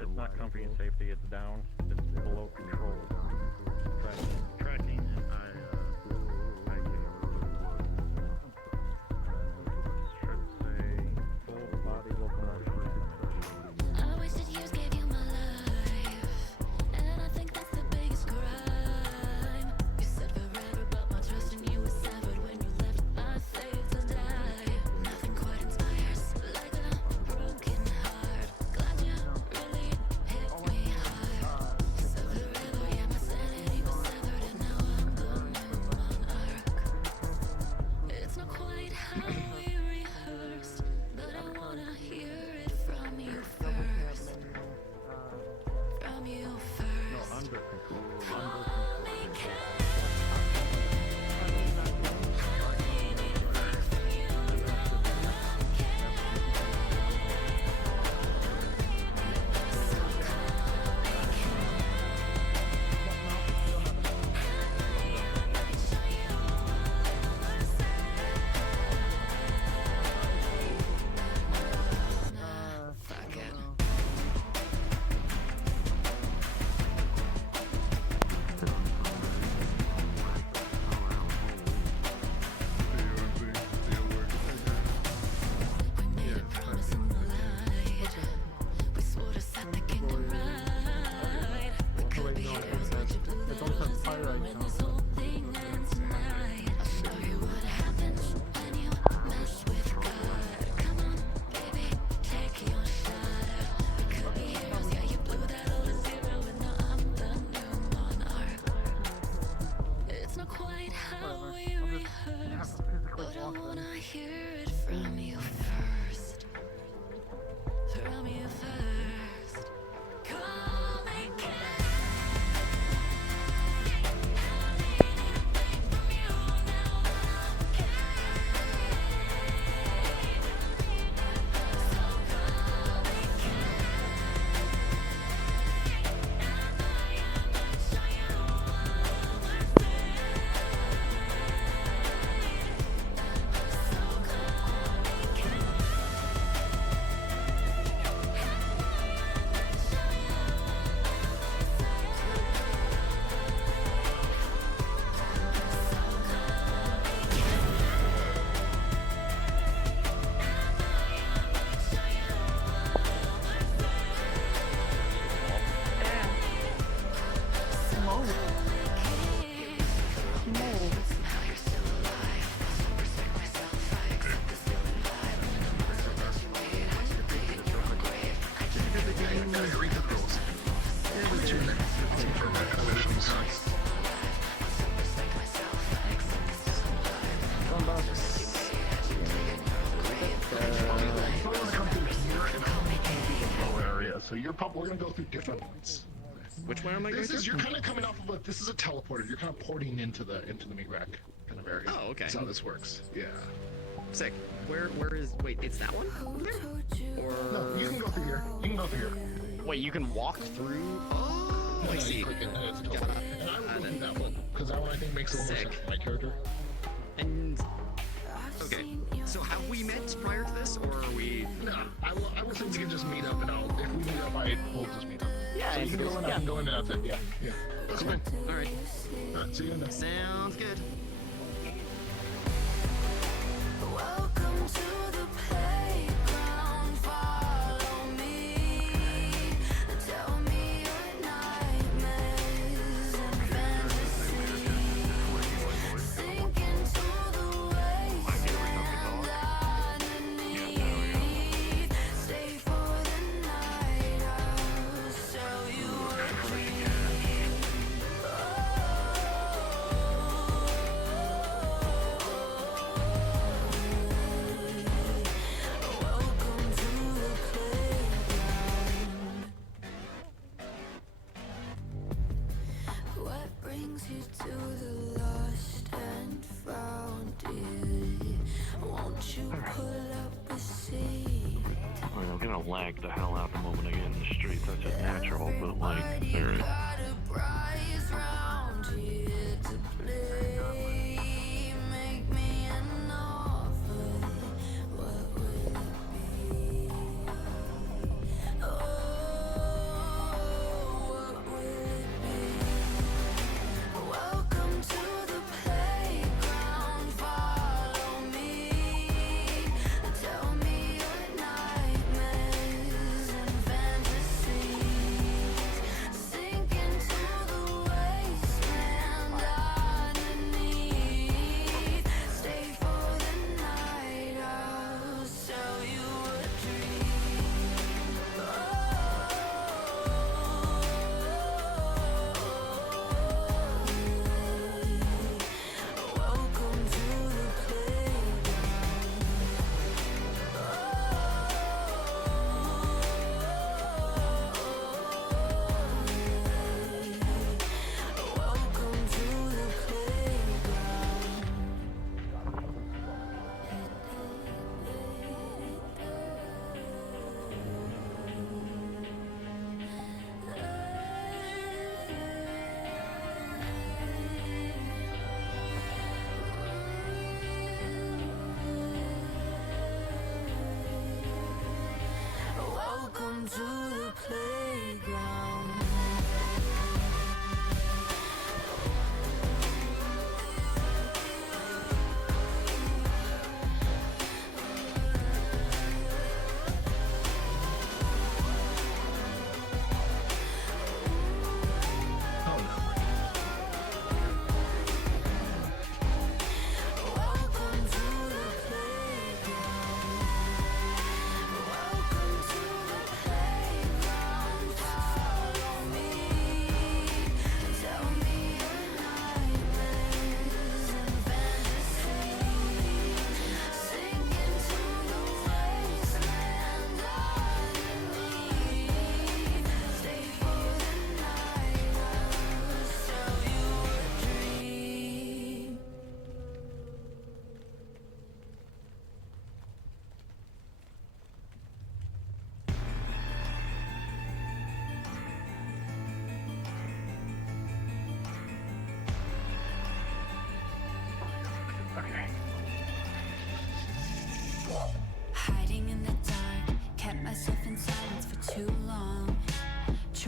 It's not comfy and safety. It's down. It's below control. Tracking, and I should say full body locomotion. I wasted years, gave you my life, and I think that's the biggest crime. You said forever, but my trust in you was severed when you left my faith to die. Nothing quite inspires like a broken heart. Glad you really hit me hard. You said forever, yeah, my sanity was severed, and now I'm the new monarch. It's not quite how we rehearsed, but I wanna hear it from you first. From you first. No, under control. Call me So we're gonna go through different ones. Which one am I going to? You're kind of coming off of this is a teleporter. You're kind of porting into the meat rack kind of area. Oh, okay. That's how this works. Yeah. Sick. Where is? Wait, it's that one over there? Or no, you can go through here. You can go through here. Wait, you can walk through? Oh, I see. And I will go through that one because that one I think makes a little more sense for my character. And okay, so have we met prior to this, or are we? No, I will think we can just meet up, and if we meet up, we'll just meet up. Yeah, so you can go in, I can go in, and that's it. Yeah. That's cool. fine. All right. See you in there. Sounds good. Welcome to the playground. Follow me. Tell me your nightmares and fantasies. Sink into the wasteland underneath. Stay for the night. I'll show you a dream. Welcome to the playground. What brings you to the lost and found, dear? Won't you pull up a seat? I'm gonna lag the hell out the moment I get in the streets. That's just natural, but like, there. Got a prize round here to play. Make me an offer. What would it be?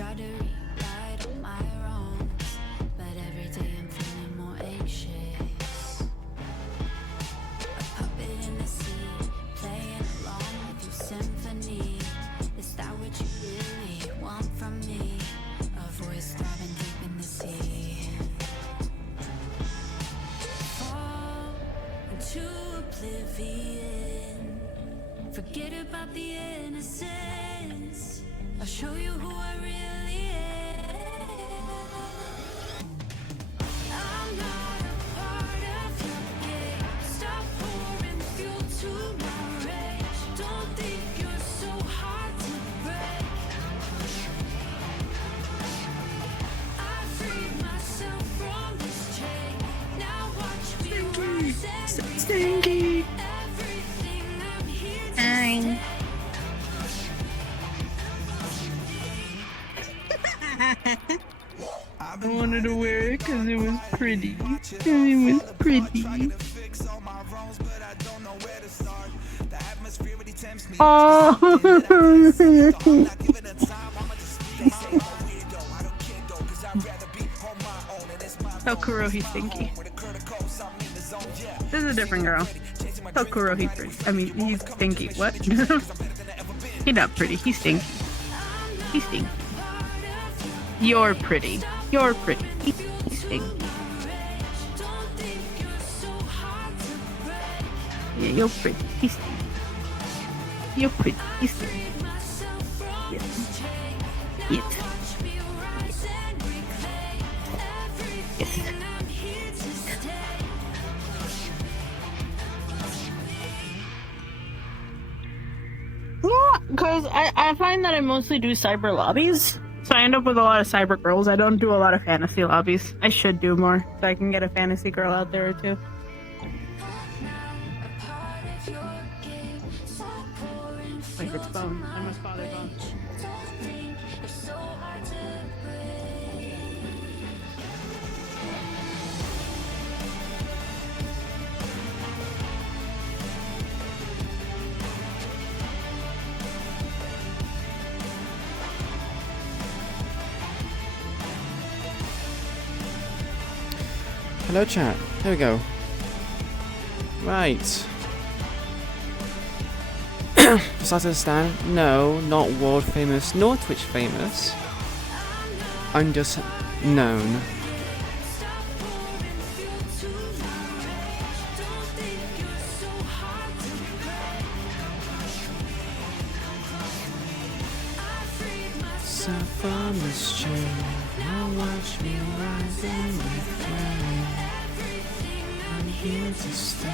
try to rewrite all my wrongs, but every day I'm feeling more anxious. A puppet in the sea, playing along with your symphony. Is that what you really want from me? A voice throbbing deep in the sea. Fall into oblivion. Forget about the innocence. I'll show you who I really am. I'm not a part of your game. Stop pouring fuel to my rage. Don't think you're so hard to break. I freed myself from this chain. Now watch me rise and reclaim everything I'm here to stay. I wanted to wear it because it was pretty. It was pretty. Oh. Tell Kuro he's stinky. This is a different girl. Tell Kuro he's pretty. I mean, he's stinky. What? He's not pretty. He's stinky. He's stinky. You're pretty. You're pretty. He's stinky. Yeah, you're pretty. He's stinky. You're pretty. He's stinky. Yes. Yes. Yes. Because I find that I mostly do cyber lobbies. So I end up with a lot of cyber girls. I don't do a lot of fantasy lobbies. I should do more so I can get a fantasy girl out there or two. Wait, it's Bone. I must father Bone. Hello chat, there we go. Right. Besides the stand, no, not world famous, nor Twitch famous. I'm just known. From this chain, now watch me rise and reclaim. I'm here to stay.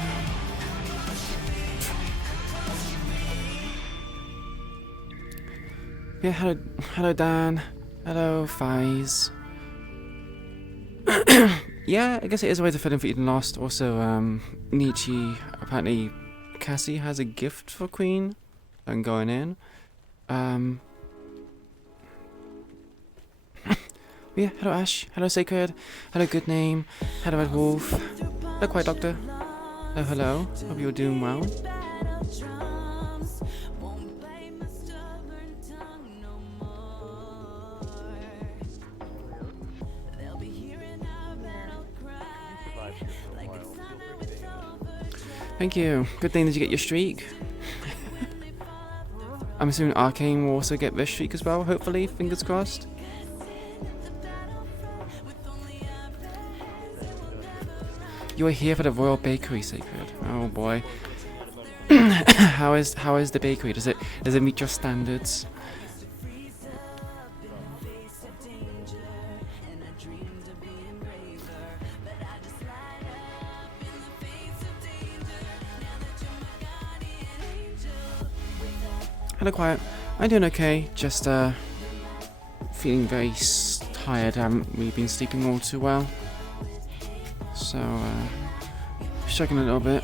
Yeah, hello Dan, hello Fies. Yeah, I guess it is a way to fill in for Eden Lost. Also, Nietzsche, apparently Cassie has a gift for Queen. I'm going in. Yeah, hello Ash, hello Sacred, hello Good Name, hello Red Wolf, hello Quiet Doctor, hello hello, hope you're doing well. Thank you. Good thing, did you get your streak? I'm assuming Arcane will also get this streak as well, hopefully, fingers crossed. You are here for the Royal Bakery, Sacred. Oh boy. How is the bakery? Does it meet your standards? Hello, Quiet. I'm doing okay. Just feeling very tired. I haven't really been sleeping all too well. So, struggling a little bit.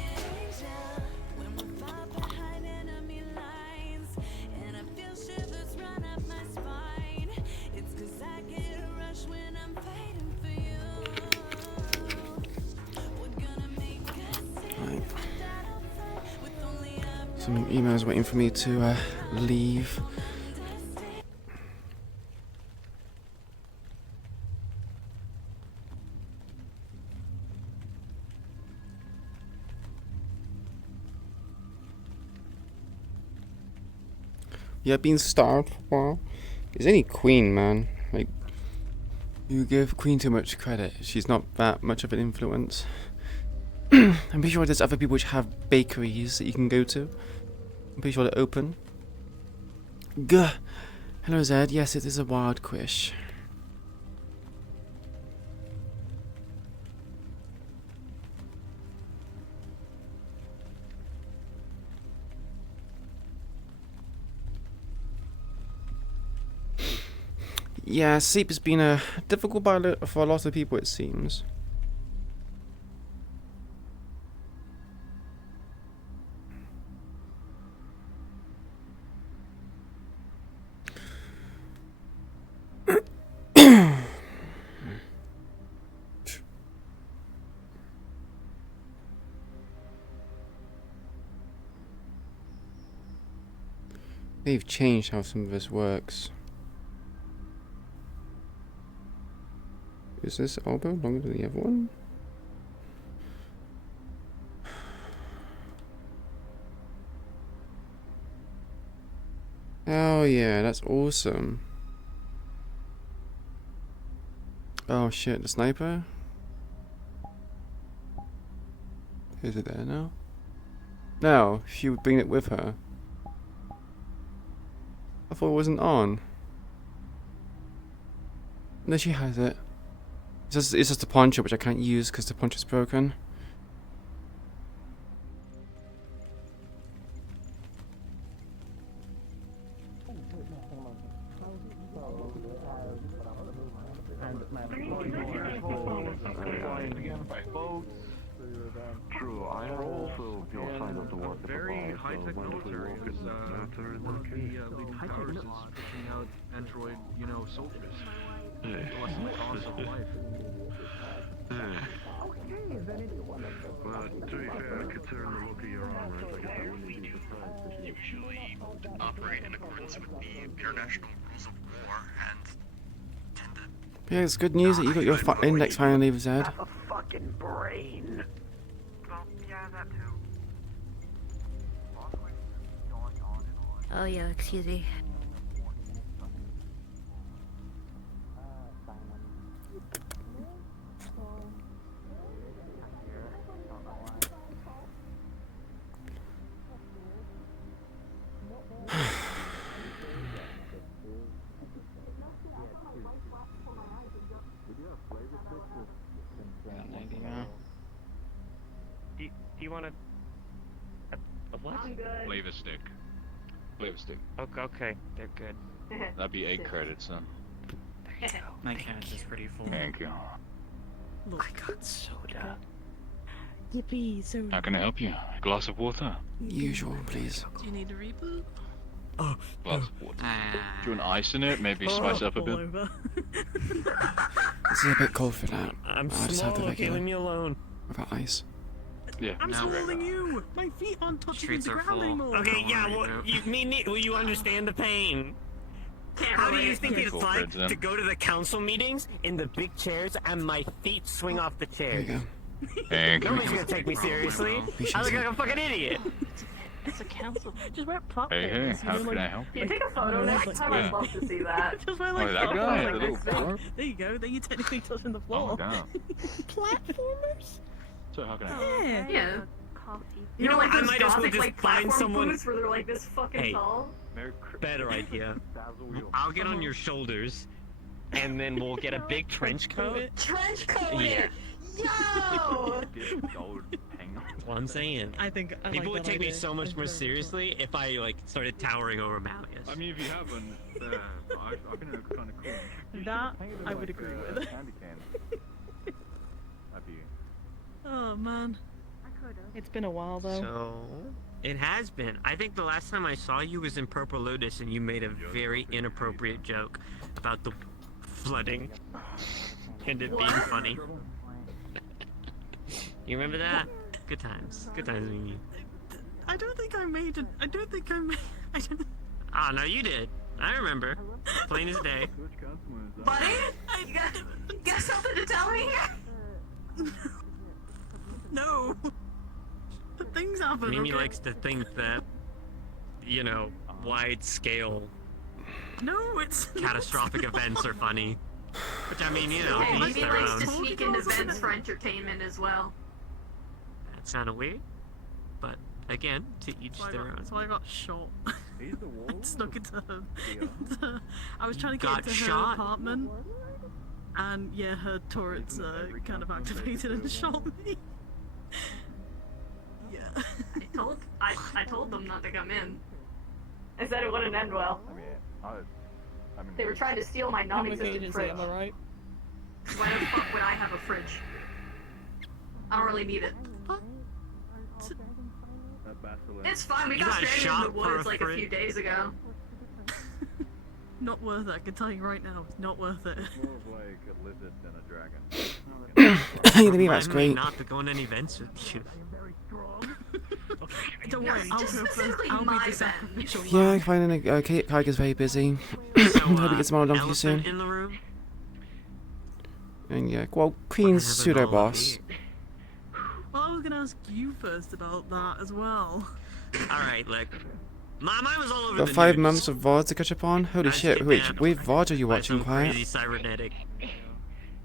Right. Some emails waiting for me to leave. Yeah, been starved for a while. Is any queen, man? Like, you give Queen too much credit. She's not that much of an influence. I'm pretty sure there's other people which have bakeries that you can go to. I'm pretty sure they're open. Gah. Hello, Zed. Yes, it is a wild quish. Yeah, sleep has been a difficult for a lot of people, it seems. They've changed how some of this works. Is this elbow longer than the other one? Oh yeah, that's awesome. Oh shit, the sniper? Is it there now? No, she would bring it with her. I thought it wasn't on. No, she has it. It's just a poncho which I can't use because the poncho's broken. True, I also feel signed up to work at the Very bar, high so tech when we military walk because in, after one of the the leading powers is pushing out Android, soldiers. Hey. Less than the cost of life. But to be fair, considering the look of your armor, I guess I wouldn't be surprised if you Usually operate in accordance with the international rules of war and tend to. Yeah, it's good news that you got your index finally, Zed. A fucking brain. Well, yeah, that too. Oh yeah, excuse me. Do you want a what? Flavor stick. Flavor stick. Okay, they're good. That'd be 8 credits then. My cat is pretty full. Thank you. I got soda. Yippee, so How can I help you? A glass of water? Usual, please. do you need a reboot? Glass of water. Do you want ice in it? Maybe spice it up a bit? This is a bit cold for that. I'm I'll just have the small, okay, regular. leave me alone. Without ice. Yeah. I'm smaller than you! My feet aren't touching Streets the are ground full. anymore! Okay, yeah, will you understand the pain? How do you think it's Cool, like Fred's in. to go to the council meetings in the big chairs and my feet swing off the There you chairs? go. Thank Nobody's you. gonna take me seriously. Appreciate I look it. like a fucking idiot. It's a council. Just wear pop Hey, pins, how can I help Can you? you take a photo next like- time? Yeah. I'd love to see that. Just wear Oh, like that pop guy? pins. The little dwarf? There you go, then you technically touching the Oh floor. my god. Platformers? So how can I help? Yeah. Yeah. Coffee. You know, like I those might as well gothic, just like, find platform someone- booths where they're like this fucking Hey. tall. Better idea. I'll get on your shoulders, and then we'll get a big trench coat. Trench coat Yeah. it! Yo! That's what I'm saying. I think I People like would that take me idea. so much That's more very seriously if I started towering over Malleus. I mean, if you have one, I can look kind of cool. cool. That I would agree with. Oh man. It's been a while though. So it has been. I think the last time I saw you was in Purple Lotus, and you made a very inappropriate joke about the flooding and it being funny. You remember that? Good times. Good times with you. I don't think I made it. I don't think I made. I don't. Ah, no, you did. I remember. Plain as day. Buddy? You got something to tell me? No. The things happen. Mimi okay? likes to think that, wide scale No, it's catastrophic events are funny. Which I mean, you know, Hey, to each maybe their likes own. to sneak into events for entertainment as well. That's kind of weird. But again, to each their own. That's why I got shot. I snuck into her. I was trying to Got get into shot? her apartment, and yeah, her turrets kind of activated and shot me. Yeah. I told them not to come in. I said it wouldn't end well. They were trying to steal my non-existent fridge. Am I right? Why the fuck would I have a fridge? I don't really need it. It's fine, we You got got stranded in shot the for a woods like a fridge? few days ago. Not worth it. I can tell you right now, it's not worth it. More of like a lizard than a dragon. The meatback's Remind me great. not to go on any events with you. Don't worry, I'll go first. specifically I'll be my the band. sacrificial Yeah, lamb. finding Kiger's very busy. So, Hope he gets more done for you elephant soon. in the room? And yeah, well, Queen's What pseudo happened all boss. of Well, I was gonna ask you first about that as well. Alright, look. Mine was all over Got the 5 news. months of VODs to catch up on. Holy I shit! was Which kidnapped VOD are you by watching, some Quiet? crazy cybernetic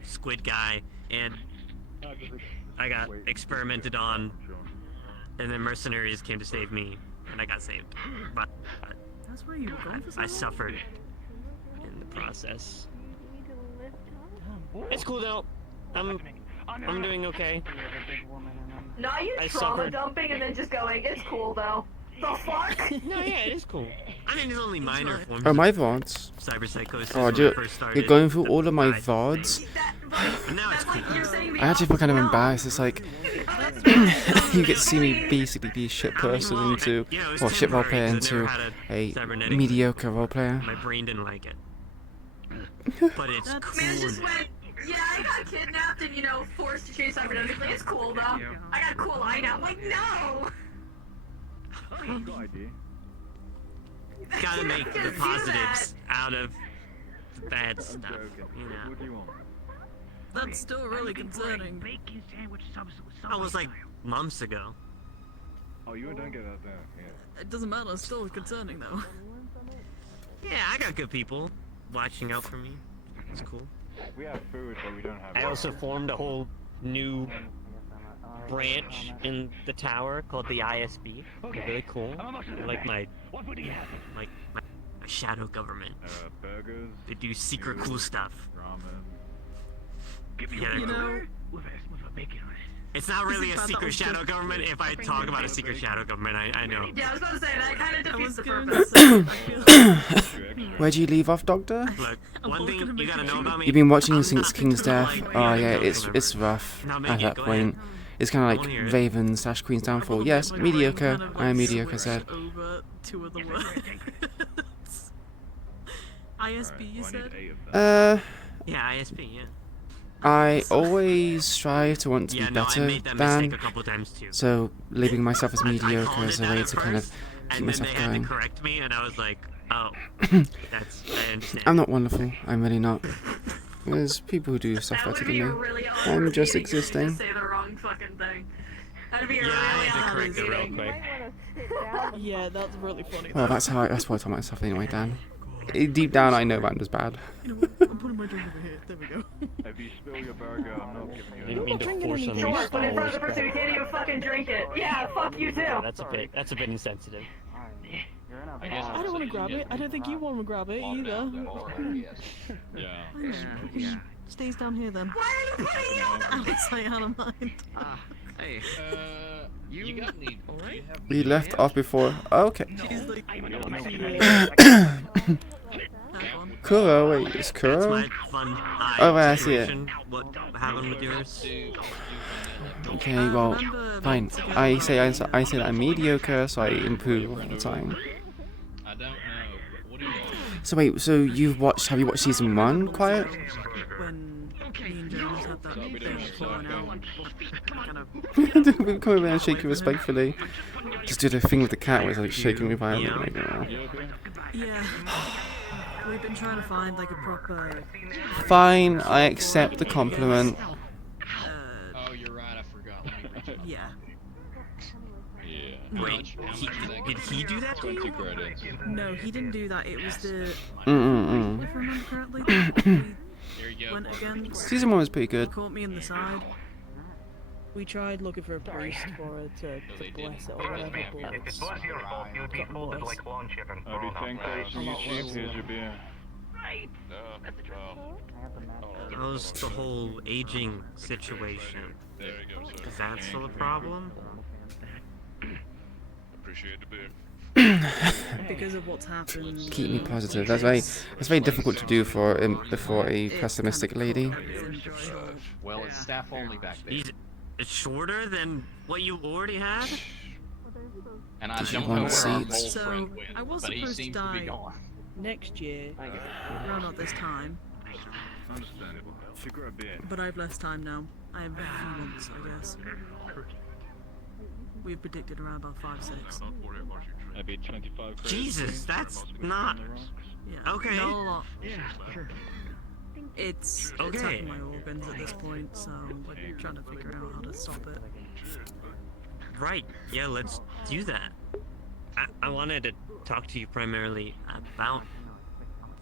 squid guy, and I got experimented on, and then mercenaries came to save me, and I got saved. But That's where you were going for so I long? suffered in the process. It's cool though. I'm doing okay. Not you I trauma suffered. dumping and then just going, it's cool though. The fuck? No, yeah, it is cool. I mean, there's only minor forms Oh, of my VODs. cyberpsychosis Oh, when I you're first started. going through all of my I- VODs. But now it's cool. You're saying the I actually feel kind of opposite. embarrassed. It's like you get to see me basically be a shit person Well, into, you know, it was or shit role player temporary 'cause I never into had a cybernetic- mediocre role player. My brain didn't like it. But it's That's- cool. Man just now. went, yeah, I got kidnapped and, you know, forced to chase cybernetically. It's cool though. I got a cool eye now. I'm like, no! Gotta make the Can't do positives out of the bad stuff, you know. What do you want? That's still really concerning. That was like months ago. Oh, you don't get that there. Yeah. It doesn't matter, it's still concerning though. Yeah, I got good people watching out for me. It's cool. We have food, but we don't have. I also formed a whole new branch in the tower called the ISB. They're really cool. They're like my shadow government. Burgers. They do secret cool stuff. Ramen. Yeah, they're You cool. know, It's not really a Isn't that secret the shadow whole- government. If I talk about a secret shadow government, I know. Yeah, I was about to say, that kind of I defeats was the going purpose. to say, I feel Where'd you leave off, Doctor? Look, I'm one always thing gonna you make gotta a know joke. about me. You've been watching I'm since not King's gonna death. like Oh any yeah, jokes it's whenever. rough Now make at it, that go point. ahead. It's kind I of wanna hear like it. Raven / Queen's downfall. my Yes, brain mediocre. kind of, I am mediocre, switched said. over two of the words. ISB, you said? Yeah, ISP, yeah. I always strive to want to Yeah, be no, I better made that mistake than, a couple times too. so labeling myself as I mediocre called is it a that way at to kind of first, keep and then myself they had to going. correct me, and I was like, oh, I understand. I'm not wonderful. I'm really not. There's people who do stuff That better would be than a me. really awkward I'm just meeting if you existing. just say the wrong fucking thing. That'd be a Yeah, I really had to awkward correct it real meeting. quick. Yeah, that's really funny. Well, that's what I tell myself anyway, Dan. Deep down, I know Vanda's bad. You know what? I'm putting my drink over here. There we go. If you spill your burger, I'm not giving you. Didn't mean to force on Sure, but in front of the person who can't even fucking drink it. Yeah, fuck you too. That's a bit insensitive. I guess I don't want to grab it. I don't think you want to grab it either. Yeah. Stays down here then. Why are you putting it on the Alex, I out of mind. Hey. You got me. Alright. We left off before. Okay. She's like, Kuro, wait, it's That's Kuro? my fun Oh, right, I see it. situation. What happened with yours? Okay, well, fine. I say that I'm mediocre, so I improve all the time. I don't know. What do you want? So wait, have you watched season 1, Quiet? when me and Jonas had that thing falling out, kind of We come over and shake you respectfully. Just do the thing with the cat where it's like shaking me violently. Like, oh. yeah. We've been trying to find like a proper Fine, I accept the compliment. Oh, you're right. I forgot. Let me reach. yeah. Yeah. Wait, Did he do that to you? 20 credits. No, he didn't do that. It was the. If I remember correctly, we went against. Season 1 was pretty He good. caught me in the side. We tried looking for a priest for her to bless it or whatever, but If it was your fault, you'd be floated like lawn chicken. I'll be thankful to YouTube. Here's your beer. Right. How's the whole aging situation? Is that still a problem? Appreciate the beer. Because of what's happened. Keep me positive. That's very difficult to do for a pessimistic lady. Well, it's staff only back there. It's shorter than what you already had? And I Did you don't know want where our seats? mole friend went, I was but he supposed to seems to be die gone. next year. around at this time, Understandable. Figure a beer. but I have less time now. I have a few months, I guess. We've predicted around about 5-6. Maybe 25 credits. Jesus, that's not... Yeah. Okay. Not a lot. Yeah, sure. It's Okay. attacking my organs at this point, so we're trying to figure out how to stop it. Right, yeah, let's do that. I wanted to talk to you primarily about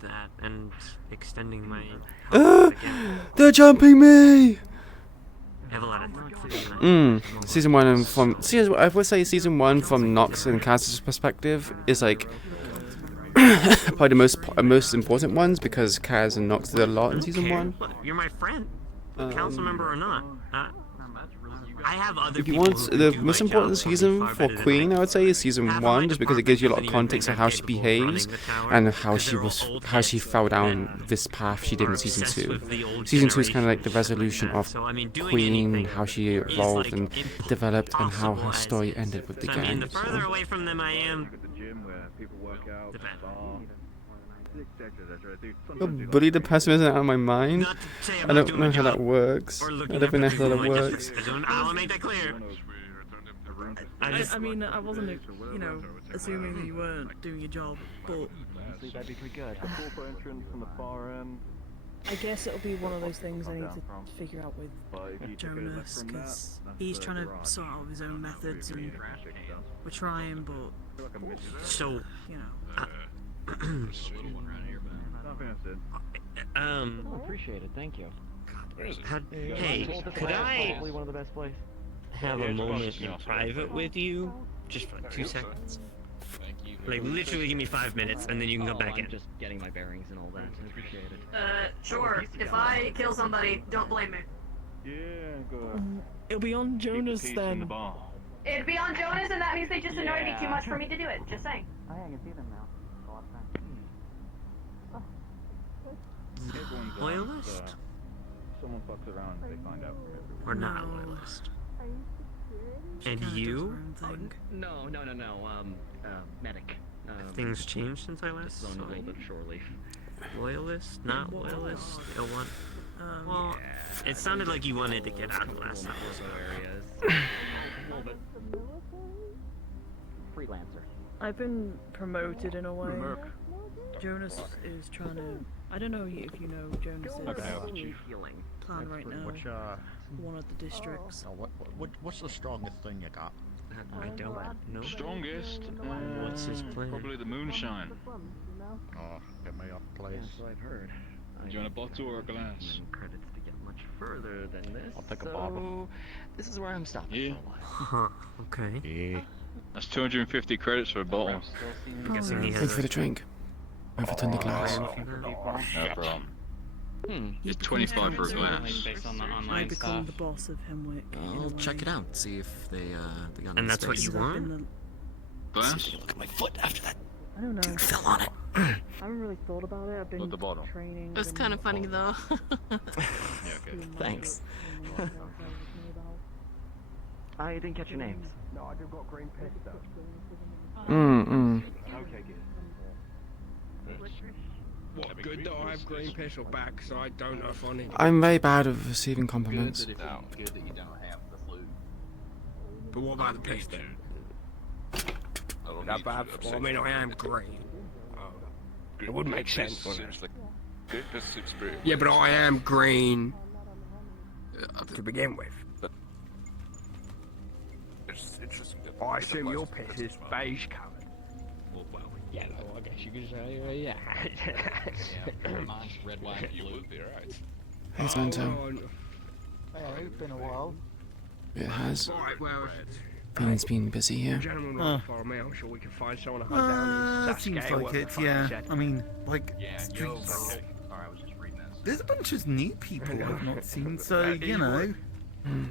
that and extending my help again. They're jumping me! I have a lot of thoughts for you. Season 1 and I would say season 1 from Nox and Kaz's perspective is like probably the most important ones because Kaz and Nox did a lot in season 1. Look, you're my friend, council member or not. I have other If you people want who the do most my important job for me season far for better than Queen, I would say, is season half of 1, my just because it gives you a lot of department context of doesn't how even she think I'm capable of behaves running the tower and how because she they're all was old how she heads fell down and this path she did are in season obsessed 2. with the old Season 2 is kind of like the generation resolution and of so, I mean, doing Queen, anything how she is, evolved like, and developed, and how her impossible story as ended with the so, I mean, gang. the further So. away from them I am, The better. You'll bully the pessimism out of my mind? Not to say I'm I not don't doing know my how that job works. or I looking don't think after that's how that people, works. I want to make that clear. I mean, I wasn't, you know, assuming that you weren't doing your job, but That'd be pretty good. Corporate entrance from the far end. I guess it'll be one of those things I need to figure out with Jonas, because he's trying to sort out his own methods, and we're trying, but So, you know. Appreciate it, thank you. Hey, could I Probably one of the best places. have a moment in private with you? Just for like 2 seconds. Like, literally give me 5 minutes, and then you can come back in. Just getting my bearings and all that. I appreciate it. Sure. If I kill somebody, don't blame me. Yeah, go. it'll be on Jonas Peace in the then. bar. It'd be on Jonas, and that means they just annoyed me too much for me to do it. Just saying. Oh, yeah, I can see them now. A lot of time. Loyalist? Someone fucks around, they find out. Or not a loyalist? And Kinda does you? her own thing. No, medic. Things changed since I last Just saw on a little you? bit of shore leave. Loyalist? Not loyalist? Still want... Well, it sounded like you wanted to get out last time. Areas. A little bit. Freelancer. I've been promoted in a way. Merc. Jonas is trying to. I don't know if you know Jonas's plan right now. One of the districts. What's the strongest thing you got? I don't know. Strongest? What's his plan? Probably the moonshine. Oh, get me off, please. So I've heard. Do you want a bottle or a glass? Credits to get much further than this. I'll take a bottle. This is where I'm stopping Yeah. for a while. Huh, okay. Yeah. That's 250 credits for a bottle. I'm guessing he Thank you has for the drink. Overturn the glass. No problem. Hmm. It's 25 for a glass. Based on the I online become stuff. the boss of Hemwick. I'll check it out. See if they got. And that's what you want? Glass? Look at my foot after that. I don't know. Fell on it. I haven't really thought about it. I've been With the bottle. training. It's kind of funny though. Thanks. I didn't catch your names. No, I do got green piss though. Okay, good. What good that I have green piss or back, so I don't know if I need. I'm very bad at receiving compliments. Good that you don't have the flu. But what about the piss then? That bad? Well, I mean, I am green. It would make sense, wouldn't it? Green piss seems pretty. Yeah, but I am green to begin with. It's interesting. I assume your piss is beige coloured. yellow, I guess you could say. Yeah. Yeah, mine's red, white, and blue. Be alright. Hey, Santo. Hey, it's been a while. It has. Right, well, Feeling's been busy here. gentlemen will follow me. I'm sure we can find someone to hunt down. in Seems Sasuke, like whatever it, the fuck yeah. he said. I mean, like, Yeah, streets. Sorry, I was just reading that. There's a bunch of new people I've not seen, so, you know.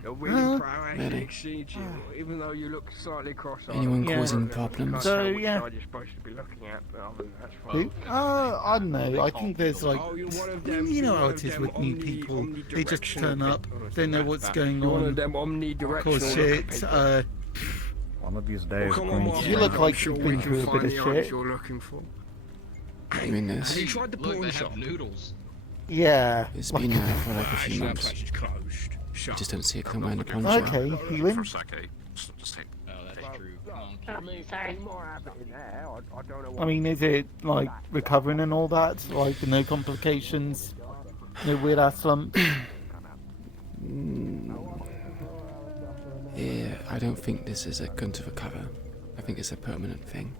Your winning prowess really? exceeds you, even though you look slightly cross-eyed. Anyone Yeah. causing I problems? can't So, tell which yeah. side you're supposed to be looking at, but other than that's Who? fine. I don't know. I think there's like, Oh, you're one of them. you know you're how one it of is them with new people. They just omnidirectional turn up, people. don't know That's what's that. going You're one on, of them omnidirectional cause shit. people. One of these Well, days, come on, Queen. Mark, You look I'm like sure you've we been can through a find bit the of items shit. you're looking for. I mean this. Have you tried the Look, pawn they shop? have noodles. Yeah. It's been there for like a few That months. place is closed. You Shut. just don't see it come around the pawn shop. Okay, healing. Oh, that's true. Come on. Oh, sorry. I mean, is it like recovering and all that? Like no complications, no weird ass lump. Yeah, I don't think this is going to recover. I think it's a permanent thing.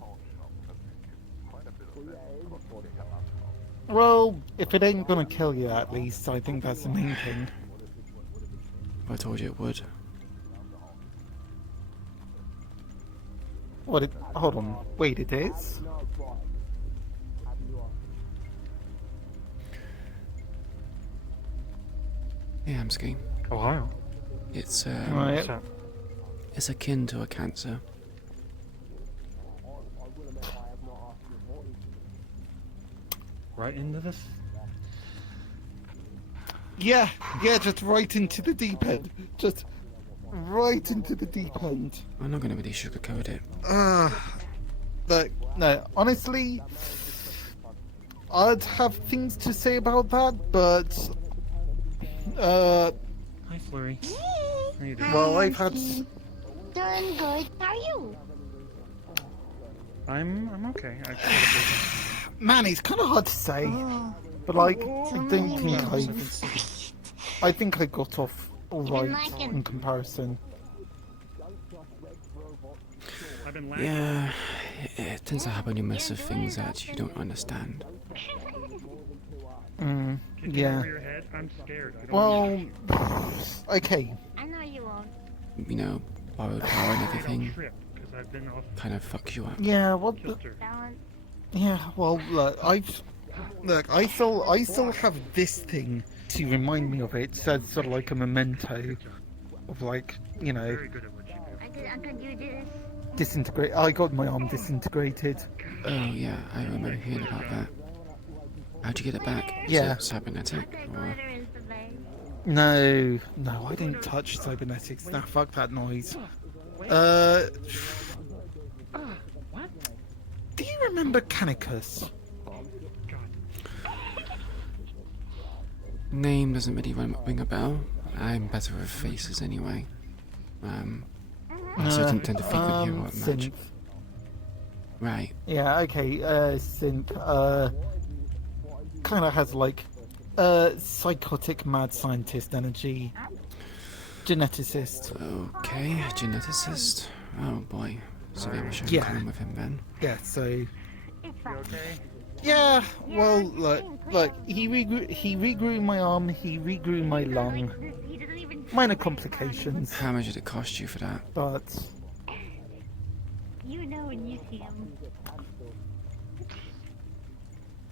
Well, if it ain't gonna kill you, at least I think that's the main thing. I told you it would. What? Hold on. Wait, it is? Yeah, I'm skiing. Oh, wow. It's Right. it's akin to a cancer. Right into this? Yeah, just right into the deep end. Just right into the deep end. I'm not going to really sugarcoat it. Look, no, honestly, I'd have things to say about that, but Hi, Flurry. How you doing? well, I've had. Doing good. How are you? I'm okay. Man, it's kind of hard to say, but like, I think I got off all right in comparison. Yeah, it tends to happen when you mess with things that you don't understand. Yeah. I'm scared. Well, okay. I know you won't. You know, borrowed power and everything kind of fucks you up. Yeah. What? Yeah. Well, look, I still have this thing to remind me of it. So it's sort of like a memento of like, you know. I could do this. Disintegrate. I got my arm disintegrated. Oh yeah, I remember hearing about that. How'd you get it back? Yeah. Is it cybernetic? Or... No, I didn't touch cybernetics. Nah, fuck that noise. Do you remember Canicus? Name doesn't really ring a bell. I'm better with faces anyway. I also didn't tend to frequent hero much. Synth. Right. Yeah, okay, Synth, kind of has like, psychotic mad scientist energy. Geneticist. Okay, geneticist. Oh boy. So I wish I could come in with him then. Yeah, so... Yeah, well, look, he regrew my arm, he regrew my lung. Minor complications. How much did it cost you for that? But... You know when you see him.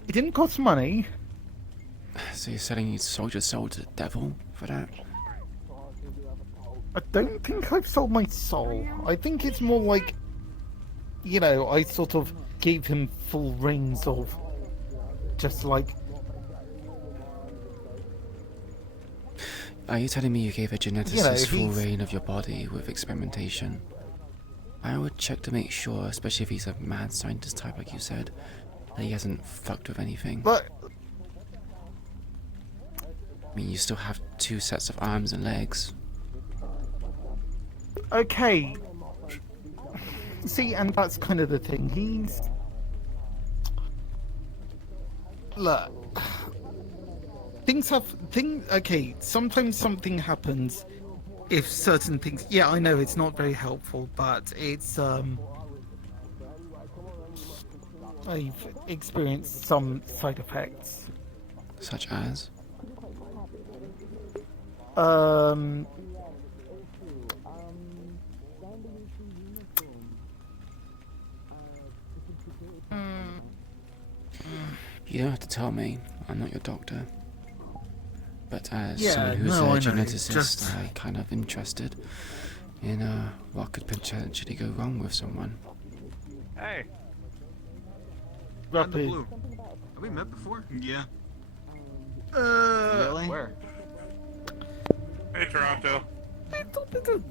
It didn't cost money. So you're selling your soldier soul to the devil for that? I don't think I've sold my soul. I think it's more like, you know, I sort of gave him full reins of just like... Are you telling me you gave a geneticist You know, full he's- reign of your body with experimentation? I would check to make sure, especially if he's a mad scientist type like you said, that he hasn't fucked with anything. But... I mean, you still have 2 sets of arms and legs. Okay. See, and that's kind of the thing. He's... Look. Okay, sometimes something happens if certain things... Yeah, I know it's not very helpful, but it's, I've experienced some side effects. Such as? You don't have to tell me. I'm not your doctor. But as someone who's a geneticist, I'm kind of interested in what could potentially go wrong with someone. Hey. Rapid. Blue. Have we met before? Yeah. Really? Where? Hey, Toronto.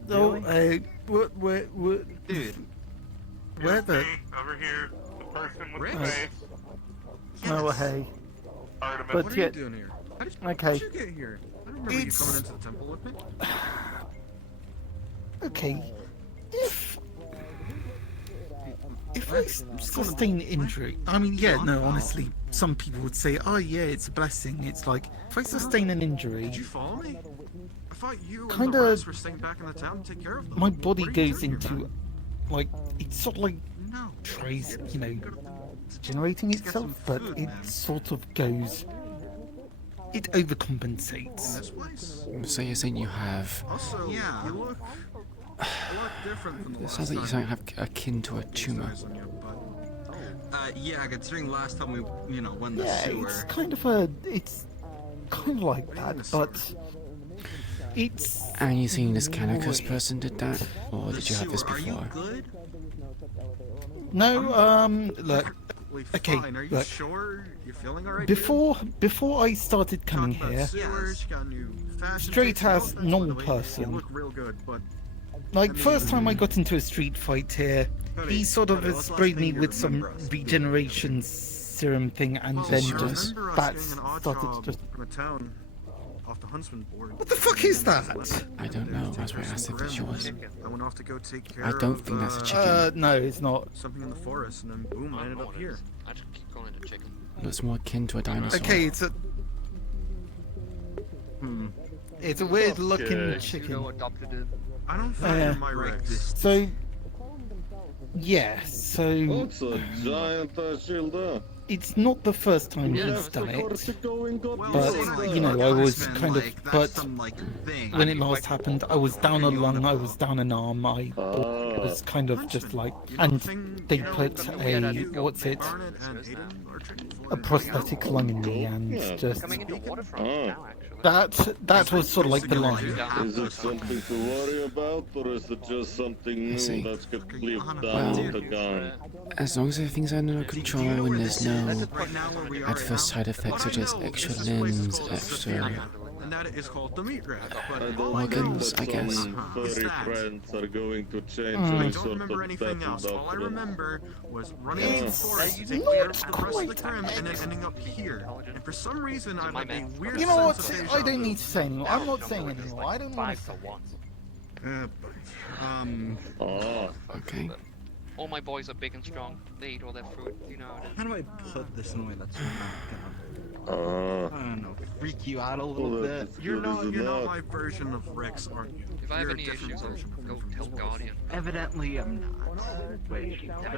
No, what? Dude. Where the? Over here, the person with Rick? the face. Oh, hey. Artemis. But What are you yet, doing here? How did okay. you get here? I don't remember you coming into the temple with me. Okay. If I sustain injury, I mean, yeah, no, honestly, some people would say, oh yeah, it's a blessing. It's like, if I sustain an injury, Did you follow me? I thought you and the Kinda- rest were staying back in the town to take care of them. my body What are you goes doing here, into, man? like, it's sort of like No. tries, you know, generating itself, but it sort of goes, it overcompensates. This place? So you're saying you have... Also, yeah, you look a lot different from the It last sounds like you time. something have akin to a tumor. Yeah, considering last time we, went the Yeah, sewer. it's kind of like that, but it's... And you seen this Canicus person did that? Or did you have this Are you before? good? No, look, okay, Fine. Are you look, sure you're feeling alright? before I started coming Talking here, about sewers, got new fashion straight takes, as no offense, normal by the way, person. You look real good, but like, first time I got into a street fight here, he sort of sprayed me with some regeneration serum thing, and well, then I just remember us that getting an odd started job to just... in a town off the huntsman board. What the fuck is that? I don't know. That's why I asked if it's yours. I went off to go take care I don't of, think that's a chicken. No, it's not. something in the forest, and then boom, I ended up here. I just keep calling it a chicken. Looks more akin to a dinosaur. Okay, it's a... It's a weird looking Okay. chicken. I don't think you're my Rex. So... Yeah, so... What's a giant shield? It's not the first time he's done it, but, you know, I was kind of... But when it last happened, I was down a lung, I was down an arm, I was kind of just like... And they put a... what's it? A prosthetic lung in me, and just... That was sort of like the line. Is it something to worry about, or is it just something new that's got lived down the gun? As long as everything's under control and there's no adverse side effects such as extra limbs, extra And that is called the meat rack. But organs, I guess. Furry friends are going to change I any don't sort remember of anything battle else. All I doctrine. remember was running into the forest, taking care of the rest of the crim, and then ending up here. And for some reason, I have a weird You know sense what? of I deja don't vu. need to say anymore. I'm not saying anymore. I don't want to say. Okay. All my boys are big and strong. They eat all their fruit, you know. How do I put this in a way that's not gonna, I don't know, freak you out a little bit? You're not my version of Rex, aren't you? If I have You're a any different issues, version I'll from go from tell this world. Guardian. Evidently, I'm not. Wait, Well, if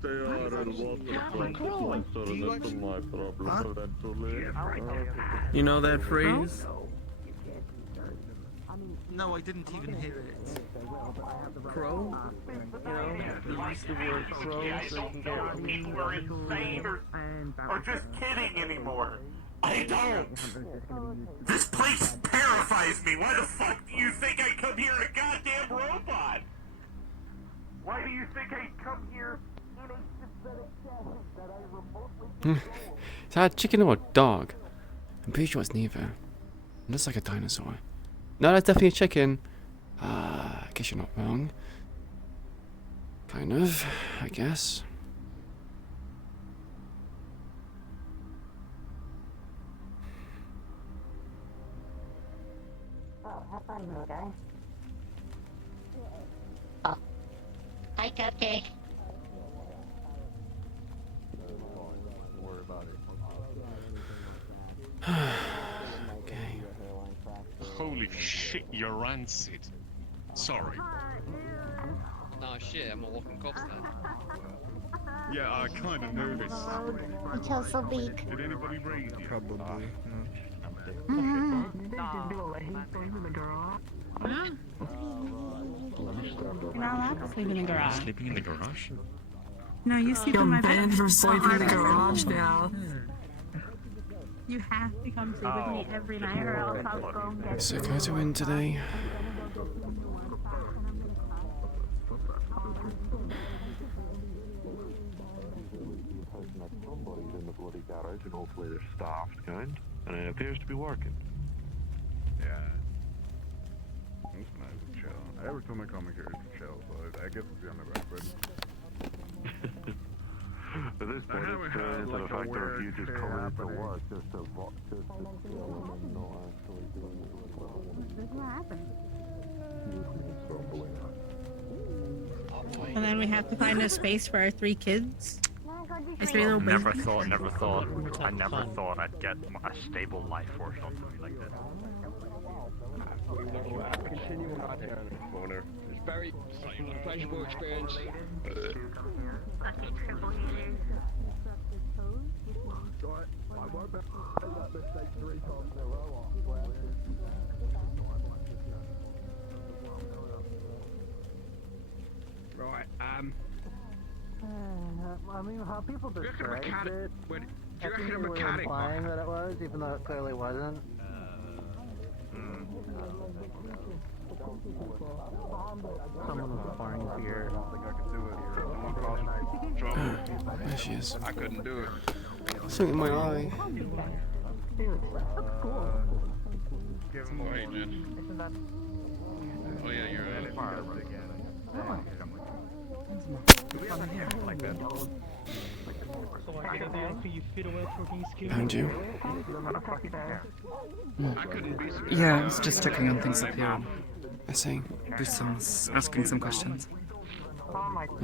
they are in waterfront, so that's my problem eventually. You know that phrase? No, I didn't even hit it. Crow? You know, you use the word crow so you can get You are insane or just kidding anymore. I don't. This place terrifies me. Why the fuck do you think I come here in a goddamn robot? Why do you think I come here in a synthetic chassis that I remotely... Is that a chicken or a dog? I'm pretty sure it's neither. It looks like a dinosaur. No, that's definitely a chicken. I guess you're not wrong. Kind of, I guess. Oh, have fun, little guy. Oh. Hi, Cupcake. Okay. Holy shit, you're rancid. Sorry. No, Oh shit, I'm a walking corpse then. Yeah, I kind of noticed. You chose so big. Did anybody raise you? Probably. You're not allowed to sleep in the garage. Sleeping in the garage? No, you sleep in my bed. banned from sleeping in the garage now. You have to come sleep with me every night or else I'll go and get Is Sakata in today? Somebody's in the bloody garage and hopefully they're staffed, kind. And it appears to be working. Yeah. It's nice and chill. Every time I come here, it's chill, so I guess it's the only record. At this point, it's into the factor of you just coming into work just to chill and not actually doing the work. What happened? And then we have to find a space for our 3 kids. Our 3 little Never babies. thought I never thought I'd get a stable life force on something like this. Continuing on here on this corner. It's very pleasurable experience. Right, I mean, how people do you reckon a describe mechanic, it, do you I reckon think a they were mechanic implying that it was, even though it clearly wasn't. Someone was pouring beer. I think I could do it. Someone caused trouble. There she is. I couldn't do it. Something in my eye. Give him a warning. Oh yeah, you're right. Like that. Found you. Yeah, I was just checking on things up here. I see. Bristol's asking some questions.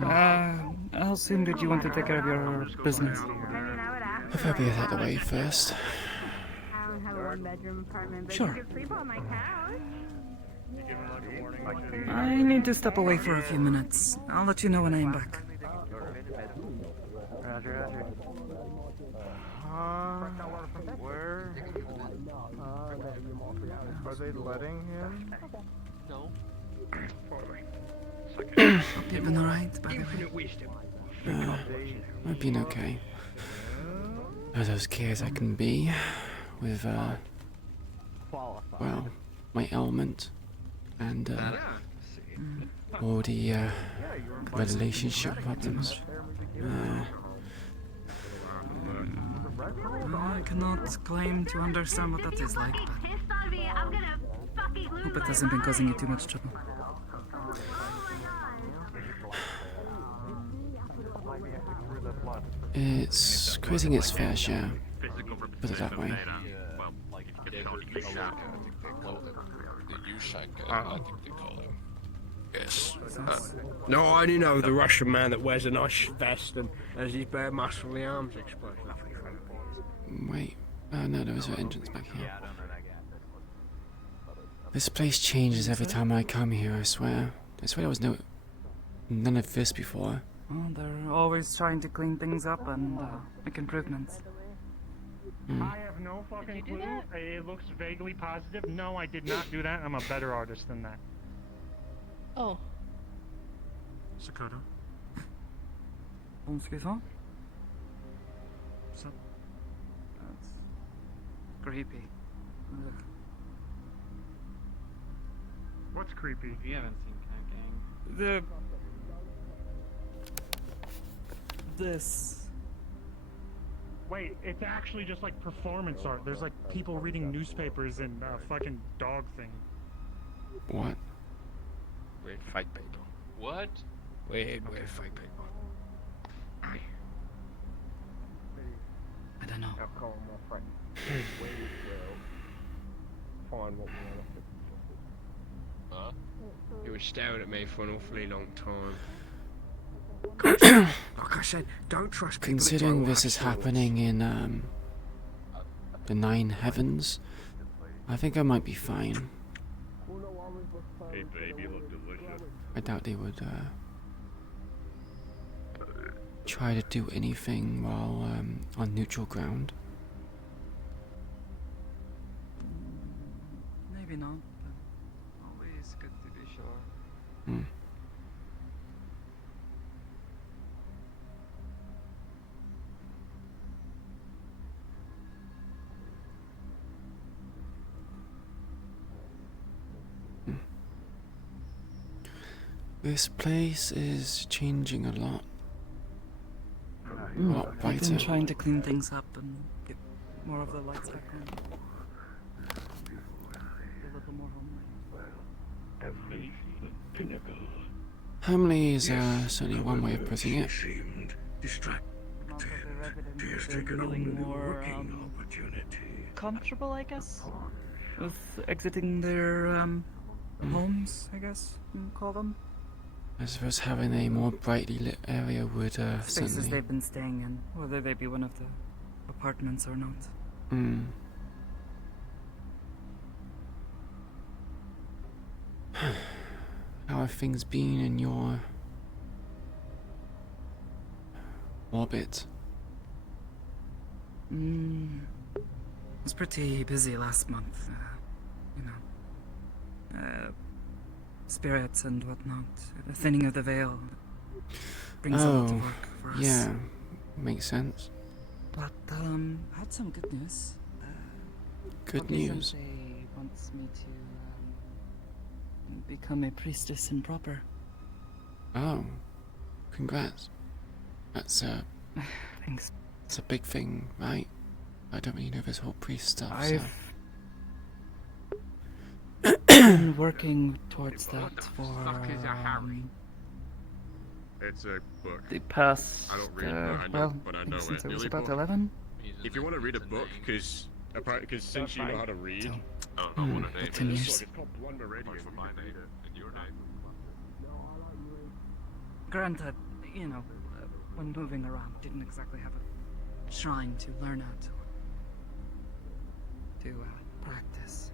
How soon did you want to take care of your business? If I be out of the way first. I don't have a 1-bedroom apartment, but Sure. you can sleep on my couch. I need to step away for a few minutes. I'll let you know when I'm back. Roger, roger. Where? Are they letting him? No. You've been alright, by the way? I've been okay. As okay as I can be with, well, my ailment and, all the, relationship problems. I cannot claim to understand what that is like, but hope it hasn't been causing you too much trouble. It's creating its fair share, put it that way. I think they call him. Yes. No, I only know the Russian man that wears a nice vest and has his bare muscly arms exposed. Wait, no, there was an entrance back here. This place changes every time I come here, I swear. I swear there was none of this before. Well, they're always trying to clean things up and make improvements. I have no fucking clue. It looks vaguely positive. No, I did not do that. I'm a better artist than that. Oh. Sakota? Excuse me? What's up? That's creepy. Ugh. What's creepy? You haven't seen Cat Gang. This. Wait, it's actually just like performance art. There's like people reading newspapers and fucking dog thing. What? Weird fake people. What? Weird fake people. I don't know. Find what we want. Huh? He was staring at me for an awfully long time. Like I said, don't trust people. Considering this is happening in, the 9 heavens, I think I might be fine. Hey baby, you look delicious. I doubt they would, try to do anything while on neutral ground? Maybe not, but always good to be sure. Hmm. This place is changing a lot. A lot I've brighter. been trying to clean things up and get more of the lights back on. A little more homely. Homely is certainly one way of putting it. They're feeling more comfortable, I guess, with exiting their homes, I guess you'd call them. I suppose having a more brightly lit area would Spaces certainly. they've been staying in, whether they be one of the apartments or not. Hmm. How have things been in your orbit? It was pretty busy last month, you know. Spirits and whatnot. The thinning of the veil brings a lot of work for us. Yeah, makes sense. But I had some good news. Good Poppy news. Sensei wants me to become a priestess in proper. Oh, congrats. That's Thanks. It's a big thing, right? I don't really know this whole priest stuff. So. I've been working towards that for It's a book. the past. I don't read, but I know since it. I was Nearly about book. 11. If you want to read a book, because since you know how to read, I don't know what her name is. 10 years. It's called Blood Meridian. For my name and your name. Granted, you know, when moving around, didn't exactly have a shrine to learn how to practice.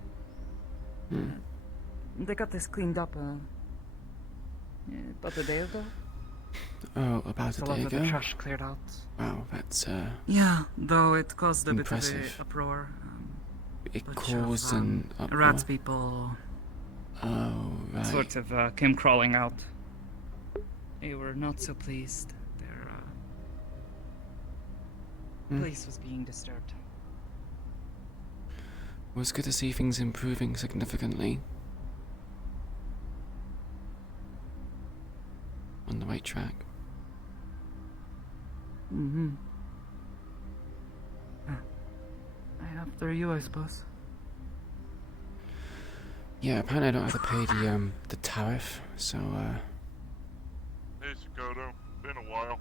They got this cleaned up about a day ago. Oh, about a A lot day of the ago? trash cleared out. Wow, that's Yeah, though it caused a impressive. bit of a uproar. It bunch caused of, an uproar? rats people. Oh, right. Sort of came crawling out. They were not so pleased. Their place was being disturbed. It was good to see things improving significantly. On the right track. Mm-hmm. After you, I suppose. Yeah, apparently I don't have to pay the tariff, so Hey, Sakoto. Been a while.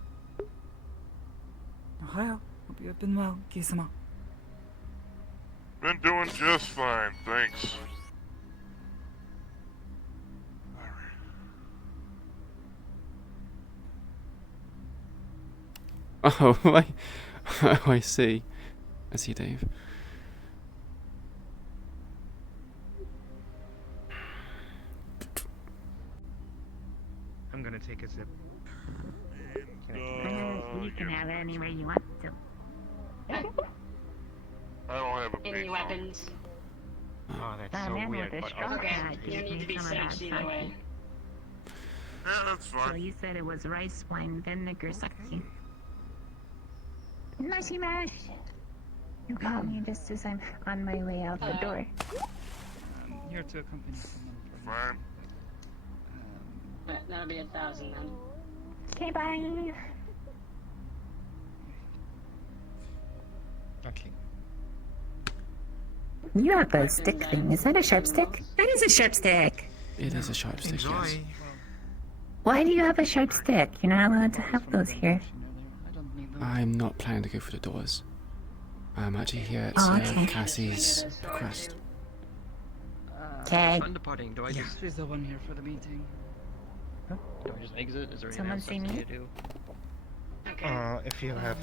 Ohio. Hope you have been well, Kisama. Been doing just fine, thanks. Oh, I see. I see, Dave. I'm gonna take a sip. You can have it any way you want to. I don't have a Any pink weapons? Oh, that's I'm so in weird, with a but strong also... guy. You don't need to be sexy either way. Yeah, that's fine. So you said it was rice wine vinegar sake. Nashimash! You call me just as I'm on my way out the door. I'm here to accompany someone. Fine. That'll be 1,000 then. Okay, bye. Okay. You have a stick thing. Is that a sharp stick? That is a sharp stick. It is a sharp stick, yes. Why do you have a sharp stick? You're not allowed to have those here. I'm not planning to go for the doors. I'm actually here at okay. Cassie's request. Okay. Fun departing. Do I just... She's the one here for the meeting. Do I just exit? Is there anything Someone else I see need me? to do? If you have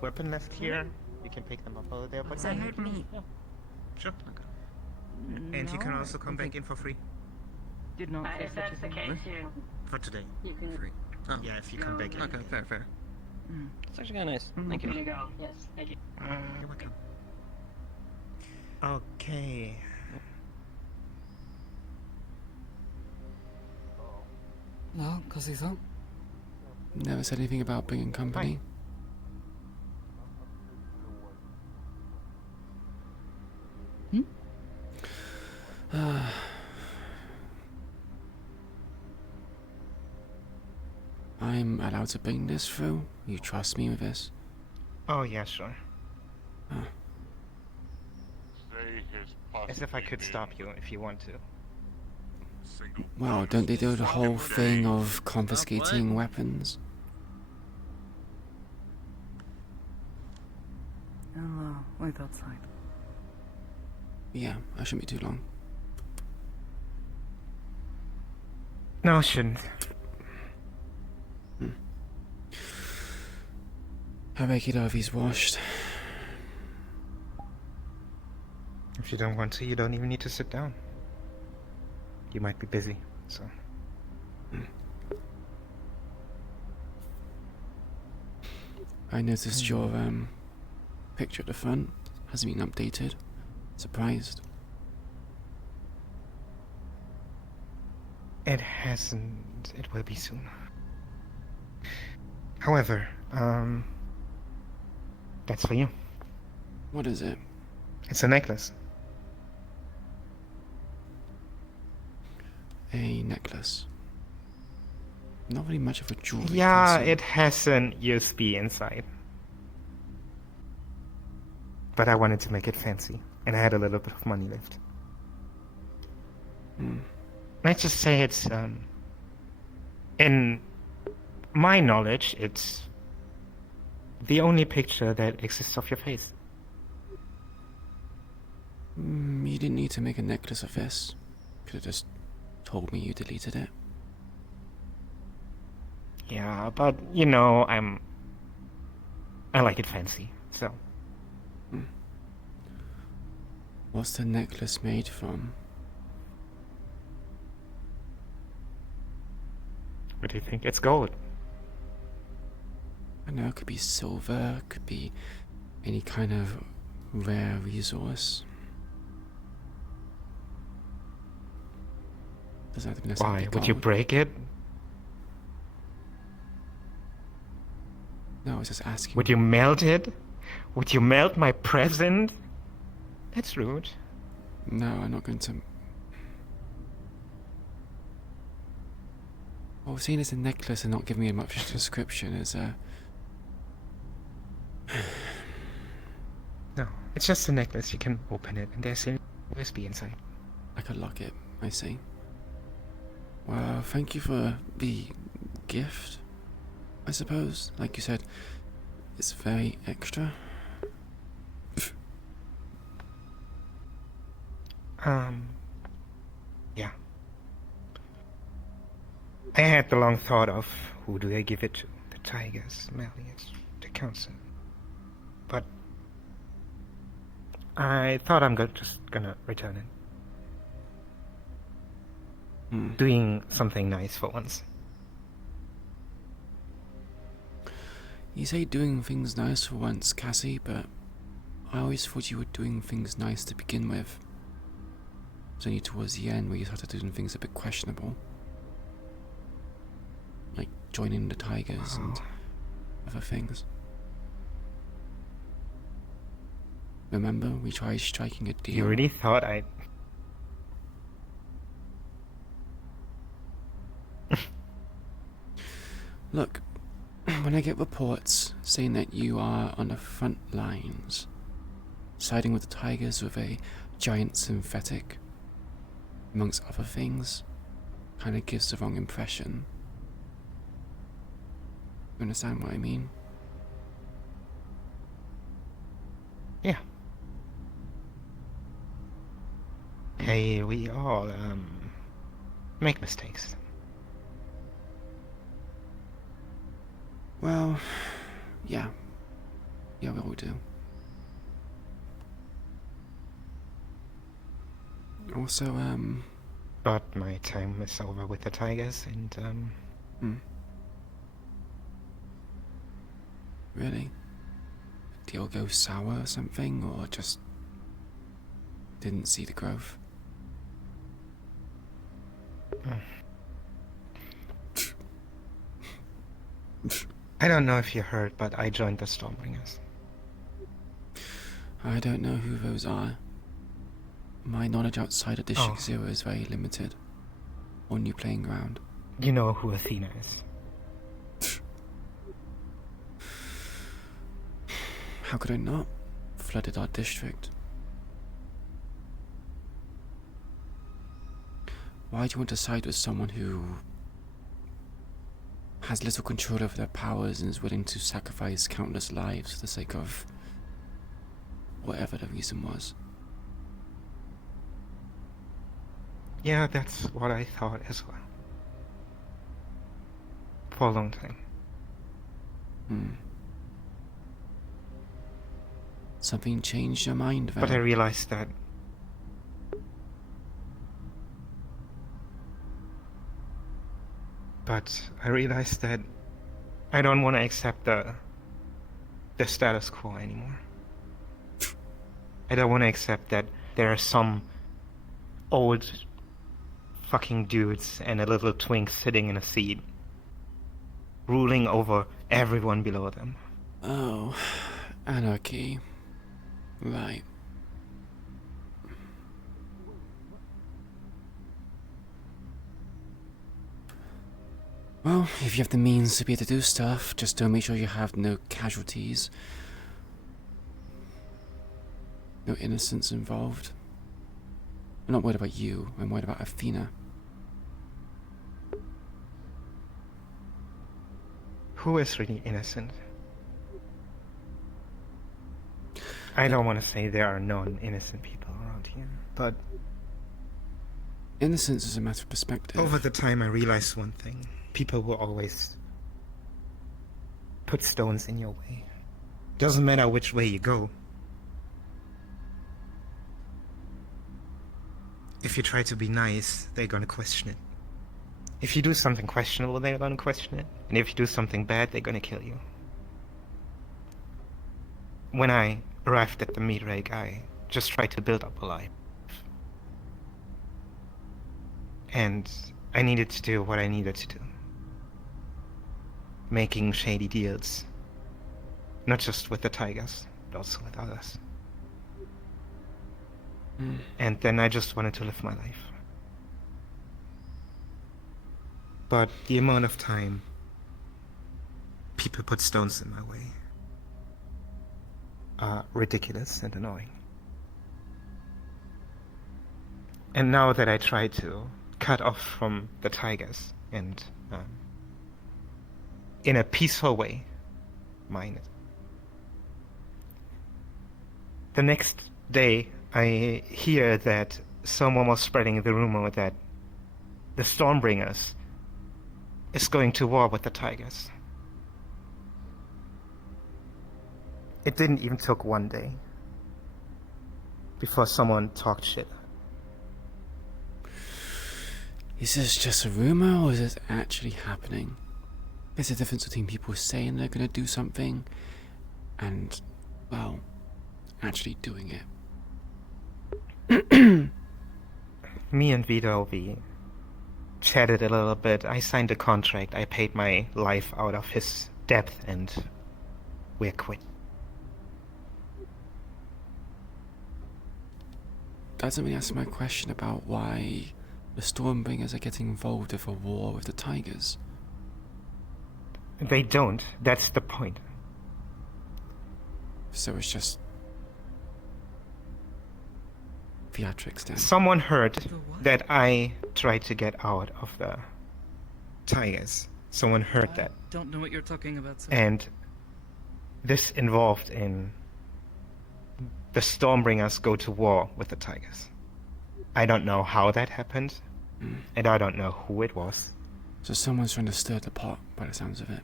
weapon left here, you can pick them up over there. But I heard me. Sure. And you can also come back in for free. Did not. If that's the case, For today. you can. Free. Oh. Yeah, if you come back in. Okay, fair. It's actually kind of nice. Thank you. Here you go. Yes, thank you. You're welcome. Okay. No, Kazusa? Never said anything about bringing company. I'm allowed to bring this through? You trust me with this? Oh, yeah, sure. Say his As if I could stop you if you want to. Well, don't they do the whole thing of confiscating weapons? I'll wait outside. Yeah, I shouldn't be too long. No, I shouldn't. I'll make it if he's washed. If you don't want to, you don't even need to sit down. You might be busy, so. I noticed your picture at the front hasn't been updated. Surprised. It hasn't. It will be soon. However, that's for you. What is it? It's a necklace. A necklace. Not really much of a jewelry. Yeah, concern. it has an USB inside. But I wanted to make it fancy, and I had a little bit of money left. Let's just say it's, in my knowledge, it's the only picture that exists of your face. You didn't need to make a necklace of this. Could have just told me you deleted it. Yeah, but, you know, I like it fancy, so. What's the necklace made from? What do you think? It's gold. I know it could be silver, it could be any kind of rare resource. Doesn't have to be necessarily Why? Would you break it? No, I was just asking. Would you melt it? Would you melt my present? That's rude. No, I'm not going to. Well, seeing as a necklace and not giving me much description is No, it's just a necklace. You can open it, and there's a USB inside. I could lock it, I see. Well, thank you for the gift, I suppose. Like you said, it's very extra. Yeah. I had the long thought of who do I give it to? The Tigers, Malleus, the Council. But I thought I'm just gonna return it. Doing something nice for once. You say doing things nice for once, Cassie, but I always thought you were doing things nice to begin with. It's only towards the end where you started doing things a bit questionable. Like joining the Tigers and other things. Remember, we tried striking a deal. You really thought I'd... Look, when I get reports saying that you are on the front lines, siding with the Tigers with a giant synthetic, amongst other things, kind of gives the wrong impression. You understand what I mean? Yeah. Hey, we all, make mistakes. Well, yeah. Yeah, we all do. Also, But my time is over with the Tigers, and, Really? Deal go sour or something, or just didn't see the growth? I don't know if you heard, but I joined the Stormbringers. I don't know who those are. My knowledge outside of District Zero is very limited. On new playing ground. You know who Athena is. How could I not? Flooded our district. Why do you want to side with someone who has little control over their powers and is willing to sacrifice countless lives for the sake of whatever the reason was? Yeah, that's what I thought as well. For a long time. Something changed your mind, then? But I realized that I don't want to accept the status quo anymore. I don't want to accept that there are some old fucking dudes and a little twink sitting in a seat, ruling over everyone below them. Oh, anarchy. Right. Well, if you have the means to be able to do stuff, just don't make sure you have no casualties. No innocents involved. I'm not worried about you, I'm worried about Athena. Who is really innocent? I don't want to say there are non-innocent people around here, but innocence is a matter of perspective. over the time I realized one thing. People will always put stones in your way. Doesn't matter which way you go. If you try to be nice, they're gonna question it. If you do something questionable, they're gonna question it. And if you do something bad, they're gonna kill you. When I arrived at the meat rig, I just tried to build up a life. And I needed to do what I needed to do. Making shady deals. Not just with the Tigers, but also with others. And then I just wanted to live my life. But the amount of time people put stones in my way are ridiculous and annoying. And now that I try to cut off from the Tigers and in a peaceful way, mine it. The next day, I hear that someone was spreading the rumor that the Stormbringers is going to war with the Tigers. It didn't even took one day before someone talked shit. Is this just a rumor, or is it actually happening? There's a difference between people saying they're gonna do something and, well, actually doing it. Me and Vito, we chatted a little bit. I signed a contract. I paid my life out of his debt, and we're quit. Doesn't really answer my question about why the Stormbringers are getting involved with a war with the Tigers. They don't. That's the point. So it's just theatrics then. Someone heard that I tried to get out of the Tigers. Someone heard that. Don't know what you're talking about, sir. And this involved in the Stormbringers go to war with the Tigers. I don't know how that happened, and I don't know who it was. So someone's trying to stir the pot, by the sounds of it.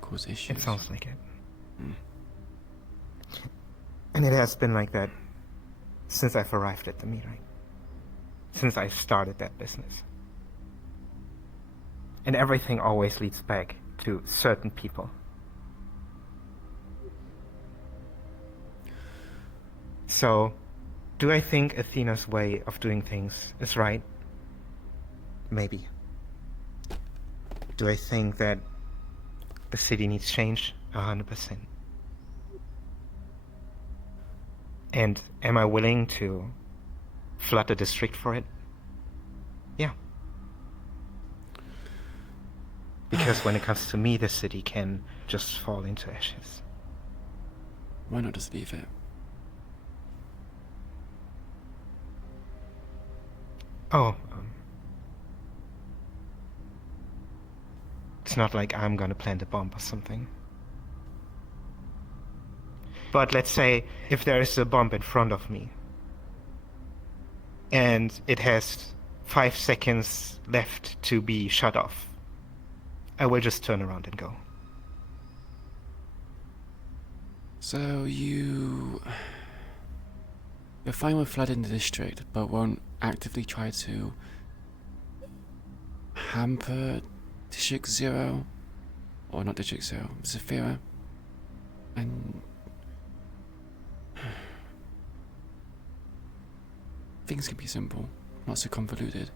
Cause issues. It sounds like it. And it has been like that since I've arrived at the meeting. Since I started that business. And everything always leads back to certain people. So, do I think Athena's way of doing things is right? Maybe. Do I think that the city needs change? 100%. And am I willing to flood the district for it? Yeah. Because when it comes to me, the city can just fall into ashes. Why not just leave it? Oh, it's not like I'm gonna plant a bomb or something. But let's say if there is a bomb in front of me and it has 5 seconds left to be shut off, I will just turn around and go. So you're fine with flooding the district, but won't actively try to hamper District 0, or not District 0, Zafira, and things can be simple, not so convoluted.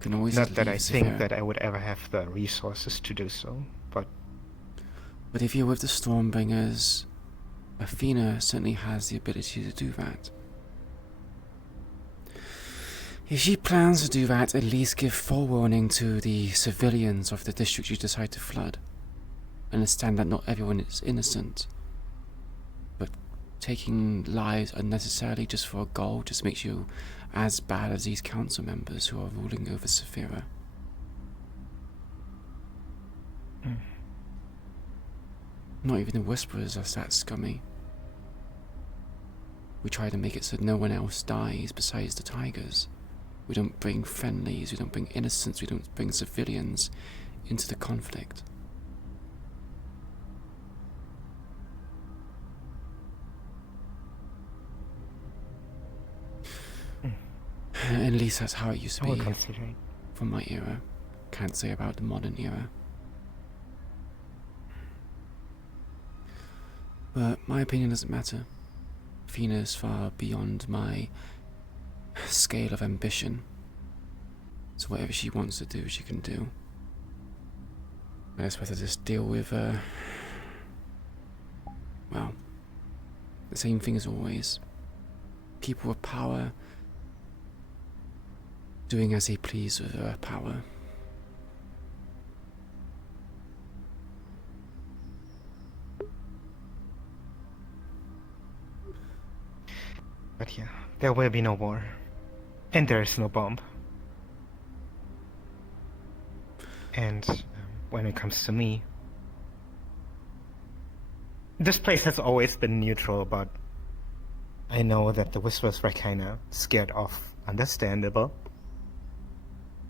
Can always Not that leave I think Zafira. that I would ever have the resources to do so, but But if you're with the Stormbringers, Athena certainly has the ability to do that. If she plans to do that, at least give forewarning to the civilians of the district you decide to flood. Understand that not everyone is innocent, but taking lives unnecessarily just for a goal just makes you as bad as these council members who are ruling over Zafira. Not even the Whisperers are that scummy. We try to make it so no one else dies besides the Tigers. We don't bring friendlies, we don't bring innocents, we don't bring civilians into the conflict. At least that's how it used to I will be consider it. from my era. Can't say about the modern era. But my opinion doesn't matter. Athena is far beyond my scale of ambition. So whatever she wants to do, she can do. I just better just deal with, well, the same thing as always. People with power doing as they please with their power. But yeah, there will be no war. And there is no bomb. And when it comes to me, this place has always been neutral, but I know that the Whisperers were kinda scared off. Understandable.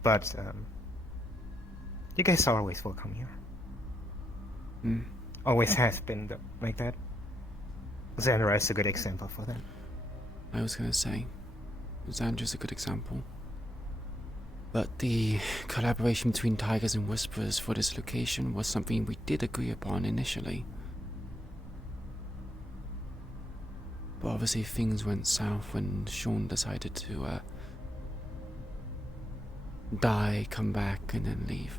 But you guys are always welcome here. Always has been like that. Xandra is a good example for that. I was gonna say, Xandra's a good example. But the collaboration between Tigers and Whisperers for this location was something we did agree upon initially. But obviously things went south when Sean decided to die, come back, and then leave.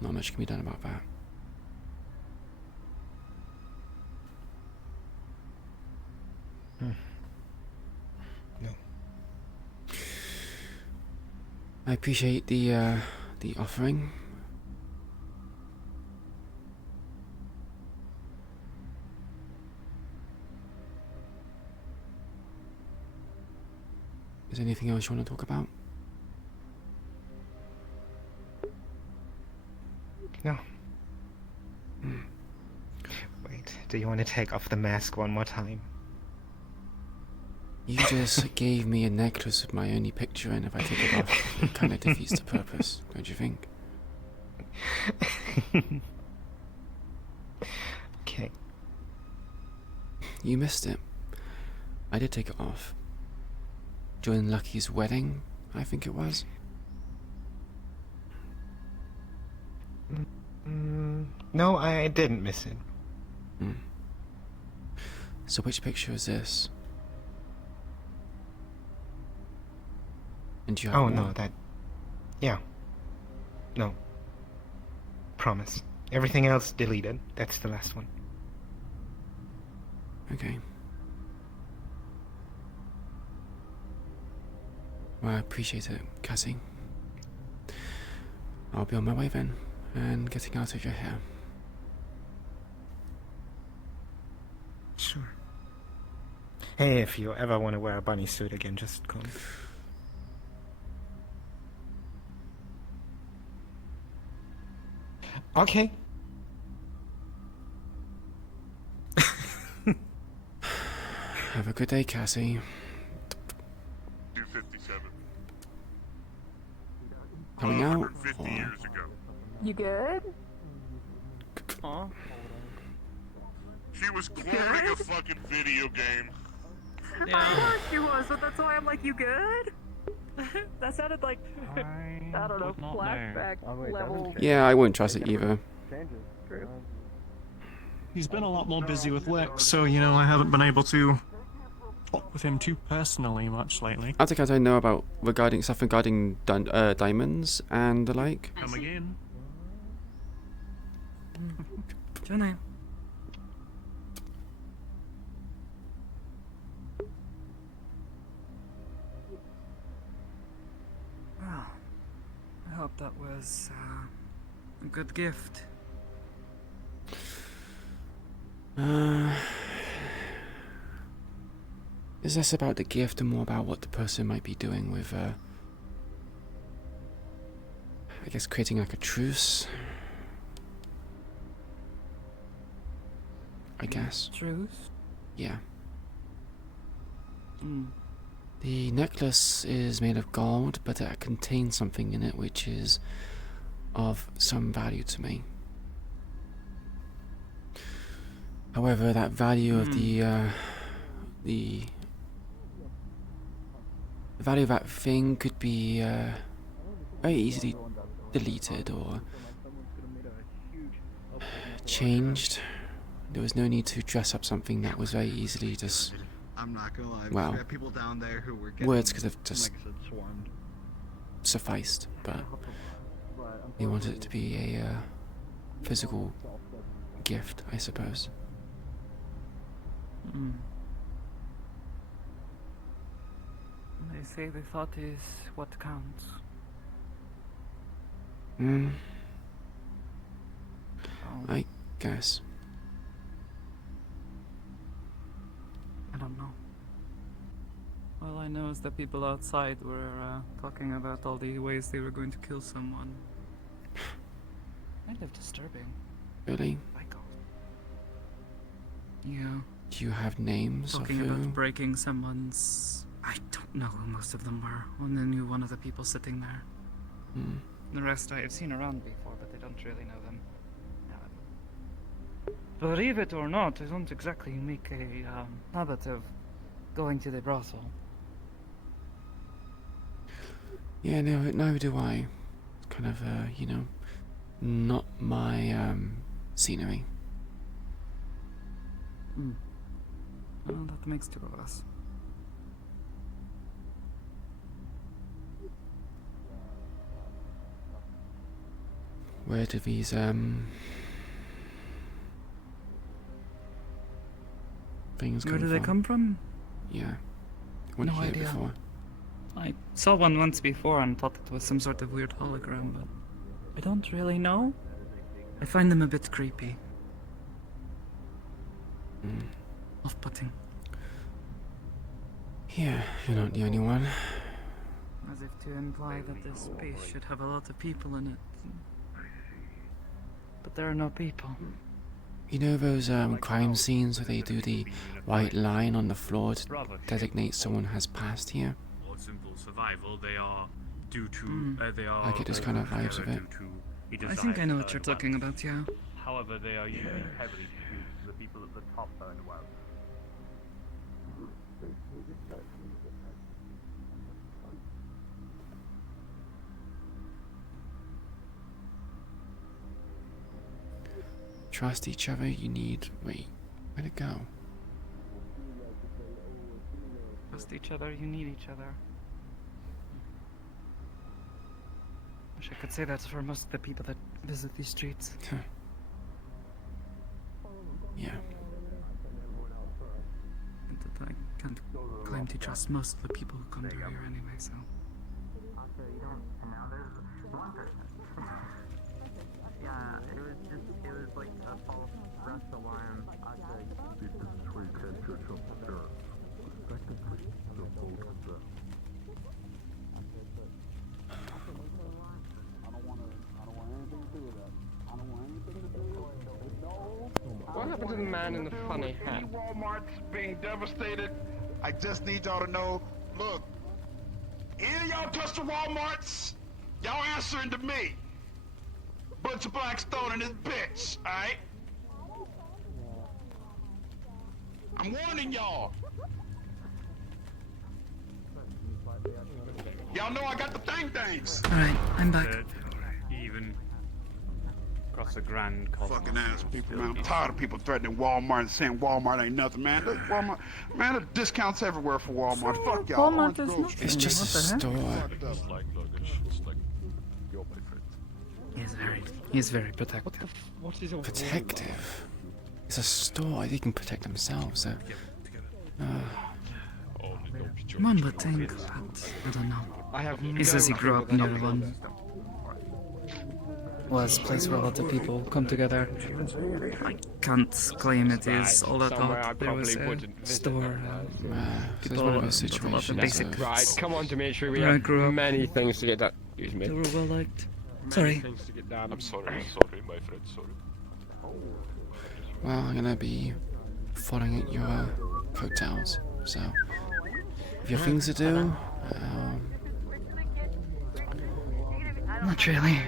Not much can be done about that. No. I appreciate the offering. Is there anything else you want to talk about? No. Wait, do you want to take off the mask one more time? You just gave me a necklace with my only picture in. If I take it off, it kind of defeats the purpose, don't you think? Okay. You missed it. I did take it off. During Lucky's wedding, I think it was. No, I didn't miss it. So which picture is this? And do you have Oh, more? no, that... Yeah. No. Promise. Everything else deleted. That's the last one. Okay. Well, I appreciate it, Cassie. I'll be on my way then, and getting out of your hair. Sure. Hey, if you ever want to wear a bunny suit again, just call me. Okay. Have a good day, Cassie. 257. Coming out? 150 Or... years ago. You good? Aw. She was cloning a fucking video game. I know she was, but that's why I'm like, you good? That sounded like, I don't know, flashback level. Yeah, I wouldn't trust it either. True. He's been a lot more busy with work, so, you know, I haven't been able to talk with him too personally much lately. I think I don't know about stuff regarding diamonds and the like. Come again. Johnny. Well, I hope that was a good gift. Is less about the gift and more about what the person might be doing with, I guess creating like a truce? I guess. Truce? Yeah. Hmm. The necklace is made of gold, but it contains something in it which is of some value to me. However, that value of the value of that thing could be very easily deleted or changed. There was no need to dress up something that was very easily just... I'm not gonna lie. Well, We had people down there who were getting, words could have just like I said, swarmed. sufficed, but he wanted it to be a physical gift, I suppose. Mm. They say the thought is what counts. I guess. I don't know. All I know is that people outside were talking about all the ways they were going to kill someone. Kind of disturbing. Really? My God. Yeah. Do you have names Talking of about who? breaking someone's... I don't know who most of them were. Only knew one of the people sitting there. The rest I have seen around before, but I don't really know them. Believe it or not, I don't exactly make a habit of going to the brothel. Yeah, no, do I. It's kind of, you know, not my scenery. Well, that makes two of us. Where do these things come Where do they from? come from? Yeah. Wouldn't No hear it idea. before. I saw one once before and thought it was some sort of weird hologram, but I don't really know. I find them a bit creepy. Off-putting. Yeah, you're not the only one. As if to imply that this space should have a lot of people in it. But there are no people. You know those crime scenes where they do the white line on the floor to designate someone has passed here? Or simple survival, they are due to they are I get this kind of vibes of it. I think I know what you're talking about, yeah. However, they are usually heavily skewed to the people at the top as well. trust each other, you need... Wait, where'd it go? Trust each other, you need each other. Wish I could say that for most of the people that visit these streets. Yeah. I can't claim to trust most of the people who come through here anyway, so... Yeah, it was like a false arrest alarm. This is where you can judge your parents. Technically, they're both of them. What happened to the man in the funny hat? Walmart's being devastated. I just need y'all to know, look, either y'all touch the Walmarts, y'all answering to me. Butcher Blackstone and his bitch, alright? I'm warning y'all. Y'all know I got the things. Alright, I'm back. Even across a grand Fucking ass people, man. I'm tired of people threatening Walmart and saying Walmart ain't nothing, man. Look, Walmart, man, there's discounts everywhere for Walmart. Fuck y'all. Walmart is nothing. It's just a store. He's very protective. What is Protective? It's a store. They can protect themselves. So. One would think, but I don't know. He says he grew up near one. Was a place where a lot of people come together. I can't claim it is all I thought. There was a store. There's one of those situations. Basic. Right, come on, Dimitri. We Where I have grew up. many things to get done. Excuse me. They were well liked. Sorry. I'm sorry, my friend, sorry. Well, I'm gonna be following your coattails. So, if you have things to do, Not really.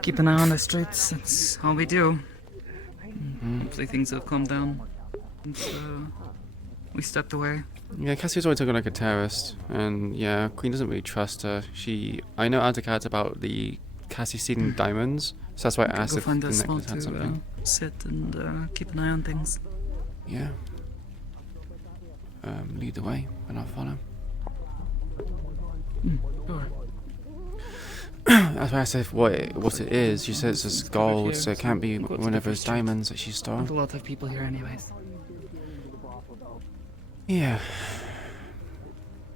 Keep an eye on the streets. That's all we do. Hopefully things have calmed down. And so we stepped away. yeah, Cassie's always looking like a terrorist, and yeah, Queen doesn't really trust her. I know Advocat about the Cassie stealing diamonds, so that's why I asked Go if find the a spot necklace had to something. sit and keep an eye on things. Yeah. Lead the way, and I'll follow. Sure. That's why I asked if what it is. She says it's gold, so it can't be one of those diamonds that she stole. There's a lot of people here anyways. Yeah.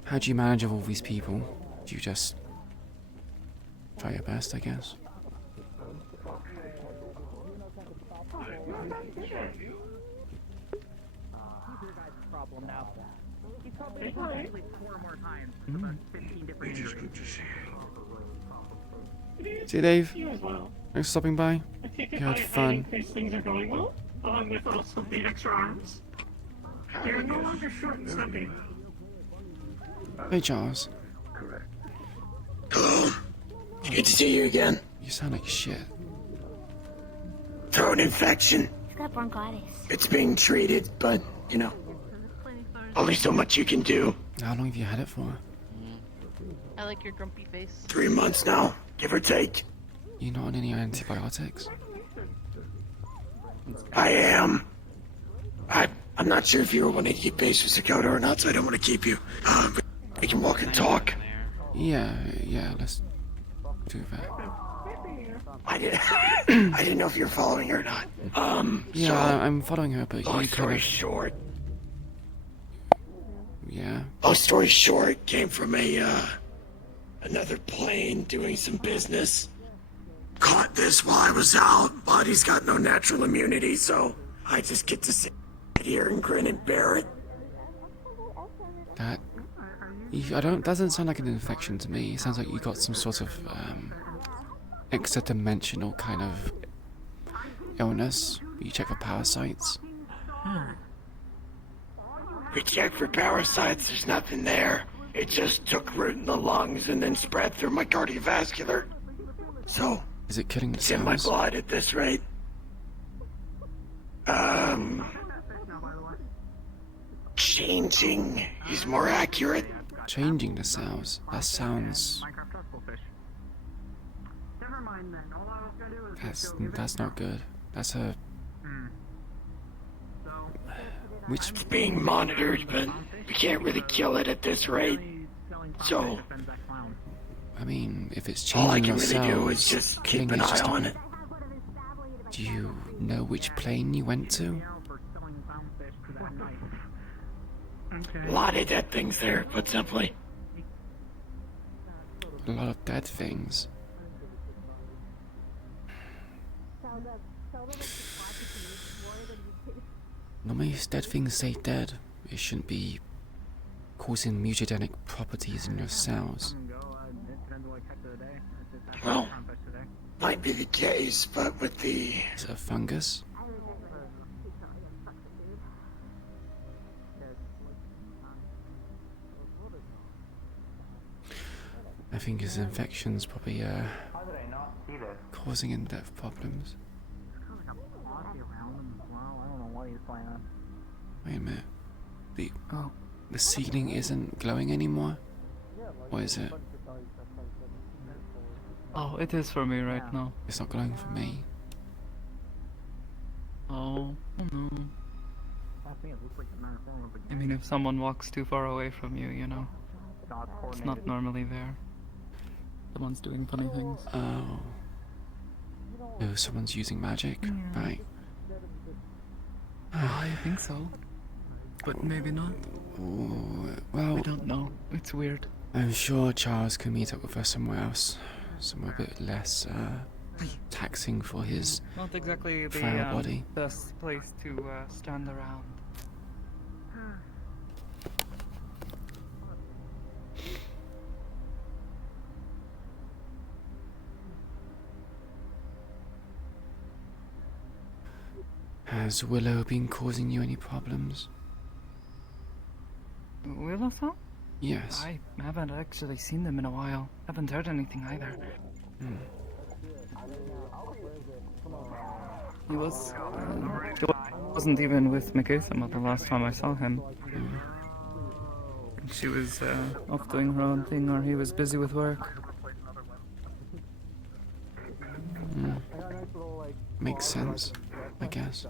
How do you manage with all these people? Do you just try your best, I guess? See you, Dave. You as well. Thanks for stopping by. I take You it had I fun. in case things are going well, along with also the extra arms. You're no longer short and stumpy. Hey, Charles. Hello. Good to see you again. You sound like shit. Throat infection. He's got bronchitis. It's being treated, but, you know, only so much you can do. How long have you had it for? I like your grumpy face. 3 months now, give or take. You're not on any antibiotics? I am. I'm not sure if you want to keep pace with Dakota or not, so I don't want to keep you. We can walk and talk. Yeah, let's do that. I didn't know if you were following her or not. Yeah, so, I'm following her, but long you story kind of... short. Yeah? Long story short, came from another plane doing some business. Caught this while I was out. Body's got no natural immunity, so I just get to sit here and grin and bear it. That... doesn't sound like an infection to me. It sounds like you got some sort of, extra-dimensional kind of illness. You check for parasites. We checked for parasites, there's nothing there. It just took root in the lungs and then spread through my cardiovascular. So, is it killing the it's in my cells? blood at this rate. Changing is more accurate. Changing the cells? That sounds... That's not good. That's a It's being monitored, but we can't really kill it at this rate. So, I mean, if it's all I changing can really do is yourselves, just killing keep an is eye just on it. Do you know which plane you went to? A lot of dead things there, put simply. A lot of dead things. Normally, if dead things stay dead, it shouldn't be causing mutagenic properties in your cells. Well, might be the case, but with the... Is it a fungus? I think his infection's probably causing in-depth problems. Wait a minute. The ceiling isn't glowing anymore? Or is it? Oh, it is for me right now. It's not glowing for me. Oh, no. I mean, if someone walks too far away from you, you know, it's not normally there. Someone's doing funny things. Oh. Oh, someone's using magic? Right. I think so. But maybe not. Ooh, well, I don't know. It's weird. I'm sure Charles can meet up with us somewhere else. Somewhere a bit less taxing for his Not exactly the frail body. best place to stand around. Has Willow been causing you any problems? Willow? Yes. I haven't actually seen them in a while. Haven't heard anything either. He wasn't even with Megithama the last time I saw him. She was off doing her own thing, or he was busy with work. Makes sense, I guess.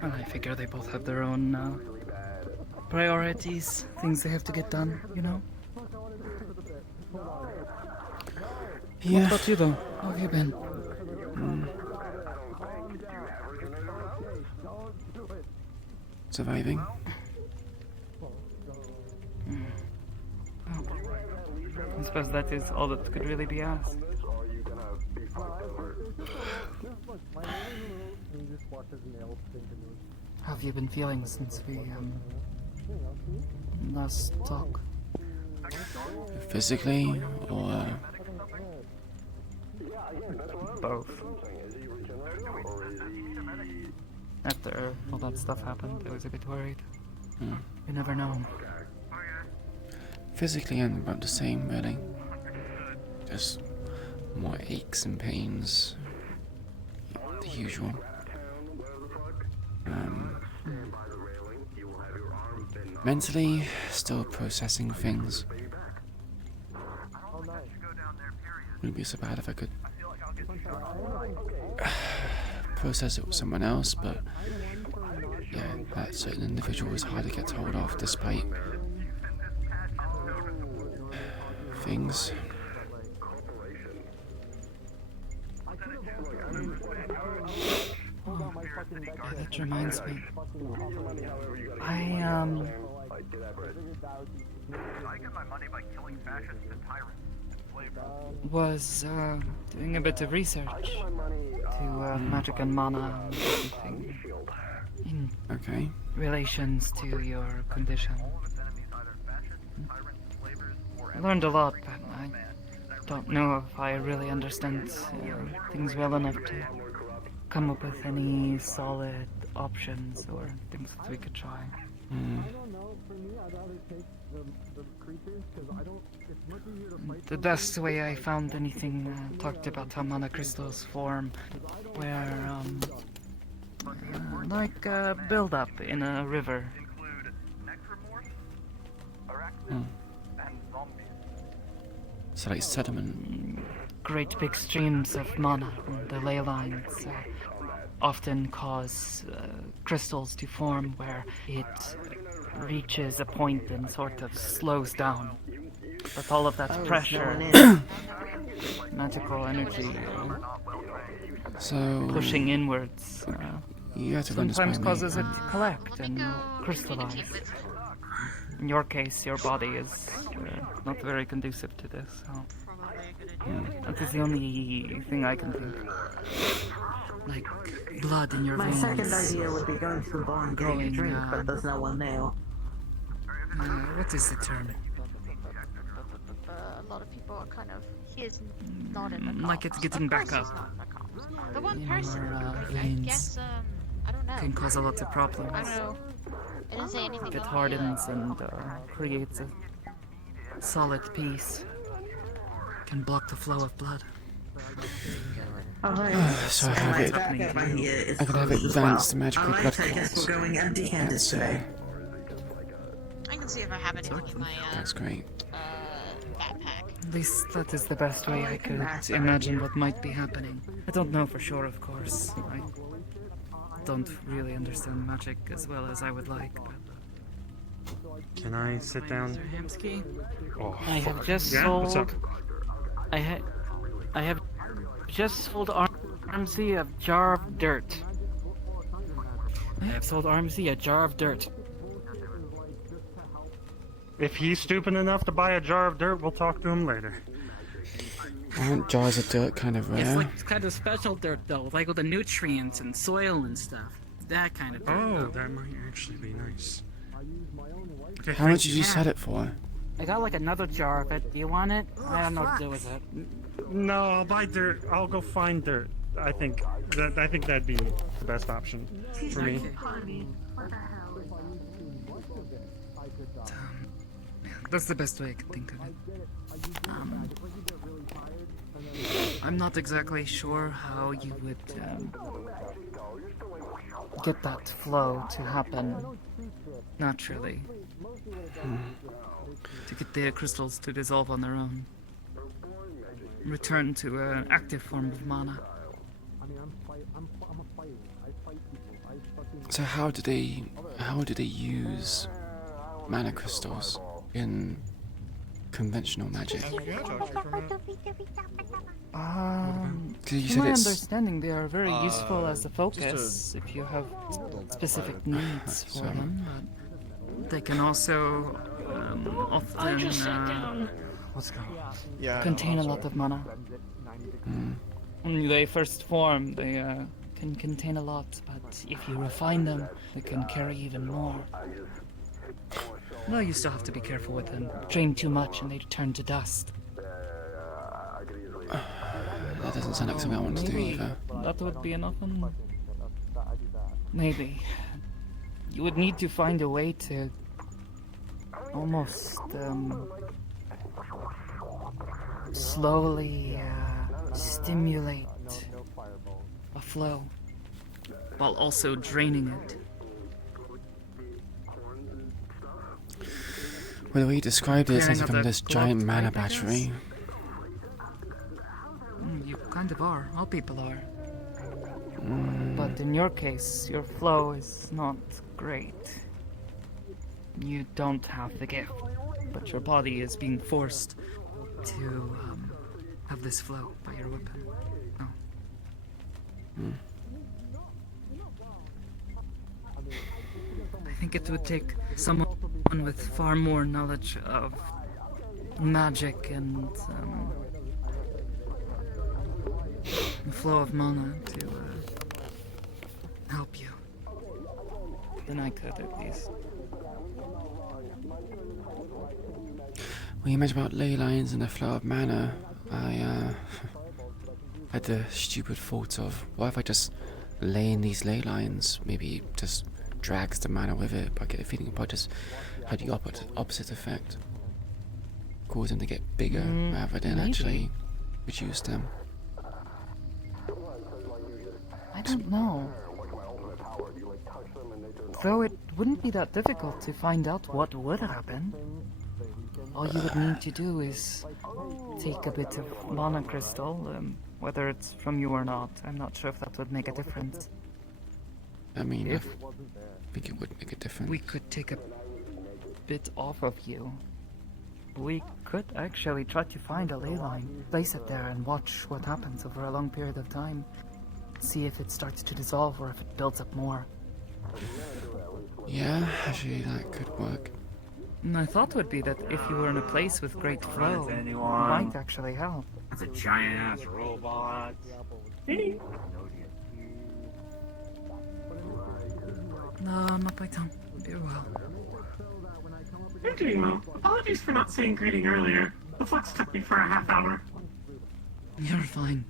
Well, I figure they both have their own priorities, things they have to get done, you know? Yeah. What about you, though? How have you been? Surviving. I suppose that is all that could really be asked. How have you been feeling since we last talked? Physically, or both? After all that stuff happened, I was a bit worried. You never know. Physically, I'm about the same, really. Just more aches and pains. The usual. Mentally, still processing things. Wouldn't be so bad if I could process it with someone else, but yeah, that certain individual is hard to get hold of despite things. Yeah, that reminds me. I was doing a bit of research to magic and mana and everything in relations to your condition. I learned a lot, but I don't know if I really understand things well enough to come up with any solid options or things that we could try. The best way I found anything talked about how mana crystals form, where like a build-up in a river. So like sediment. Great big streams of mana and the ley lines often cause crystals to form where it reaches a point and sort of slows down. But all of that pressure, magical energy, So pushing inwards, you have to run this by sometimes me. causes it to collect and crystallize. In your case, your body is not very conducive to this, so that is the only thing I can think of. Like blood in your My veins. second idea would be going to the bar and getting a drink, but there's no one there. What is the term? A lot of people are kind of. He is not in the cops. Like it's getting back up. The one In person, your I veins guess, I don't know. can cause a lot of problems. I don't know. It didn't say anything. It on hardens and creates a solid piece. Can block the flow of blood. So I have it. I could have advanced magical blood clots. We're going empty-handed today. I can see if I have anything in my That's great. backpack. At least that is the best way I could imagine what might be happening. I don't know for sure, of course. I don't really understand magic as well as I would like, but... Can I sit down? Mr. Hamsky? Oh, I have just yeah? What's up? sold... I have just sold Armsy a jar of dirt. I have sold Armsy a jar of dirt. If he's stupid enough to buy a jar of dirt, we'll talk to him later. Aren't jars of dirt kind of It's rare? like kind of special dirt though, like with the nutrients and soil and stuff. That kind of dirt. Oh, that might actually be nice. Okay, How much did you sell it for? I got like another jar of it. Do you want it? I don't know what to do with it. No, I'll buy dirt. I'll go find dirt. I think that'd be the best option for me. That's the best way I can think of it. I'm not exactly sure how you would get that flow to happen naturally. To get the crystals to dissolve on their own. Return to an active form of mana. So how do they use mana crystals in conventional magic? To you said my it's- understanding, they are very useful as a focus if you have specific needs for them. But they can also often contain a lot of mana. When they first form, they can contain a lot, but if you refine them, they can carry even more. Well, you still have to be careful with them. Drain too much and they turn to dust. That doesn't sound like something I want to do Maybe either. that would be enough. Maybe. You would need to find a way to almost slowly stimulate a flow while also draining it. Well, the way you described it, it sounds like Clearing I'm out this that giant blocked mana pipe, I guess? battery. You kind of are. All people are. Mm. But in your case, your flow is not great. You don't have the gift, but your body is being forced to have this flow by your weapon. Oh. Mm. I think it would take someone with far more knowledge of magic and the flow of mana to help you. Than I could, at least. When you mentioned about ley lines and the flow of mana, I had the stupid thought of, what if I just lay in these ley lines? Maybe just drags the mana with it, but I get a feeling it probably just had the opposite effect. Cause them to get bigger rather than maybe. actually reduce them. I don't know. Though it wouldn't be that difficult to find out what would happen. All you would need to do is take a bit of mana crystal, whether it's from you or not. I'm not sure if that would make a difference. I mean, I If think it would make a difference. we could take a bit off of you, we could actually try to find a ley line, place it there, and watch what happens over a long period of time. See if it starts to dissolve or if it builds up more. Yeah, actually, that could work. My thought would be that if you were in a place with great flow, it might actually help. It's a giant ass robot. No, not by Tom. You're well. You're doing well. Apologies for not saying greeting earlier. The flux took me for a half hour. You're fine.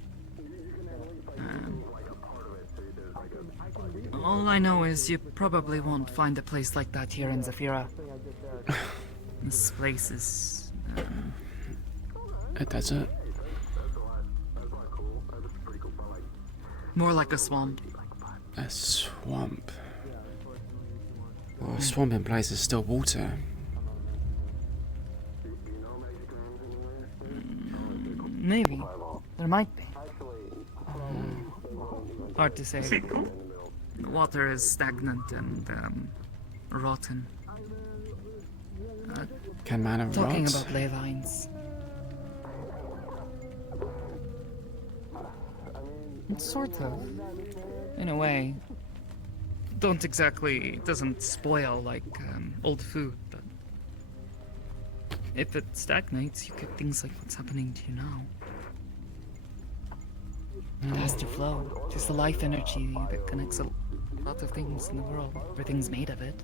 All I know is you probably won't find a place like that here in Zafira. This place is... A desert? more like a swamp. A swamp? Well, a swamp implies there's still water. Maybe. There might be. Hard to say. The water is stagnant and rotten. Can mana Talking rot? about ley lines. Sort of. In a way. Don't exactly... doesn't spoil like old food, but... if it stagnates, you get things like what's happening to you now. It has to flow. Just the life energy that connects a lot of things in the world. Everything's made of it.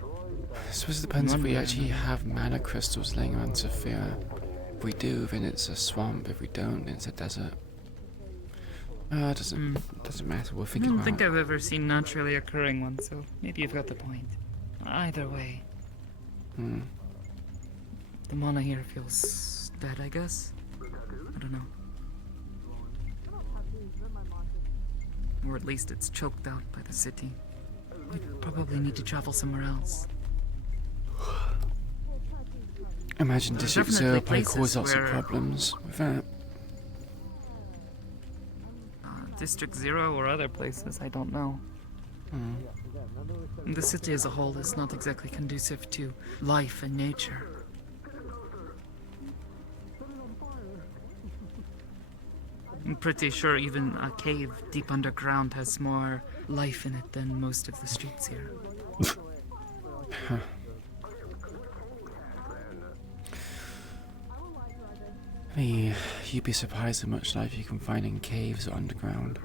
I suppose it depends if we actually have mana crystals laying around Sophia. If we do, then it's a swamp. If we don't, it's a desert. It doesn't matter. We'll I figure it don't out. think I've ever seen naturally occurring one, so maybe you've got the point. Either way. The mana here feels dead, I guess. I don't know. Or at least it's choked out by the city. We probably need to travel somewhere else. Imagine There are District definitely Zero probably places caused lots of where- problems with that. District Zero or other places, I don't know. The city as a whole is not exactly conducive to life and nature. I'm pretty sure even a cave deep underground has more life in it than most of the streets here. Hey, you'd be surprised how much life you can find in caves or underground.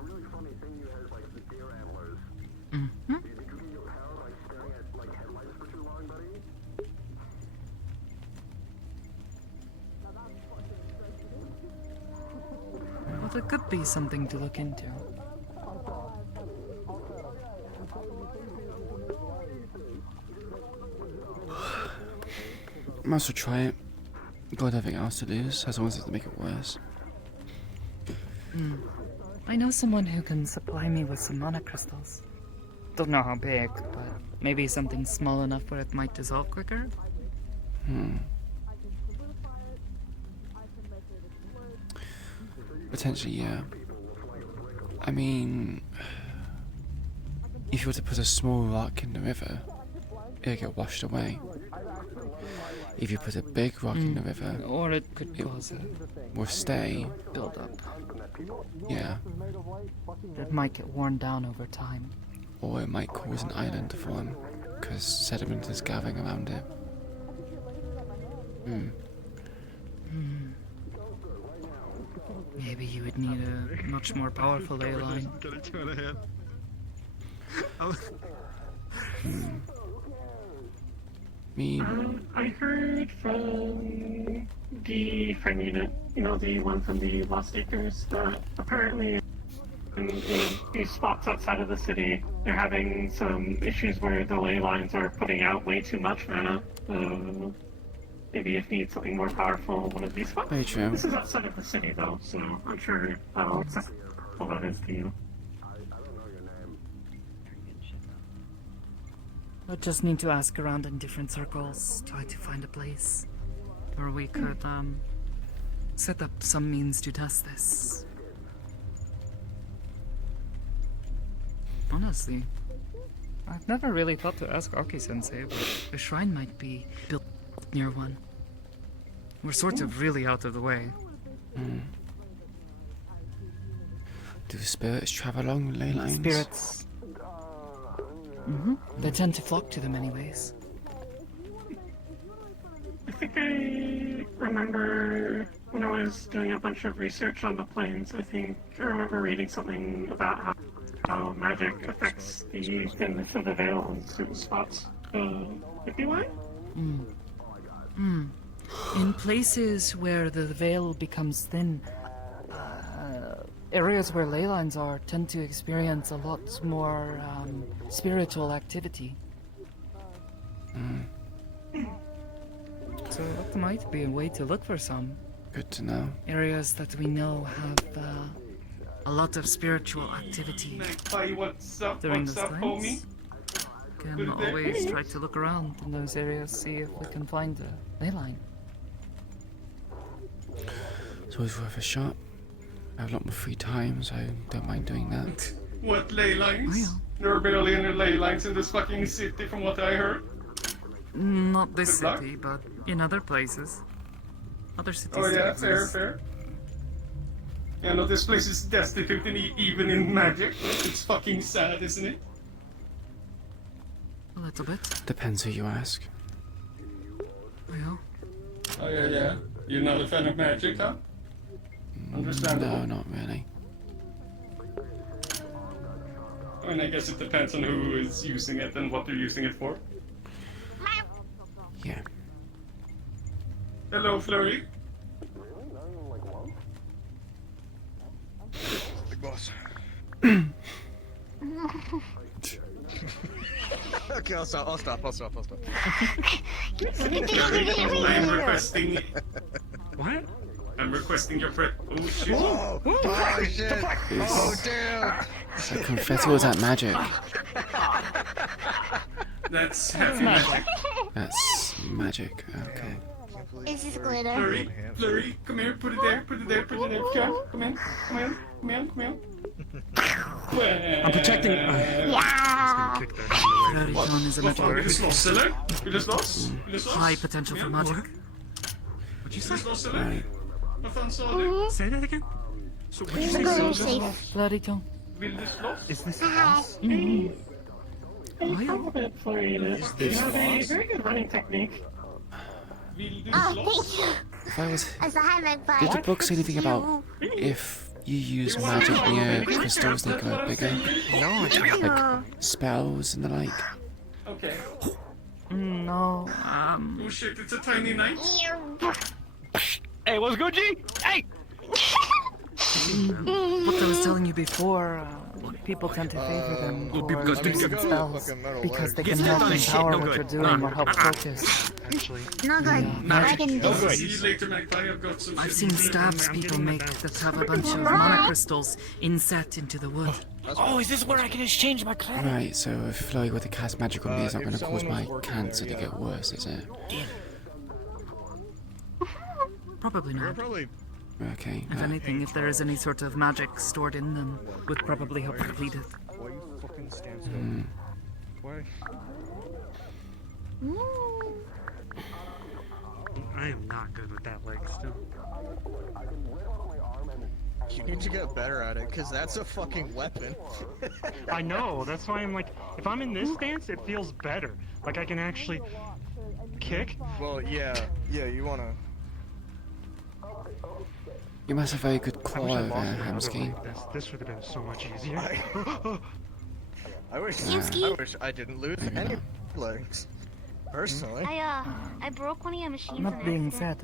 Well, it could be something to look into. Might as well try it. Got nothing else to lose, as long as it doesn't make it worse. I know someone who can supply me with some mana crystals. Don't know how big, but maybe something small enough where it might dissolve quicker? Potentially, yeah. I mean, if you were to put a small rock in the river, it'll get washed away. If you put a big rock in the river, Or it could cause a will stay. build up. Yeah. It might get worn down over time. Or it might cause an island to form, because sediment is gathering around it. Maybe you would need a much more powerful ley line. Get it to an hand. I heard from the friend unit, you know, the one from the Lost Acres, that apparently in these spots outside of the city, they're having some issues where the ley lines are putting out way too much mana. Maybe if you need something more powerful, one of these spots. Very true. This is outside of the city, though, so I'm sure how accessible that is to you. I just need to ask around in different circles, try to find a place where we could, set up some means to test this. Honestly, I've never really thought to ask Aki-sensei, but a shrine might be built near one. We're sort of really out of the way. Do spirits travel along ley lines? Spirits. They tend to flock to them anyways. I think I remember when I was doing a bunch of research on the planes, I remember reading something about how magic affects the thinness of the veil in certain spots. Could be why? In places where the veil becomes thin, areas where ley lines are tend to experience a lot more spiritual activity. So that might be a way to look for some. Good to know. Areas that we know have a lot of spiritual activity during those times. Can always try to look around in those areas, see if we can find a ley line. It's always worth a shot. I have a lot more free time, so I don't mind doing that. What ley lines? There are barely any ley lines in this fucking city from what I heard. Not this city, but in other places. Other cities. Oh yeah, exist. fair. Yeah, no, this place is destitute even in magic. It's fucking sad, isn't it? A little bit. Depends who you ask. Well. Oh yeah. You're not a fan of magic, huh? Understandable. No, not really. I mean, I guess it depends on who is using it and what they're using it for. Yeah. Hello, Flurry. Big boss. Okay, I'll stop. I'm requesting... What? I'm requesting your friend. Oh shit. Whoa! Oh shit! Oh damn! So confetti was that magic? That's happy magic. That's magic, okay. Is this glitter? Flurry, come here, put it there. Come in. I'm protecting. Yeah. Radicon is a magic We just lost Siller. high potential for magic. What'd you say? Lost Siller? Right. Vad fan sa du? Say that again. So what'd you say? Safe. Radicon. Vill du slåss? Is this house? Confident Flurry in it. You have a very good running technique. Vill du Oh, slåss? thank you. If I was... As a high magpie. Did the book say anything about if you use magic near crystals they grow bigger? No, Like spells and the like? Okay. No, Oh shit, it's a tiny knight. Hey, what's good, G? Hey! what I was telling you before, people tend to favor them for using spells because they can help empower what you're doing or help focus. No good. I can do this. See you later, Magpie. I've got some I've shit seen to do. stabs people make that have a bunch of mana crystals inset into the wood. Oh, is this where I can exchange my credit? Right, so if Flurry were to cast magic on me, it's not going to cause my cancer to get worse, is it? Probably not. Okay. If anything, if there is any sort of magic stored in them, would probably help deplete it. Why you fucking stand still? Why? I am not good with that leg still. You need to get better at it, cause that's a fucking weapon. I know. That's why I'm like, if I'm in this stance, it feels better. Like I can actually kick. Well, yeah, you wanna. You must have very good I claw wish I over lost there, it. Hamsky. This would have been so much easier. I wish I didn't lose any legs. Personally. I broke one of your machines. That being said,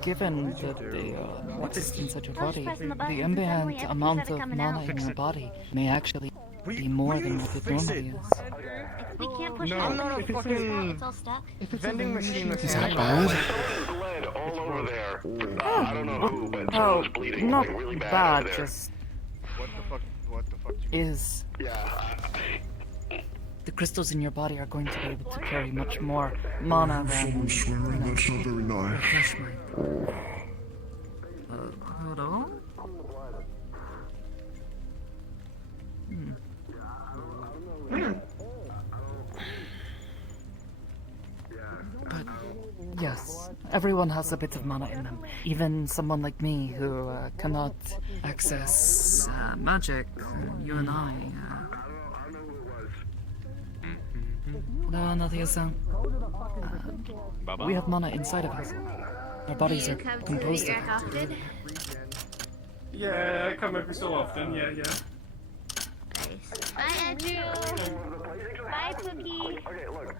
given that the exist in such a body, the ambient amount of mana in your body may actually be more than what it normally is. We can't push No, it. I'm not a fucking It's all stuck. vending machine. Is that bad? All over there. I don't know who, but Oh, someone's bleeding not like really bad bad, over there. just What the fuck? is Yeah. the crystals in your body are going to be able to carry much more mana than swearing, that's not very nice. refreshment. Hold on. everyone has a bit of mana in them. Even someone like me who cannot access magic. You and I. Hello, Nadia-san. We have mana inside of us. Our bodies are composed of it. Yeah, I come every so often. Yeah. Nice. Bye, Andrew. Bye, Cookie. Okay, look.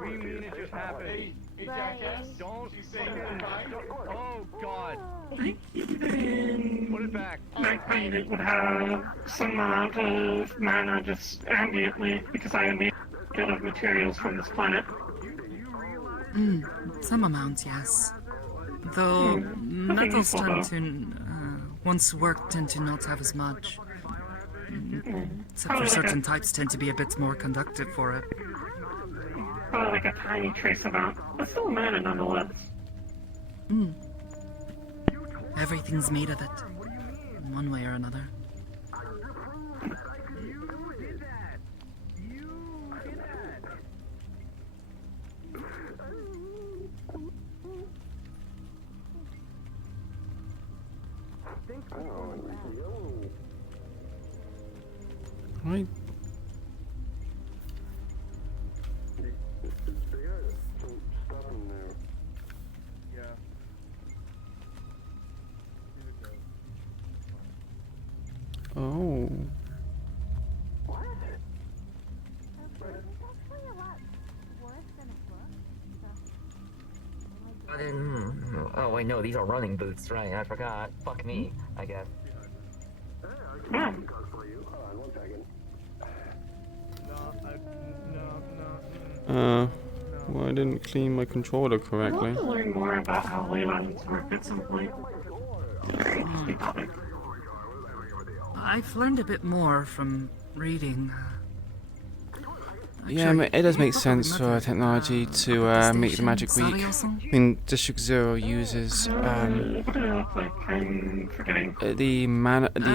We mean it just happened. Hey, jackass, don't say oh god. Put it back. My planet would have some amount of mana just ambiently because I am made of materials from this planet. Some amount, yes. Though metals tend to, once worked, tend to not have as much. Except for certain types tend to be a bit more conductive for it. Probably like a tiny trace amount, but still mana nonetheless. Everything's made of it, in one way or another. Right. Oh. Oh wait, no, these are running boots, right? I forgot. Fuck me, I guess. Well, I didn't clean my controller correctly. I'd love to learn more about how ley lines work at some point. I've learned a bit more from reading. Yeah, it does make sense for technology to make the magic weak. I mean, District Zero uses the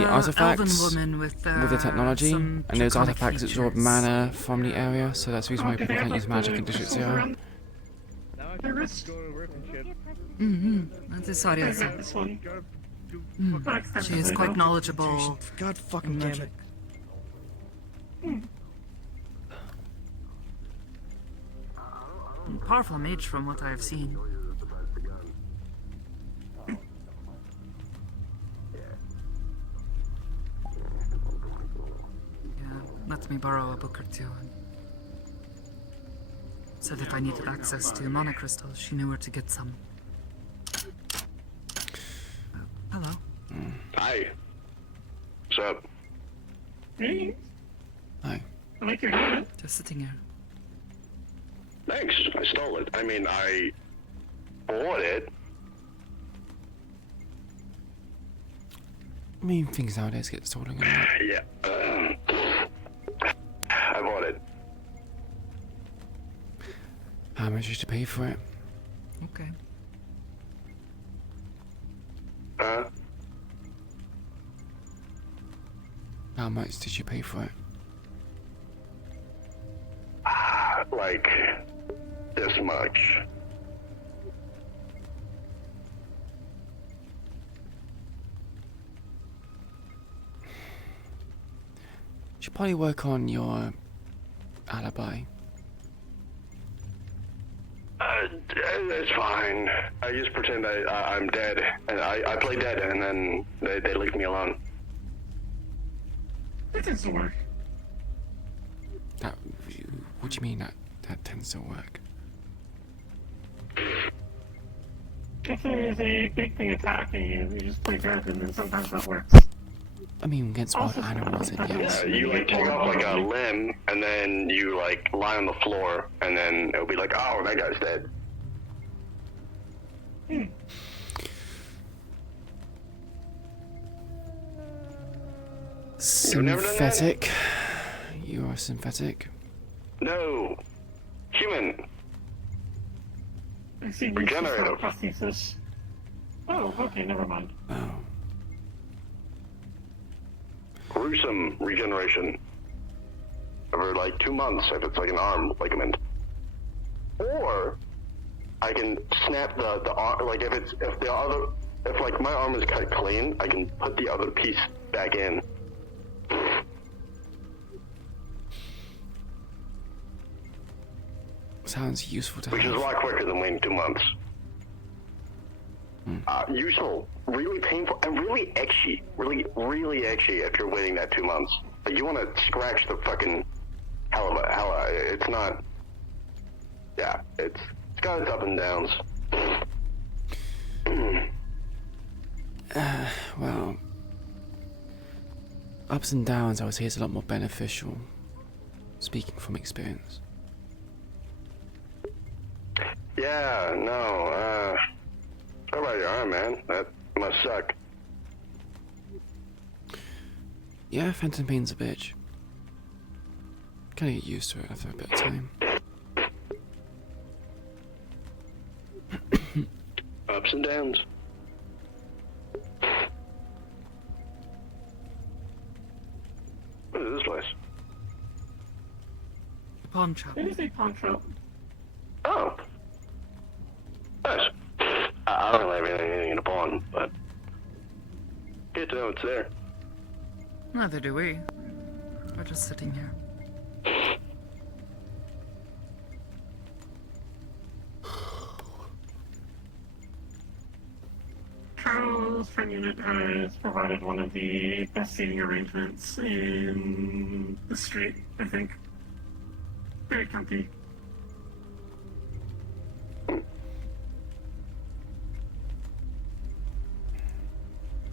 artifacts with the technology, and those artifacts absorb mana from the area, so that's the reason why people can't use magic in District Zero. That's Arya-san. She is quite knowledgeable. God fucking damn it. Powerful mage from what I have seen. Yeah, let me borrow a book or two. Said if I needed access to mana crystals, she knew where to get some. Hello. Hi. What's up? Hey. Hi. I like your hat. Just sitting here. Thanks. I stole it. I mean, I bought it. I mean, things nowadays get stolen a lot. Yeah. I bought it. How much did you pay for it? Okay. How much did you pay for it? Like this much. You should probably work on your alibi. It's fine. I just pretend I'm dead, and I play dead, and then they leave me alone. That tends to work. What do you mean that tends to work? If there's a big thing attacking you, you just play dead, and then sometimes that works. I mean, against wild animals, it yes. You like take off like a limb, and then you like lie on the floor, and then it'll be like, oh, that guy's dead. Synthetic. You are synthetic. No. Human. I see Regenerative. prosthesis. Oh, okay, never mind. Oh. Gruesome regeneration. Over like 2 months if it's like an arm ligament. Or I can snap the arm, like if like my arm is cut clean, I can put the other piece back in. Sounds useful to Which is a lot quicker than waiting 2 months. Useful, really painful, and really itchy. Really itchy if you're waiting that 2 months. Like, you want to scratch the fucking hell of it's not. Yeah, it's got its up and downs. Well, ups and downs, I would say, is a lot more beneficial. Speaking from experience. Yeah, no, how about your arm, man? That must suck. Yeah, phantom pain's a bitch. Kinda get used to it after a bit of time. Ups and downs. What is this place? Pawn shop. It is a pawn shop. Oh. Nice. I don't really have anything to pawn, but good to know it's there. Neither do we. We're just sitting here. Charles from Unit has provided one of the best seating arrangements in the street, I think. Very comfy.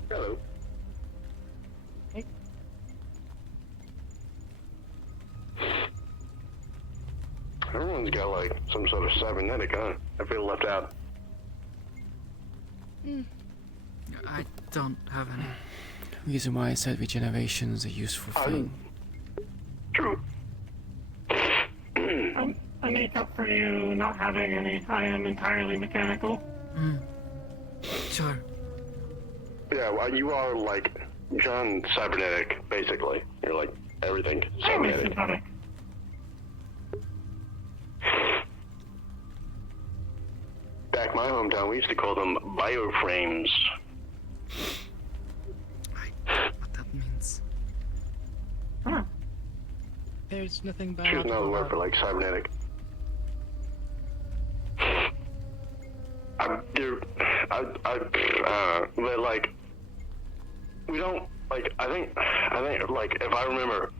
Hello. Hey. Everyone's got like some sort of cybernetic, huh? I feel left out. I don't have any. Reason why I said regeneration is a useful thing. True. I make up for you not having any. I am entirely mechanical. Sure. Yeah, well, you are like John cybernetic, basically. You're like everything cybernetic. Synthetic. Back my hometown, we used to call them bioframes. What that means. Huh. There's nothing bad. Choose another word for like cybernetic. But like, we don't like. I think like if I remember,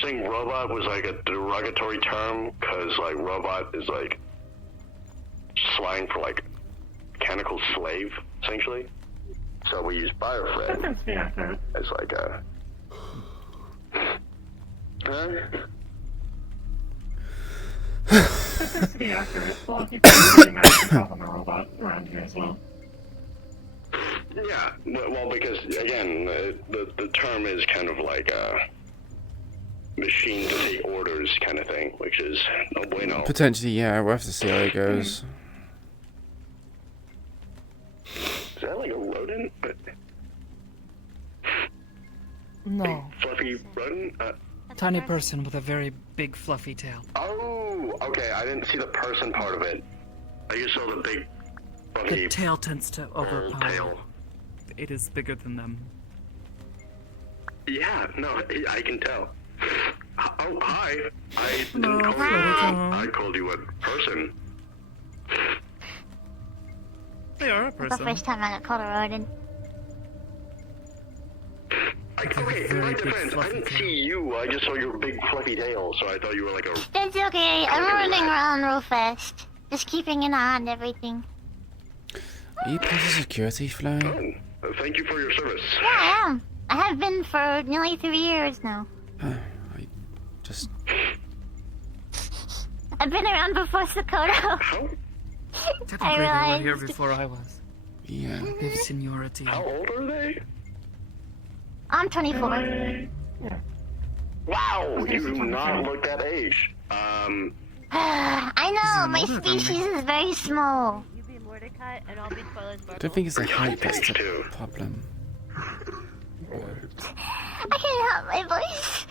saying robot was like a derogatory term because like robot is like slang for like mechanical slave essentially. So we use bioframe as like a. That to be accurate. A lot of people really mad on the robot around here as well. Yeah, well, because again, the term is kind of like a machine to take orders kind of thing, which is no bueno. Potentially, yeah. We'll have to see how it goes. Is that like a rodent? No. Fluffy rodent? Tiny person with a very big fluffy tail. Oh, okay. I didn't see the person part of it. I just saw the big fluffy. The tail tends to overpower. Tail. It is bigger than them. Yeah, no, I can tell. Oh, hi. I didn't No, call you. hi. I called you a person. They are a That's the person. first time I got called a rodent. Okay, in my defense, I didn't see you. I just saw your big fluffy tail, so I thought you were like a. That's okay. I'm running around real fast. Just keeping an eye on everything. Are you part of security, Flo? Oh, thank you for your service. Yeah, I am. I have been for nearly 3 years now. I just. I've been around before Sakoto. Technically, I they were realized. here before I was. Yeah. They have seniority. How old are they? I'm 24. Wow, you do not look that age. I know, my older than species is very small. You be Mordecai and I'll be Toilet I don't think it's the height that's the problem. I can't help my voice.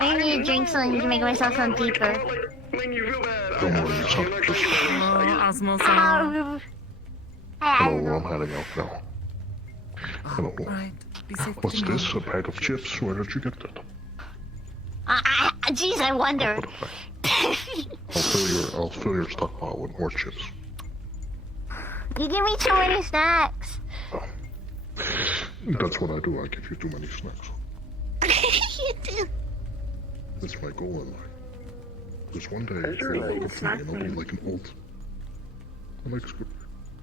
My I need to drink something to make myself feel deeper. Don't worry, it's not just... Osmo Hello, Hello, I'm heading out now. Hello. Right. Be safe. What's this? A bag of chips? Where did you get that? Jeez, I wonder. I'll fill your stockpile with more chips. You give me too many snacks. That's what I do. I give you too many snacks. You do. That's my goal in life. Because one day you'll look up to me and I'll be like an old... I like Scooter.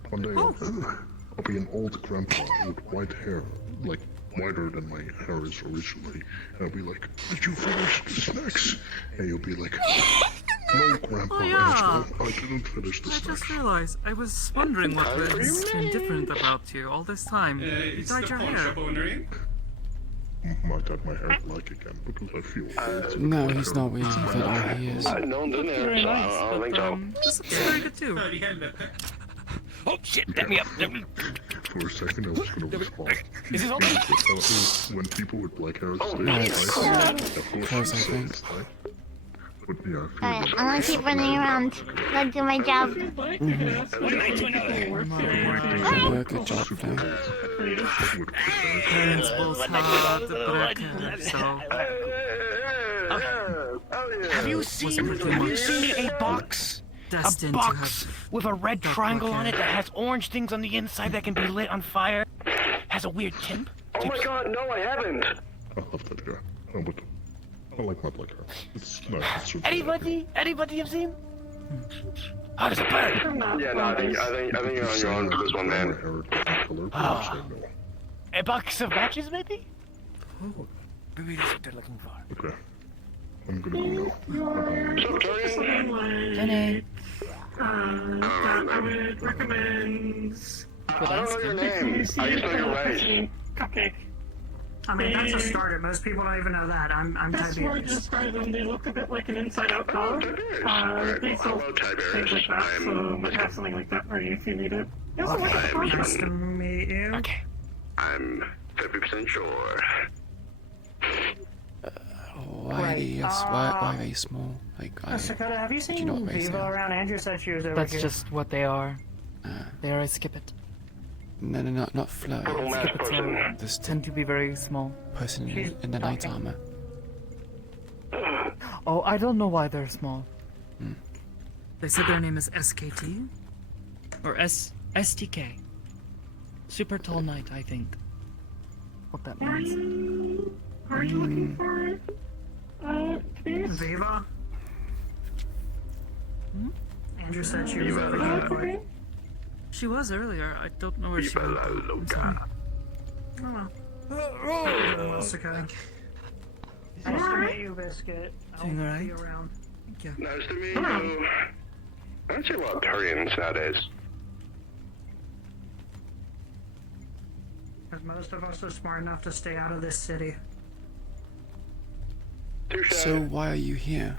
One day I'll be an old grandpa with white hair, like whiter than my hair is originally. And I'll be like, did you finish the snacks? And you'll be like, no, Grandpa, I didn't finish the snacks. I just realized, I was wondering what was different about you all this time. You dyed your hair. Might dye my hair black again because I feel old. No, he's not weird. I don't know who he is. No one's in there, so I don't think so. This looks very good too. Oh shit, let me up. For a second, I was gonna respond. Is this all? When people with black hair say Close, I think. But yeah, I feel Alright, I'm gonna keep running around. Let's do my job. Good job, Dan. Parents both had black hair, so... Have you seen a box? A box with a red triangle on it that has orange things on the inside that can be lit on fire? Has a weird tint? Oh my god, no, I haven't. I love that hair. Oh, but I like my black hair. It's nice. It's super Anybody have seen? Oh, there's a bird. Yeah, no, I think you're on your own for this one, man. A box of matches, maybe? Oh, maybe that's what they're looking for. Okay. I'm gonna go now. Jenny. I would recommend... I don't know your name. I just know you're right. Cupcake. I mean, that's a starter. Most people don't even know that. I'm That's where I describe them. They look a bit like an inside-out dog. They sell things like that, so I might have something like that for you if you need it. Nice to meet you. Okay. I'm 50% sure. Why are they small? Like, Sakota, have you seen not raise Viva them? around? Andrew said she was over That's here. just what they are. They are a skippet. No, not Flo. Skippets tend to be very small. Person in the knight armor. Oh, I don't know why they're small. They said their name is SKT? Or STK. Super tall knight, I think. What that means. Are you looking for Viva? Andrew said she was over here. She was earlier. I don't know where she went. I'm sorry. Oh well. Sakota. Nice to meet you, Biscuit. Doing I'll alright? be around. Thank you. Nice to meet you. I don't see a lot of Turians nowadays. Because most of us are smart enough to stay out of this city. So why are you here?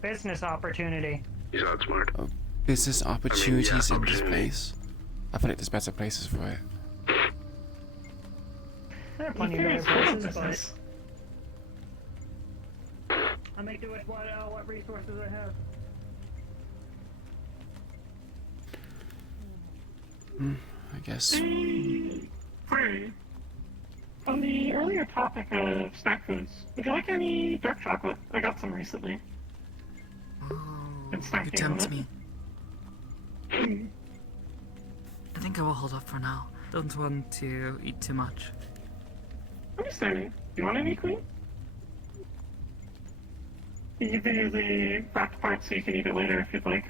Business opportunity. He's not smart. Business opportunities in this place. I feel like there's better places for it. There are plenty of better places, but I make do with what resources I have. I guess. Hey. On the earlier topic of snack foods, would you like any dark chocolate? I got some recently. You tempt me. I think I will hold up for now. Don't want to eat too much. Understanding. Do you want any, Queen? You can give you the wrapped part so you can eat it later if you'd like.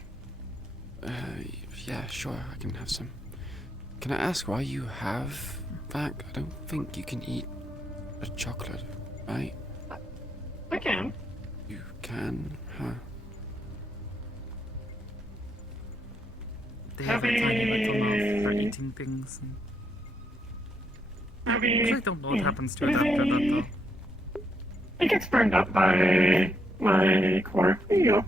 Yeah, sure, I can have some. Can I ask why you have that? I don't think you can eat a chocolate, right? I can. You can, huh? They have a tiny little mouth for eating things. I actually don't know what happens to it after that, though. It gets burned up by my core. There you go.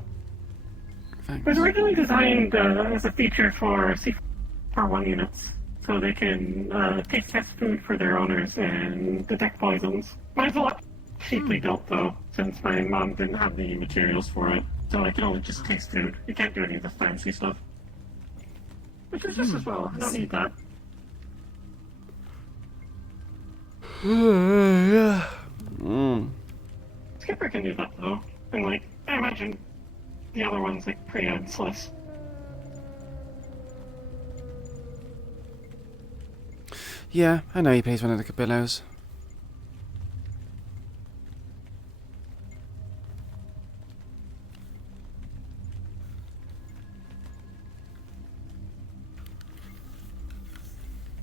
It was originally designed as a feature for C41 units, so they can taste test food for their owners and detect poisons. Mine's a lot cheaply built though, since my mom didn't have the materials for it. So I can only just taste food. You can't do any of the fancy stuff. Which is just as well. I don't need that. Yeah. Skipper can do that though. And like, I imagine the other ones like Priya and Sliss. Yeah, I know he plays one of the Cabillos.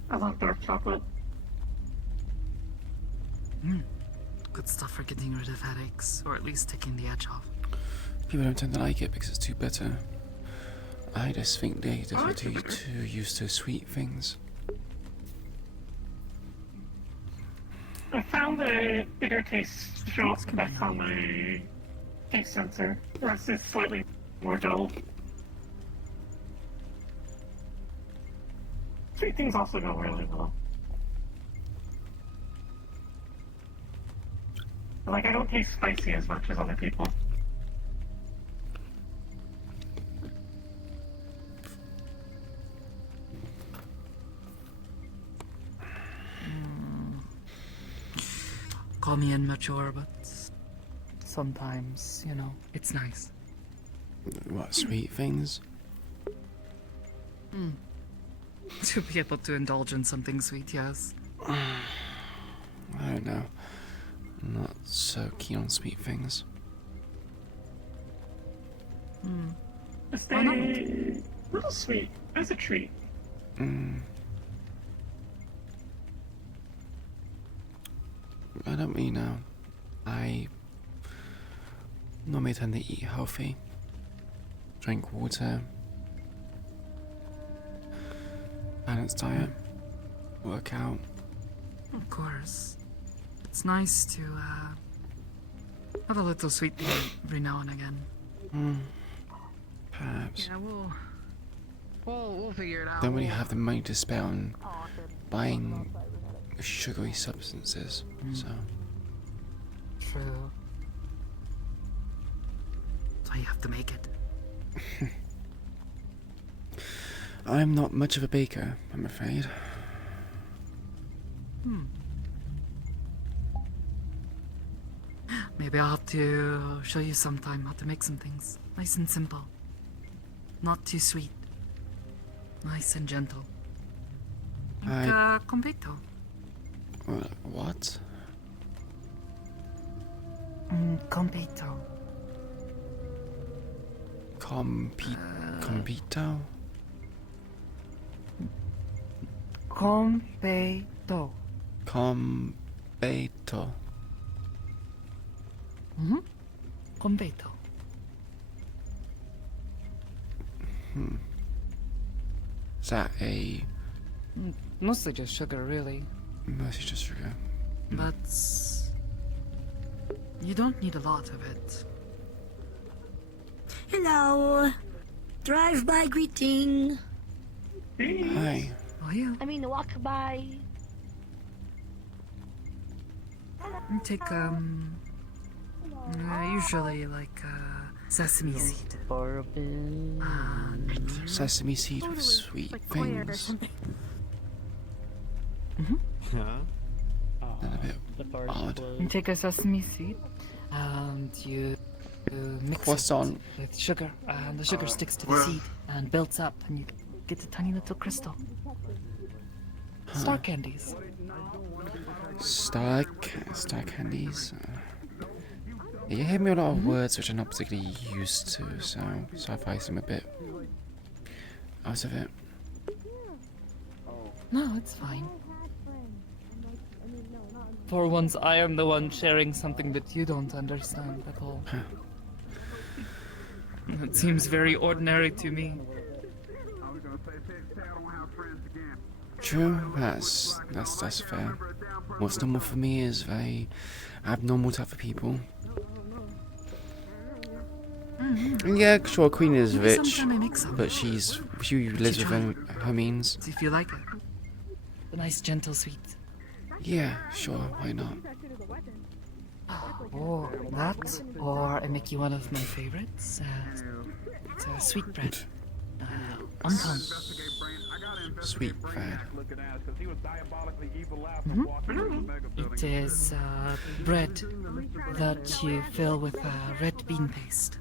I love dark chocolate. Good stuff for getting rid of headaches, or at least taking the edge off. People don't tend to like it because it's too bitter. I just think they just are too used to sweet things. I found the bitter taste show up best on my taste sensor. The rest is slightly more dull. Sweet things also go really well. Like, I don't taste spicy as much as other people. Call me immature, but sometimes, you know, it's nice. What, sweet things? To be able to indulge in something sweet, yes. I don't know. I'm not so keen on sweet things. Just a little sweet, as a treat. I don't really know. I normally tend to eat healthy, drink water, balanced diet, work out. Of course. It's nice to, have a little sweet thing every now and again. Perhaps. Yeah, we'll figure it out. Don't really have the money to spend on buying sugary substances, so. True. So you have to make it. I'm not much of a baker, I'm afraid. Maybe I'll have to show you sometime how to make some things. Nice and simple. Not too sweet. Nice and gentle. Like, completo. What? Completo. Compito? Completo. Combeto. Completo. Is that a... Mostly just sugar, really. Mostly just sugar. But you don't need a lot of it. Hello. Drive-by greeting. Hi. Oh, yeah. I mean, walk by. Take, usually like, sesame seed. Sesame seed with sweet things. And a bit odd. You take a sesame seed and you mix Croissant. it with sugar, and the sugar sticks to the seed and builds up, and you get a tiny little crystal. Star candies. Star candies. You hear me a lot of words which I'm not particularly used to, so I find them a bit out of it. No, it's fine. For once, I am the one sharing something that you don't understand at all. It seems very ordinary to me. True, that's fair. What's normal for me is very abnormal to other people. Yeah, sure, Queen is Maybe rich, sometime I make some. but she lives within her means. See if you like it. A nice, gentle sweet. Yeah, sure, why not? Or that, or I make you one of my favorites. It's sweetbread. Unton. Sweet bread. It is bread that you fill with red bean paste.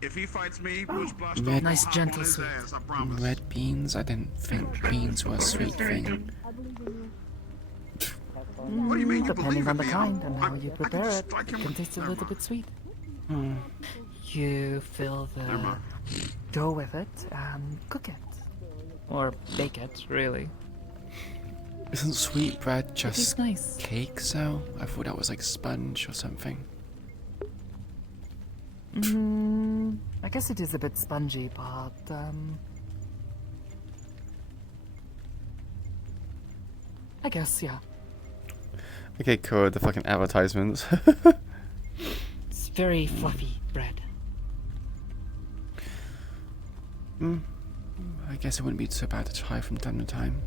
If he fights me, push blast Red, nice gentle sweet. ass, I promise. red beans? I didn't think beans were a sweet thing. What do you mean you Depending believe on in the me? kind and how you prepare it, strike it him can with- taste a Never little mind. bit sweet. Hmm. You fill the dough with it and cook it. Or bake it, really. Isn't sweet bread just tastes nice. cake, so? I thought that was like sponge or something. I guess it is a bit spongy, but I guess, yeah. Okay, cool. The fucking advertisements. It's very fluffy bread. I guess it wouldn't be so bad to try from time to time.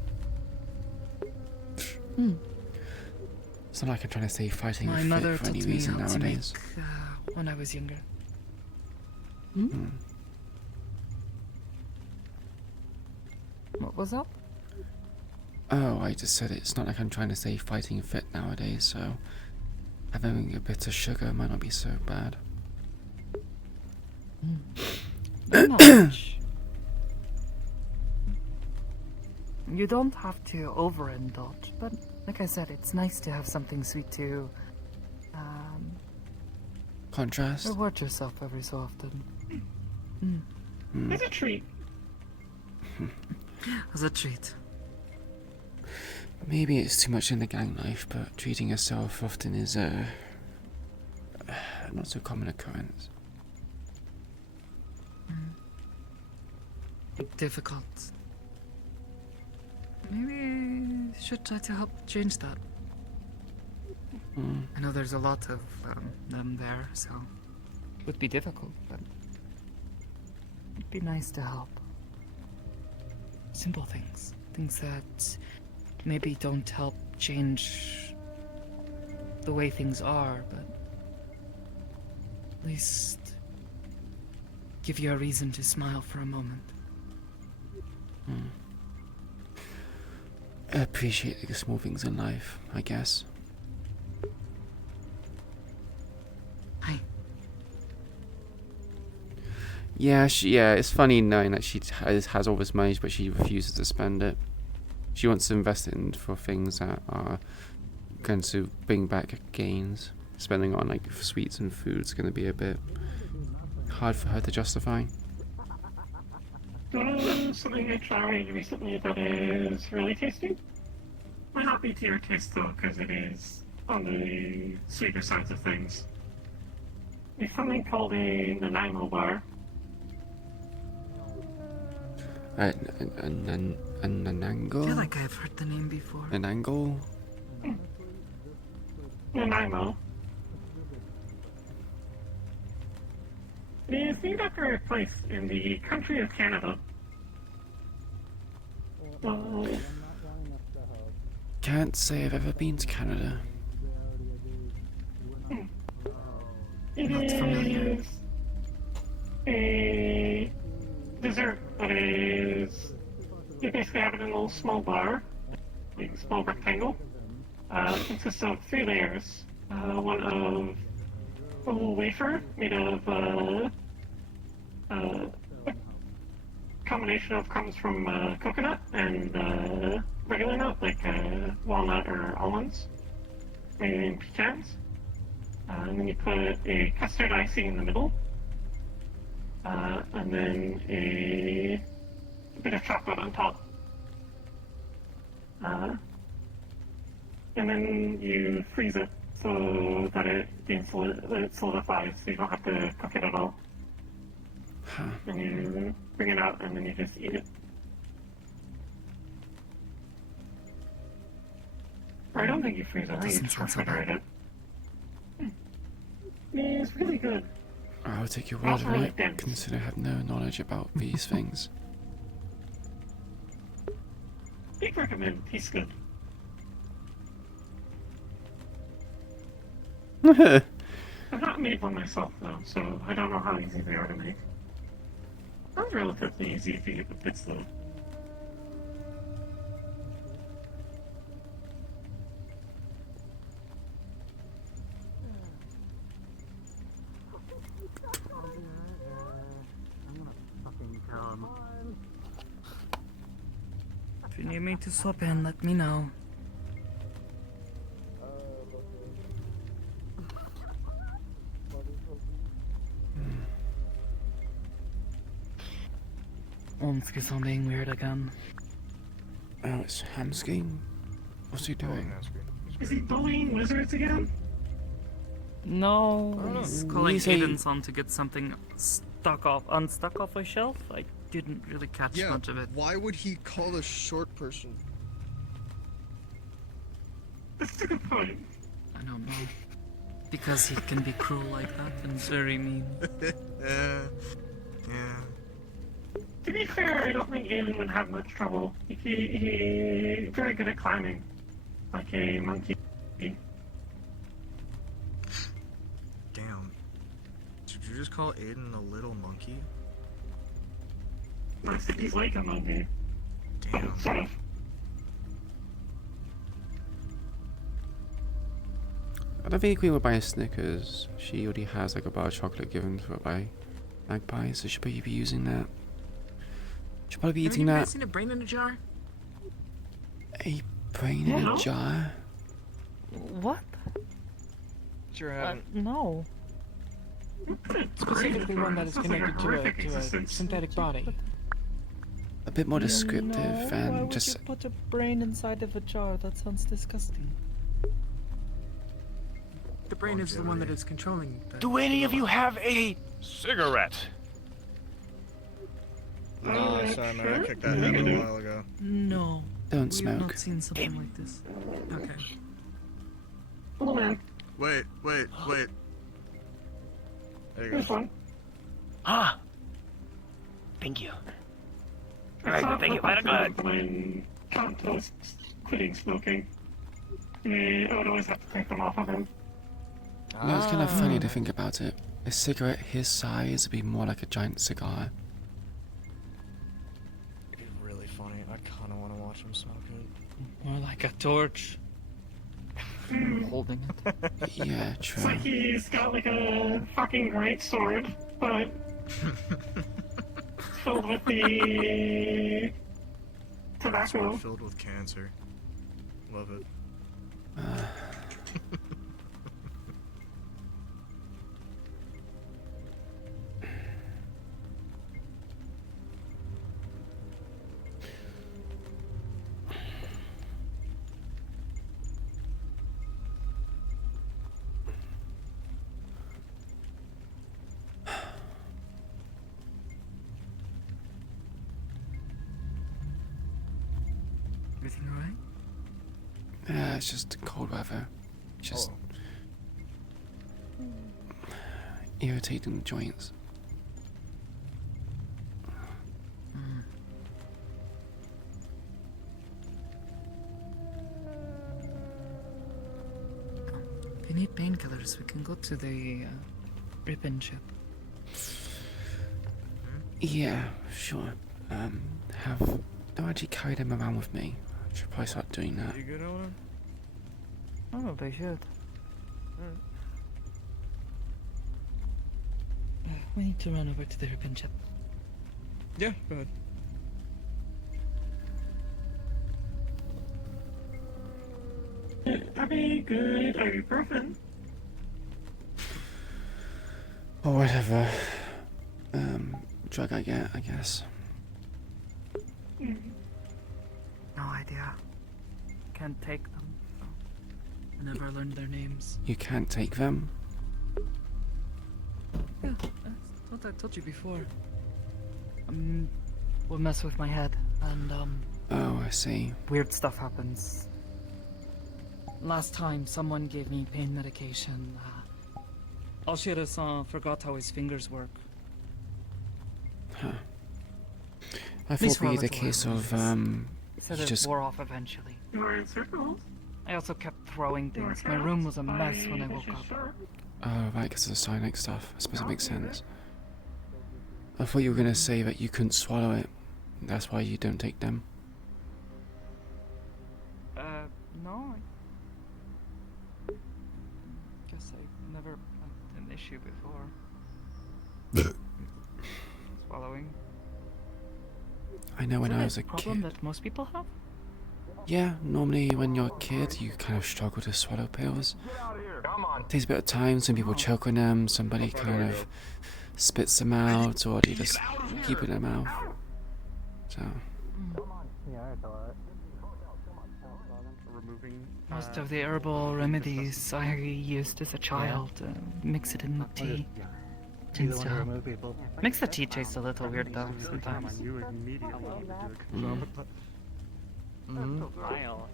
It's not like I'm trying to stay fighting My fit mother for any taught me reason how to make nowadays. when I was younger. What was that? Oh, I just said it's not like I'm trying to stay fighting fit nowadays, so having a bit of sugar might not be so bad. Not much. You don't have to overindulge, but like I said, it's nice to have something sweet to Contrast? reward yourself every so often. It's a treat. As a treat. Maybe it's too much in the gang life, but treating yourself often is a not so common occurrence. Difficult. Maybe you should try to help change that. I know there's a lot of them there, so it would be difficult, but it'd be nice to help. Simple things. Things that maybe don't help change the way things are, but at least give you a reason to smile for a moment. I appreciate the small things in life, I guess. Hi. Yeah, it's funny knowing that she has all this money, but she refuses to spend it. She wants to invest it in for things that are going to bring back gains. Spending it on like sweets and food's going to be a bit hard for her to justify. Something I tried recently that is really tasty. Might not be to your taste though, because it is on the sweeter sides of things. It's something called a Nanaimo bar. A Nanango? I feel like I've heard the name before. Nanango? Nanaimo. It is named after a place in the country of Canada. Can't say I've ever been to Canada. It Not familiar. is a dessert that is. You basically have it in a little small bar, a small rectangle. It consists of 3 layers. One of a little wafer made of a combination of crumbs from coconut and regular nut, like walnut or almonds, maybe in pecans. And then you put a custard icing in the middle, and then a bit of chocolate on top. And then you freeze it so that it solidifies, so you don't have to cook it at all. And you bring it out, and then you just eat it. Or I don't think you freeze it. I think you just refrigerate it. It's really good. I'll take your word Also for really it, dense. consider I have no knowledge about these things. Big recommend. Tastes good. I've not made one myself though, so I don't know how easy they are to make. Sounds relatively easy if you get the bits though. If you need me to swap in, let me know. Omski's on being weird again. Oh, it's Hamski? What's he doing? Is he bullying lizards again? No, he's calling You say- Aiden's on to get something unstuck off a shelf. I didn't really catch Yeah, much of it. why would he call a short person? That's a good point. I don't know. Because he can be cruel like that and very mean. Yeah. To be fair, I don't think Aiden would have much trouble. He's very good at climbing, like a monkey. Damn. Did you just call Aiden a little monkey? I think he's like a monkey. Damn. Sort of. I don't think Queen would buy a Snickers. She already has like a bar of chocolate given to her by Magpie, so she'll probably be using that. She'll probably be eating Have you that. seen a brain in a jar? A brain in a jar? What? Sure haven't. No. Specifically one that is connected to a synthetic body. A bit more descriptive No, why and would just. you put a brain inside of a jar? That sounds disgusting. The brain is the one that is controlling the... Do any of you have a cigarette? No, sorry man, I kicked that habit a while ago. No. Don't We've smoke. not seen something like this. Okay. Hello, man. Wait. There you Here's go. one. Ah. Thank you. I Alright, saw thank you. a couple Very good. of when Kanto's quitting smoking. I would always have to take them off of him. No, it's kind of funny to think about it. A cigarette his size would be more like a giant cigar. It'd be really funny. I kind of want to watch him smoke it. More like a torch. Holding it. Yeah, true. It's like he's got like a fucking great sword, but filled with the tobacco. Sword filled with cancer. Love it. Everything alright? Yeah, it's just cold weather. Just irritating the joints. If you need painkillers, we can go to the ribbon ship. Yeah, sure. Don't actually carry them around with me. I should probably start doing that. You good, Owen? Oh, they should. We need to run over to the ribbon ship. Yeah, go ahead. Have a good ibuprofen. Or whatever drug I get, I guess. Mm. No idea. Can't take them. So I never learned their names. You can't take them? Yeah, I thought I told you before. Will mess with my head, and Oh, I see. weird stuff happens. Last time, someone gave me pain medication. Alshira forgot how his fingers work. Huh. I At least thought for a it'd be the little case while, of, Said you it just... wore off eventually. You are in circles. I also kept throwing things. My room was a mess when I woke up. Oh, right, because of the cyanide stuff. I suppose it makes sense. I thought you were going to say that you couldn't swallow it. That's why you don't take them. No. I guess I've never had an issue before. Swallowing. I know when I was a problem kid. that most people have? Yeah, normally when you're a kid, you kind of struggle to swallow pills. It takes a bit of time. Some people choke on them, somebody kind of spits them out, or they just keep it in their mouth. So. Most of the herbal remedies I used as a child, mix it in with tea. Tends to help. Makes the tea taste a little weird though, sometimes.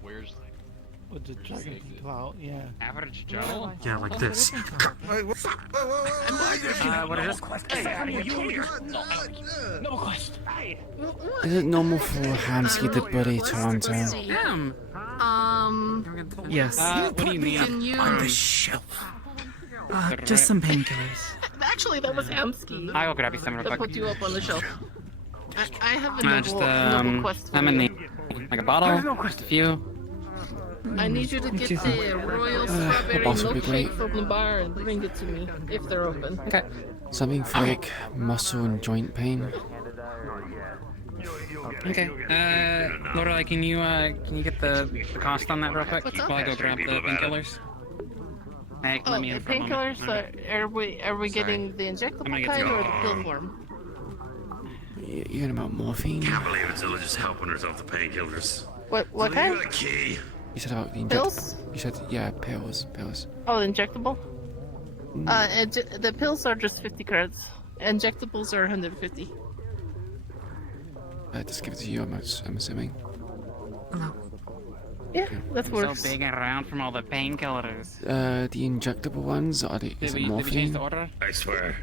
Where's Would the dragon go out? Yeah. Average Joe? Yeah, like this. What is this? No quest. Is it normal for Hamsky the Buddy Toronto? Yes. What do you mean? Can you... On the shelf. Just some painkillers. Actually, that was Amsky. I'll grab you some real that quick. put you up on the shelf. I have a Just, noble quest for I'm in you. the, like a bottle, just a few. I need you to get the royal strawberry boss would be milkshake great. from the bar and bring it to me if they're open. Okay. Something for like muscle and joint pain. Okay. Lorelai, can you get the cost on that real quick? What's up? While I go grab the painkillers. Hey, Oh, let me the in for a moment. painkillers, are we getting the injectable gonna get kind the- or the pill form? You're on about morphine? Can't believe it, Zilla just helping herself to painkillers. What You kind? got a key. You said about the Pills? You said, yeah, pills. Oh, the injectable? The pills are just 50 credits. Injectables are 150. Just give it to you, I'm assuming. Yeah, that works. So big and round from all the painkillers. The injectable ones, are they, is it Did we change morphine? the order? I swear.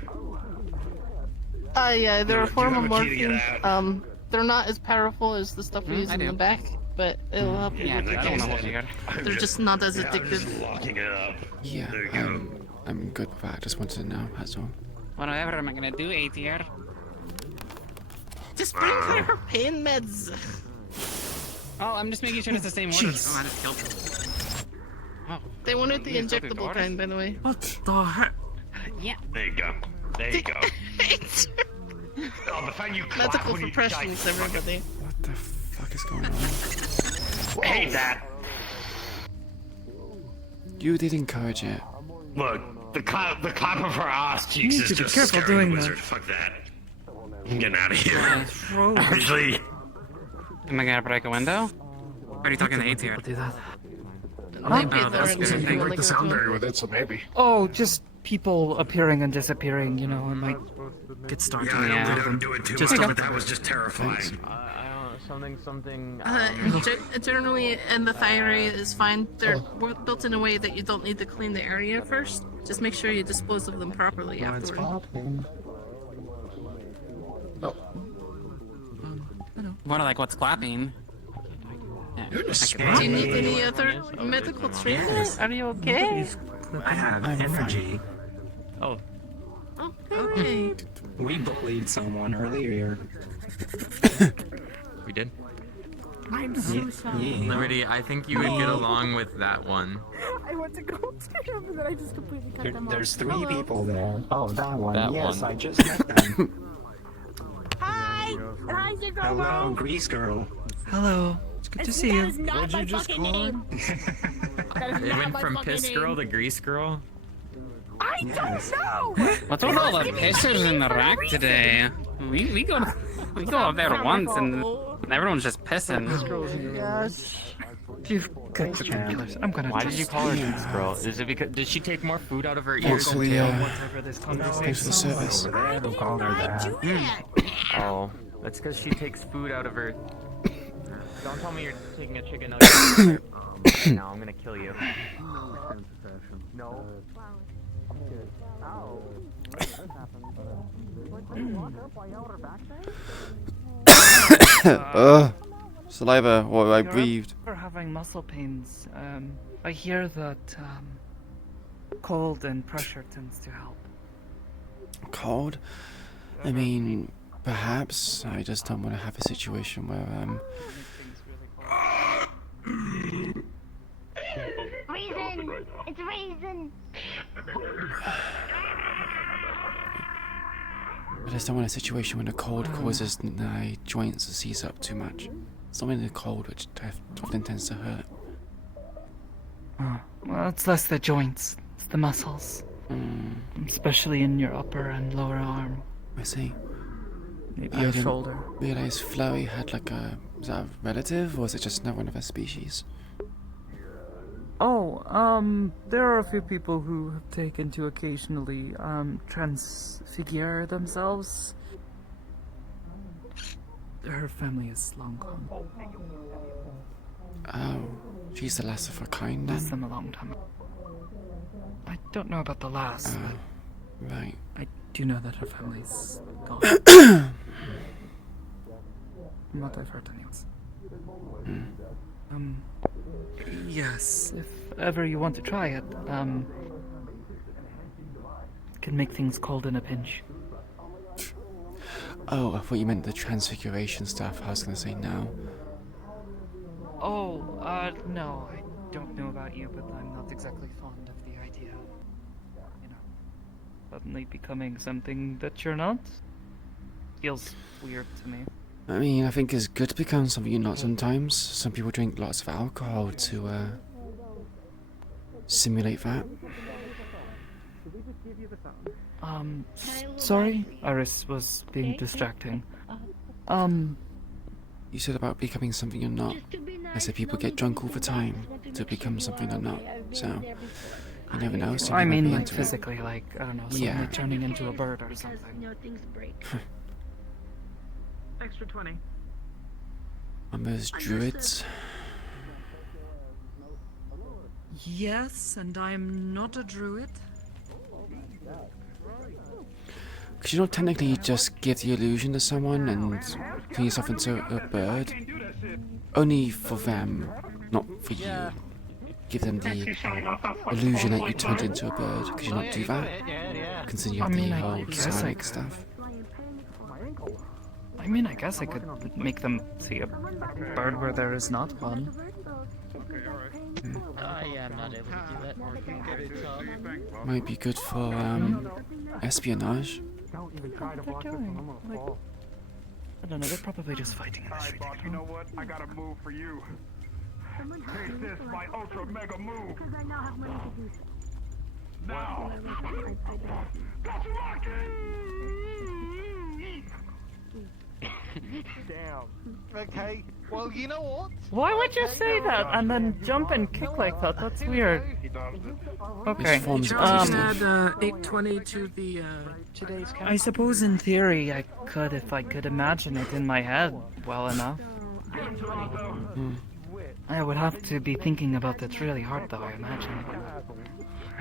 Yeah, they're a form of have a key to get morphine. out? They're not as powerful as the stuff we use I in do. the back, but it'll help you. Yeah, with I your don't know case. what you got. They're just not as Just addictive. locking it up. Yeah, There you go. I'm good with that. I just wanted to know, that's all. Whatever am I gonna do, ATR? Just bring her her pain meds. Oh, I'm just making sure it's the same order. Jeez. Oh, I just killed him. Oh. They wanted the You still do injectable orders? kind, by the way. What the heck? Yeah. There you go. There you go. Oh, the fact you clap Medical when you professionals, die. everybody. What the fuck is going on? I hate that. You did encourage it. Look, the clap of her ass cheeks You is need to be just careful scaring doing the that. wizard. Fuck that. I'm getting out of here. Rogue. Actually, Am I gonna break a window? Or are you talking to ATR? Do that. Maybe Oh, that's good. they break the sound barrier with it, so maybe. Oh, just people appearing and disappearing, you know, and like Get started. Yeah, I Yeah. don't do it too Just much, don't- but that was just terrifying. Something. Generally, in the thigh area is fine. They're built in a way that you don't need to clean the area first. Just make sure you dispose of them properly afterward. What, like, what's clapping? Yeah. Do you need any other medical treatment? Are you okay? I have energy. Oh. Okay. We bullied someone earlier. We did? I'm so sorry. Liberty, I think you would get along with that one. I went to go to him and then I just completely cut them off. There's three Hello. people there. Oh, that one. That yes, one. I just met them. Hi! Hi, Hello, Grease Girl. hello. It's good to see you. That is not my fucking name. That is It not went my from fucking Piss name. Girl to Grease Girl. I don't know! What's with all the pissers in the rack today? We go up there once and everyone's just pissing. You've got the painkillers. I'm gonna Why just... did you call her Grease Girl? Is it because did she take more food out of her ears? Thanks for the, Whatever this thanks for the service. Over there, called her that. Oh, that's because she takes food out of her. Don't tell me you're taking a chicken nugget. No, I'm gonna kill you. No. Saliva, or I breathed. For having muscle pains. I hear that cold and pressure tends to help. Cold? I mean, perhaps. I just don't want to have a situation where Reason! It's reason! I just don't want a situation when the cold causes my joints to seize up too much. It's not only the cold which often tends to hurt. Oh, well, it's less the joints, it's the muscles. Especially in your upper and lower arm. I see. Maybe I your didn't shoulder. realize Flurry had like was that a relative, or was it just not one of her species? Oh, there are a few people who have taken to occasionally, transfigure themselves. Her family is long gone. Oh, she's the last of her kind then? Lost them a long time. I don't know about the last, but right. I do know that her family's gone. From what I've heard anyways. Yes, if ever you want to try it, can make things cold in a pinch. Oh, I thought you meant the transfiguration stuff. I was gonna say no. Oh, no, I don't know about you, but I'm not exactly fond of the idea. You know, suddenly becoming something that you're not. Feels weird to me. I mean, I think it's good to become something you're not sometimes. Some people drink lots of alcohol to, simulate that. Sorry? Iris was being distracting. You said about becoming something you're not. I said people get drunk all the time to become something they're not, so you never know. I mean, like physically, like, I don't know, suddenly Yeah. turning into a bird or something. Extra 20. Are those druids? Yes, and I'm not a druid. Could you not technically just give the illusion to someone and turn yourself into a bird? Only for them, not for you. Give them the illusion that you turned into a bird. Could you not do that? Considering you have the whole psionic stuff. I mean, I guess I could make them see a bird where there is not one. I am not able to do that. Might be good for espionage. Don't even try to block this one. I'm gonna fall. I don't know, they're probably just fighting in the street. Boss, you know what? I got a move for you. Taste this, my ultra mega move. Because I now have money to do so. Now. Damn. Okay. Well, you know what? Why would you say that and then jump and kick like that? That's weird. Okay. Add 820 to the today's count. I suppose in theory I could if I could imagine it in my head well enough. I would have to be thinking about that really hard though, I imagine.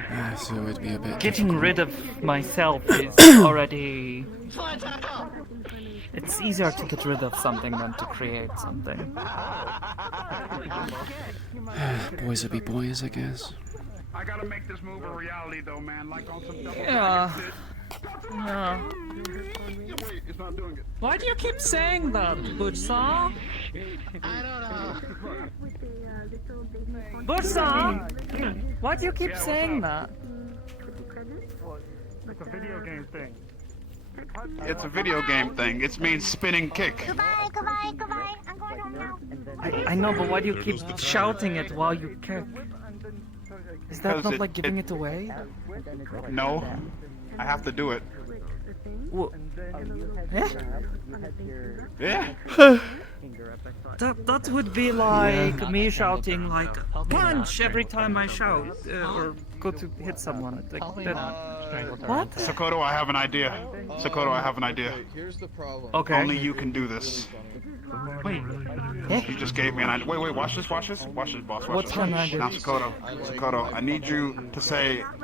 Yeah, so it would be a bit Getting difficult. rid of myself is already... It's easier to get rid of something than to create something. Boys will be boys, I guess. I gotta make this move a reality though, man. Like on some double. Yeah. Yeah. Wait, it's not doing it. Why do you keep saying that, Butsa? Butsa! Why do you keep saying that? It's a video game thing. It's a video game thing. It means spinning kick. Goodbye, goodbye, goodbye. I'm going home now. I know, but why do you keep shouting it while you kick? Is that not like giving it away? No, I have to do it. Yeah. That would be like me shouting like punch every time I shout or go to hit someone. Like that. What? Sokoto, I have an idea. Sokoto, I have an idea. Here's the problem. Okay. Only you can do this. Wait. You just gave me an idea. Wait, watch this, boss. Watch What's this. an idea? Now, Sokoto, I need you to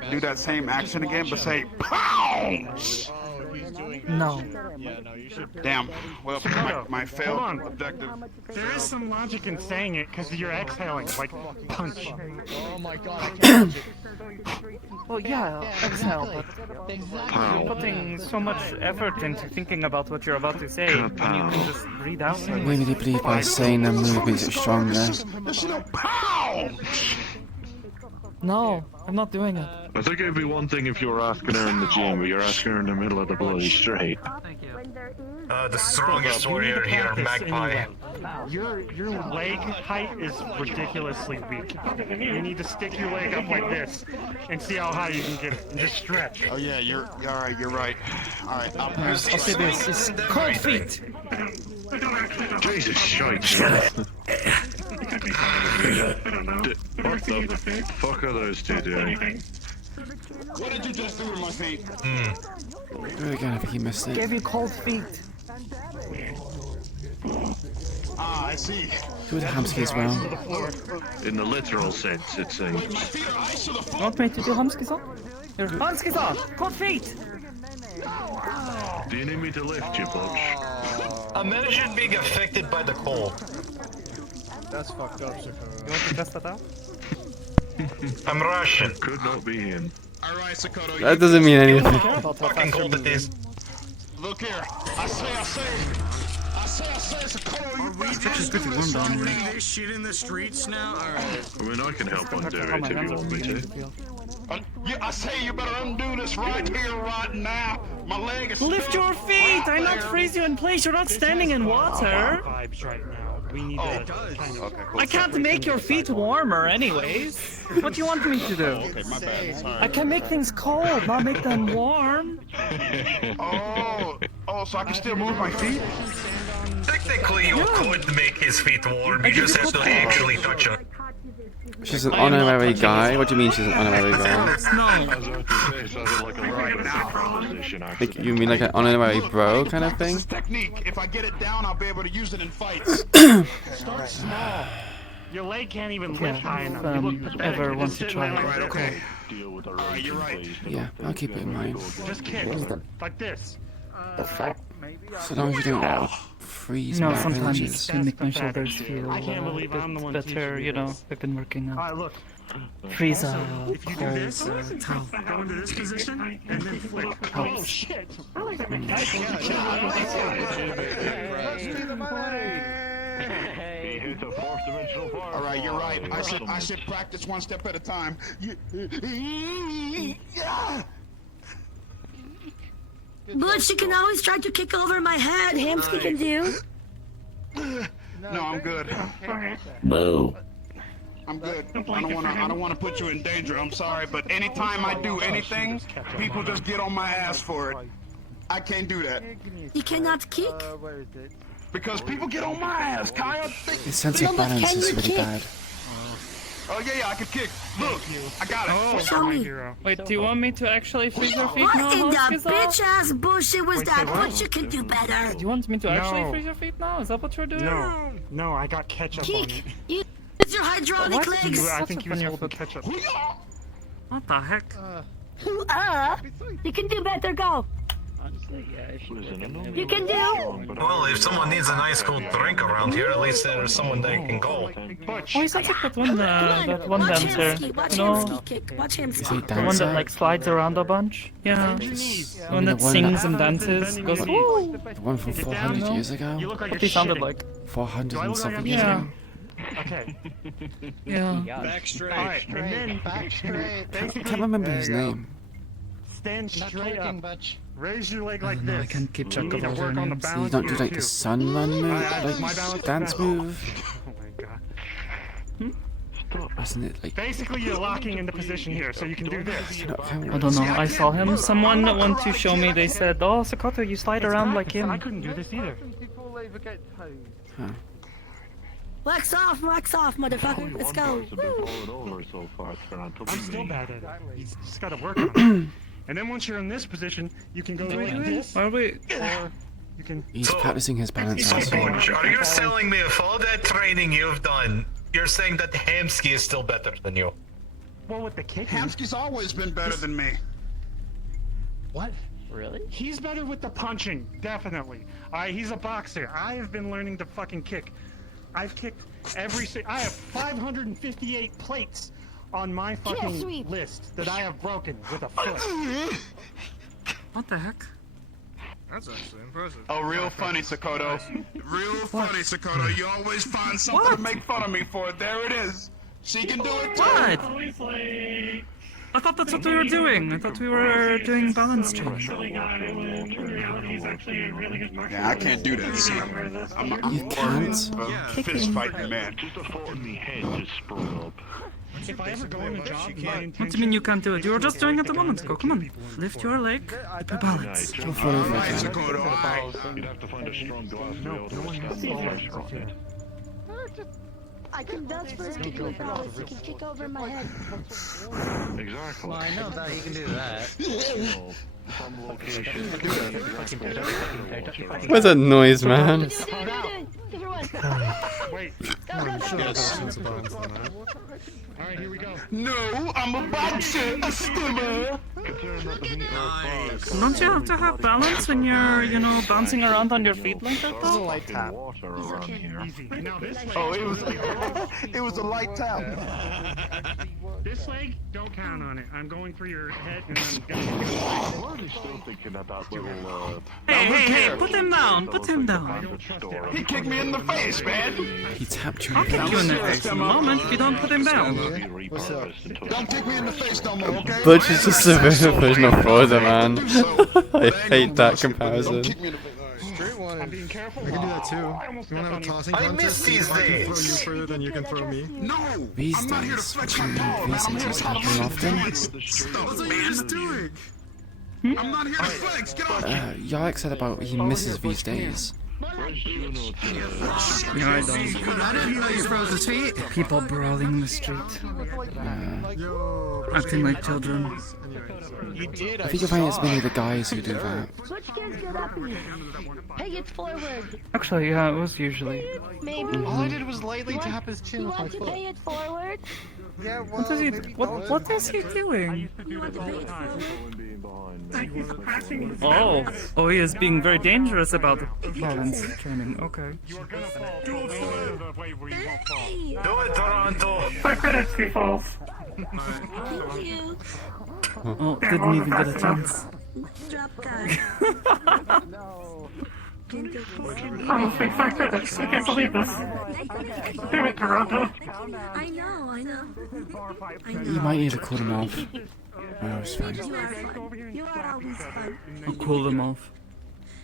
do that same accent again, but say pounds. Oh, he's doing No. Yeah, no, you should. Damn. Well, my failed Hold on. objective. There is some logic in saying it because you're exhaling, like punch. Oh my god, I can't. Well, yeah, exhale, but you're putting so much effort into thinking about what you're about to say, and you can just breathe out. Maybe they believe by saying the movements are stronger. No, I'm not doing it. I think it'd be one thing if you were asking her in the gym, but you're asking her in the middle of the bloody street. The strongest warrior here, Magpie. Your leg height is ridiculously weak. You need to stick your leg up like this and see how high you can get it. And just stretch. Oh yeah, you're all right. You're right. All right, I'll say this: it's cold feet. Jesus shite. What the fuck are those two doing? What did you just do with my feet? Do it again if he missed it. Gave you cold feet. Ah, I see. Do the hamster as well. In the literal sense, it seems. You want me to do Hamskis on? Here, Hamskis on! Cold feet! Do you need me to lift you, Butch? Imagine being affected by the cold. That's fucked up, Sakura. You want to test that out? I'm Russian. Could not be him. Alright, Sakoto. That doesn't mean anything. Fucking cold it is. Look here. I say, Sakoto, you best Doing this shit in the streets now? Alright. I mean, I can help undo it if you want me to. I say you better undo this right here, right now. My leg is Lift still... your feet! I'm not freeze you in place. You're not standing in water. Vibes right now. We need to kind of... I can't make your feet warmer, anyways. What do you want me to do? Okay, my bad. Sorry. I can make things cold, not make them warm. So I can still move my feet? Technically, you could make his feet warm. You just have to actually touch it. She's an honorary guy? What do you mean she's an honorary guy? Like, you mean like an honorary bro kind of thing? Technique. If I get it down, I'll be able to use it in fights. Start small. Your leg can't even lift high enough. Ever want to try Alright, okay. You're right. Yeah, I'll keep it in mind. Just kick. Like this. So long as you don't freeze No, my sometimes villages. to make my shoulders feel I can't believe a I'm the bit one better, you know. I've been working out. Alright, look. Freeze up, If you do cold, this, go into this position, and then flick. Oh shit! I like that Alright, you're right. I should practice one step at a time. Butch, you can always try to kick over my head. Hamsky can do. No, I'm good. Boo. I'm good. I don't wanna put you in danger. I'm sorry, but anytime I do anything, people just get on my ass for it. I can't do that. You cannot kick? Because people get on my ass, Kyle. His sense of balance is really bad. Oh yeah, I can kick. Look, I got it. Oh, Show me. Wait, do you want me to actually freeze your feet What now, in the Hamskis? bitch ass bullshit was that? Butch, you can do better. Do you want me to actually No. freeze your feet now? Is that what you're doing? No, I got ketchup on Kick. it. You use your hydraulic What? legs. I think you was holding ketchup. What the heck? You can do better. Go. You can do. Well, if someone needs a nice cold drink around here, at least there's someone they can call. Oh, he's not like that one Watch dancer. Hamsky. Watch You know, Hamsky kick. Watch Hamsky. Is he a the one that dancer? like slides around a bunch. Yeah. The one that sings and dances. Goes, woo! The one from 400 years ago? You look like What you're he sounded shitting. like. 400 and something Yeah. years ago? Okay. Yeah. Back straight. Alright, and then I can't remember his name. stand straight up. Raise your leg like No, I this. can't keep track You of need to all their work on the names. So you balance don't do here, like too. the sun run move? my balance Like is dance better. move? Oh my god. Wasn't it like... Basically, you're locking into position here, so you can do this. I don't know. I saw him. Someone wanted to show me. They said, "Oh, Sakoto, you slide around like him." I couldn't do this either. Huh. Wax off, motherfucker. Let's go. I'm still bad at it. You just gotta work on it. And then once you're in this position, you can go like this. Are we? Or you can. He's practicing his balance So, also. Butch, are you telling me if all that training you've done, you're saying that Hamsky is still better than you? Well, with the kicking. Hamsky's always been better than me. What? Really? He's better with the punching, definitely. He's a boxer. I have been learning to fucking kick. I've kicked I have 558 plates on my fucking list that I have broken with a foot. What the heck? That's actually impressive. Oh, real funny, Sakoto. Real funny, Sakoto. You always find something to make fun of me for. There it is. She can do it too. What? I thought that's what we were doing. I thought we were doing balance training. Yeah, I can't do that. See, I'm You can't? fist fighting man. Just a fault in me head just sprung up. If I ever go on a job, my intention... What do you mean you can't do it? You were just doing it a moment ago. Come on. Lift your leg. Keep your balance. Go for it, You'd have to find a strong glass to be able to withstand it. I can bounce first kick my balance. You can kick over my head. Exactly. Well, I know that you can do that. Some locations. What's that noise, man? Wait. Alright, here we go. No, I'm a boxer, a stimmer. Don't you have to have balance when you're, you know, bouncing around on your feet like that, though? Light tap. Easy. Now this leg. Oh, it was a light tap. This leg, don't count on it. I'm going for your head and then I'm already still thinking about little, Hey, put him down, put him down. He kicked me in the face, man. He tapped you. I'll kick you in the face in a moment if you don't put him down. What's up? Don't kick me in the face no more, okay? Butch is just a version of Forza, man. I hate that comparison. Straight one. I'm being careful. I can do that too. You wanna have a tossing I contest? miss these I can throw days. you further than you can throw me. No! These I'm not here to days, flex what my do you mean balls. these days happen often? That's what you're just doing. I'm not here to flex. Get off. Yarek said about he misses these days. No, I don't. I didn't know you froze his feet. People brawling in the street. Acting like children. I think you'll find it's mainly the guys who do that. Switch kids get up here. Pay it forward. Actually, yeah, it was usually. Maybe. All I did was lightly tap his chin You with my want to foot. pay it forward? Yeah, well, What is he? maybe What is he doing? You want to pay it forward? Oh, he is being very dangerous about balance training. Okay. You're gonna fall the way where you won't fall. Do it, Toronto. 5 credits, he falls. Thank you. Oh, didn't even get a chance. Drop that. Almost made 5 credits. I can't believe this. Damn it, Toronto. I know. You might need to cool them off. Oh, it's fine. You are fun. You are always fun. I'll cool them off.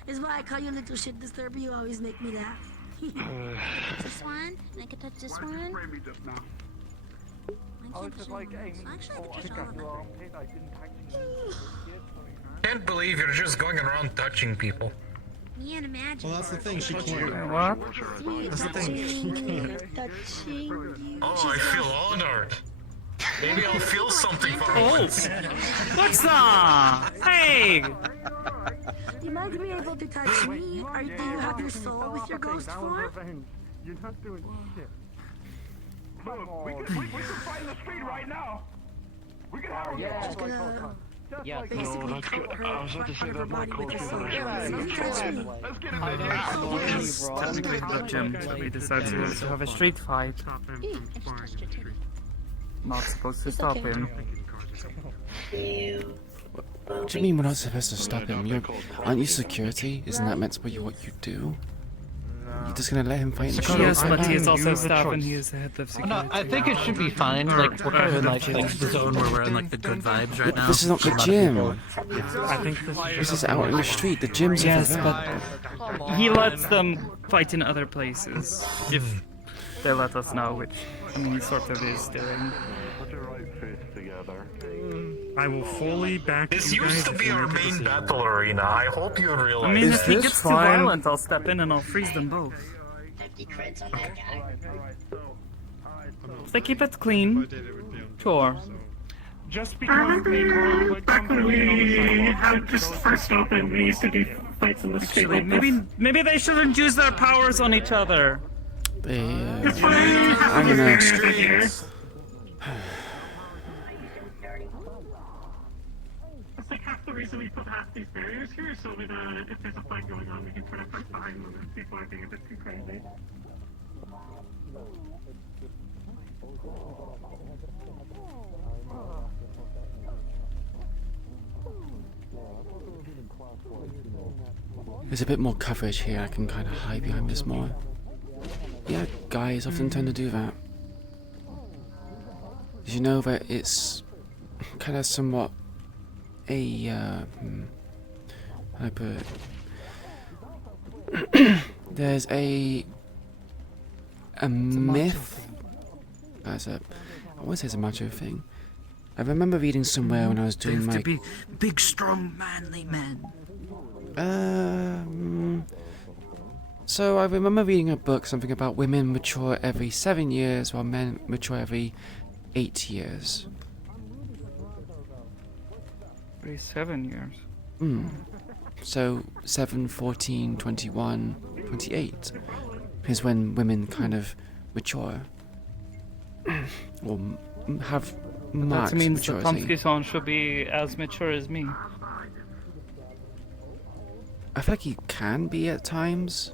Is why I call you little shit disturber. You always make me laugh. This one? I can touch this one? Can't believe you're just going around touching people. Me and Imagine. Well, that's the thing. She can't. What? That's the thing. She can't. Oh, I feel honored. Maybe I'll feel something for Oh, once. what's that? Hey! You might be able to touch me, or do you have your soul with your ghost form? You're not doing shit. Look, we can fight in the street right now. We can have Just gonna Yeah. basically that's good. coat I was about to say that might with your soul. cause Touch me. Let's get I it. don't It's technically the gym, so we decided to have a street fight. Stop him I from just flying touched your titty. Not supposed to stop him. What do you mean we're not supposed to stop him? Aren't you security? Isn't that meant to be what you do? You're just gonna let him fight in the street? Yes, but he is also You have a staff and choice. he is the head of No, security. I think it should be fine. Like we're kind of in like the zone where we're in like the good vibes right now. This is not the A lot of gym. people- I think This is out in the street. The gym's Yes, over there. but he lets them fight in other places if they let us know, which I mean, he sort of is doing. Put your right fist together. I will fully back This you guys used to if be you our make a main decision. battle arena. I hope you I realize. mean, Is if he this gets too fine? violent, I'll step in and I'll freeze them both. If they keep it clean, sure. Just I because they remember back when we had just first opened, we used to do fights in the street Actually, like maybe they shouldn't use their powers on each other. It's fine. I'm gonna. Here. It's like half the reason we put half these barriers here, so that if there's a fight going on, we can try to fight behind them if people are being a bit too crazy. There's a bit more coverage here, I can kind of hide behind this more. Yeah, guys often tend to do that. Did you know that it's kind of somewhat a, how do I put it? There's a myth. I wouldn't say it's a macho thing. I remember reading somewhere when I was doing my... to be big, strong, manly men. So I remember reading a book, something about women mature every 7 years, while men mature every 8 years. Every 7 years. So 7, 14, 21, 28 is when women kind of mature. Or have marked That means the maturity. Tomski-san should be as mature as me. I feel like he can be at times.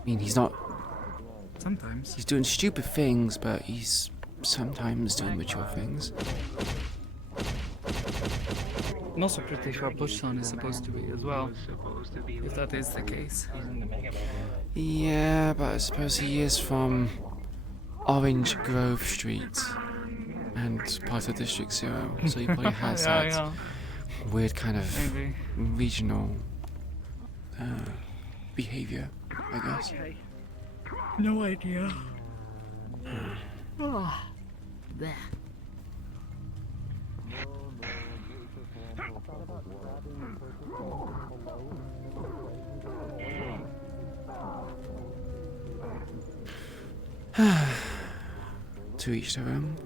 I mean, he's not... Sometimes. He's doing stupid things, but he's sometimes doing mature things. I'm also pretty sure Bush-san is supposed to be as well. If that is the case. Yeah, but I suppose he is from Orange Grove Street and part of District 0, so he probably has that weird kind of regional behavior, I guess. No idea. There. To each their own.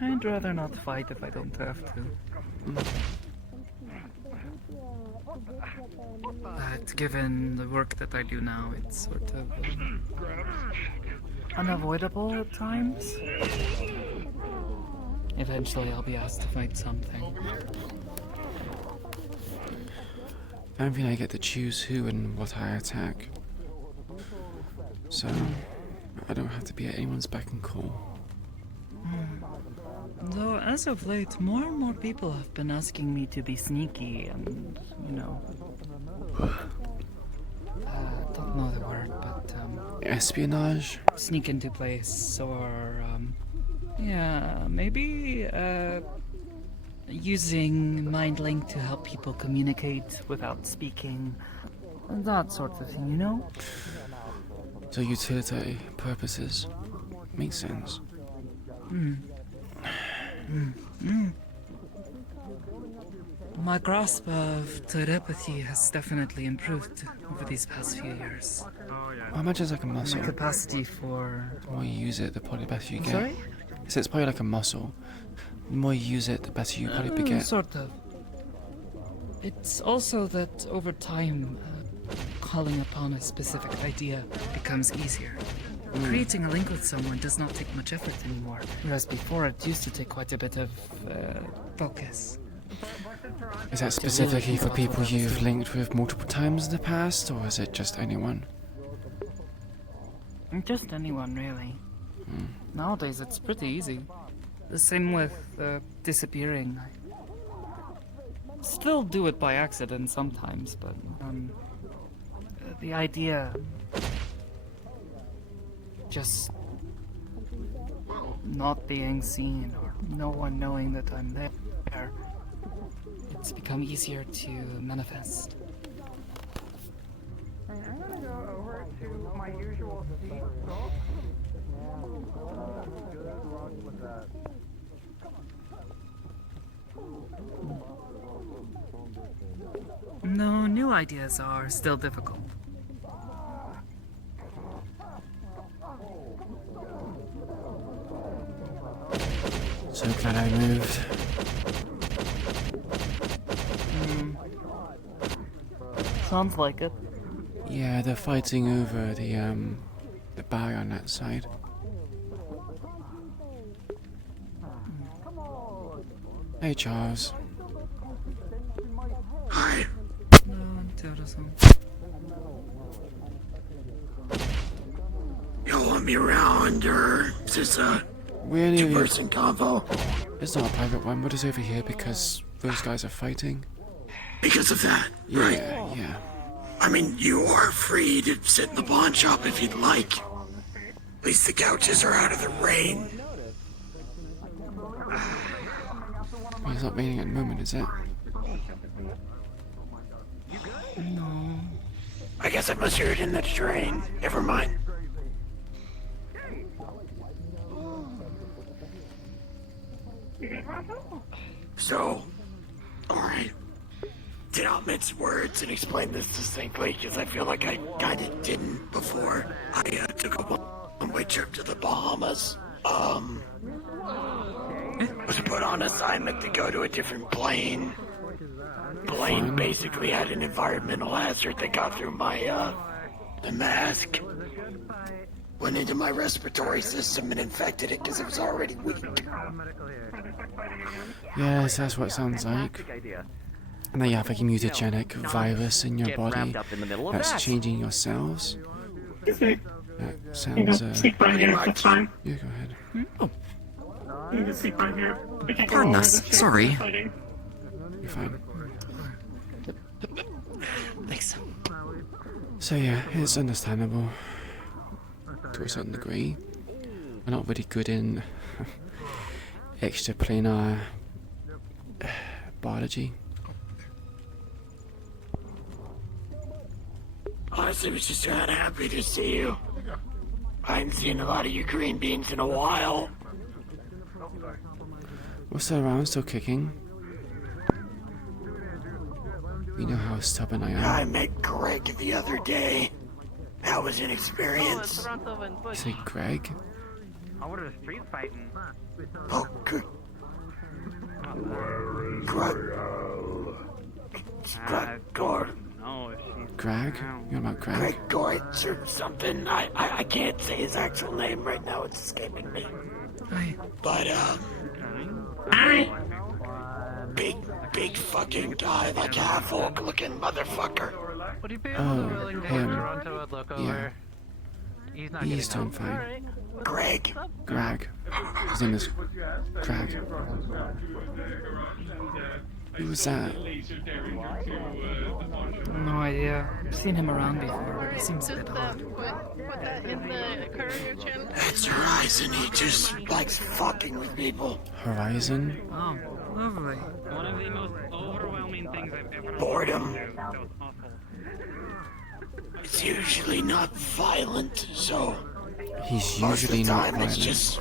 I'd rather not fight if I don't have to. But given the work that I do now, it's sort of unavoidable at times. Eventually I'll be asked to fight something. I don't think I get to choose who and what I attack. So, I don't have to be at anyone's beck and call. Though, as of late, more and more people have been asking me to be sneaky and, you know... don't know the word, but, espionage? Sneak into place, or, yeah, maybe, using mind link to help people communicate without speaking. That sort of thing, you know? So utilitarian purposes. Makes sense. My grasp of telepathy has definitely improved over these past few years. I imagine it's like a muscle. My capacity for... The more you use it, the probably better you get. Sorry? So it's probably like a muscle. The more you use it, the better you probably get. Sort of. It's also that over time, calling upon a specific idea becomes easier. Creating a link with someone does not take much effort anymore, whereas before it used to take quite a bit of focus. Is that specifically for people you've linked with multiple times in the past, or is it just anyone? Just anyone, really. Nowadays it's pretty easy. The same with disappearing. Still do it by accident sometimes, but the idea... just not being seen or no one knowing that I'm there, it's become easier to manifest. I'm gonna go over to my usual seat. No, new ideas are still difficult. So glad I moved. Sounds like it. Yeah, they're fighting over the barrier on that side. Hey, Charles. Hi. Y'all want me around, or is this a two-person convo? It's not a private one. We're just over here because those guys are fighting. Because of that, Yeah, right? yeah. I mean, you are free to sit in the pawn shop if you'd like. At least the couches are out of the rain. It's not raining at the moment, is it? No. I guess I must hear it in the train. Never mind. So, alright. Did not mince words and explain this succinctly, because I feel like I kinda didn't before. I took a one-way trip to the Bahamas. Was put on assignment to go to a different plane. Plane basically had an environmental hazard that got through my, the mask. Went into my respiratory system and infected it because it was already weak. Yes, that's what it sounds like. And then you have like a mutagenic virus in your body that's changing your cells. That sounds, Sleep right here, that's fine. Yeah, go ahead. Oh. You can sleep right here. Pardon us, sorry. You're fine. Thanks. So yeah, it's understandable to a certain degree. We're not really good in extraplanar biology. Honestly, was just kinda happy to see you. I hadn't seen a lot of your green beans in a while. We're still around, still kicking. You know how stubborn I am. I met Greg the other day. That was an experience. You say Greg? I wanted a street fighting. Oh, good. Greg. Greg? You're about Greg? Greg Deutsch or something. I can't say his actual name right now. It's escaping me. Hi. But, Big fucking guy, like half-orc looking motherfucker. Oh, him. Yeah. He's doing fine. Greg. Greg. His name is Greg. Who was that? No idea. I've seen him around before, but he seems a bit odd. Put that in the courier channel. That's Horizon. He just likes fucking with people. Horizon? Oh, lovely. One of the most overwhelming things I've ever Boredom. It's usually not violent, so he's most of the usually not time it's violent. just.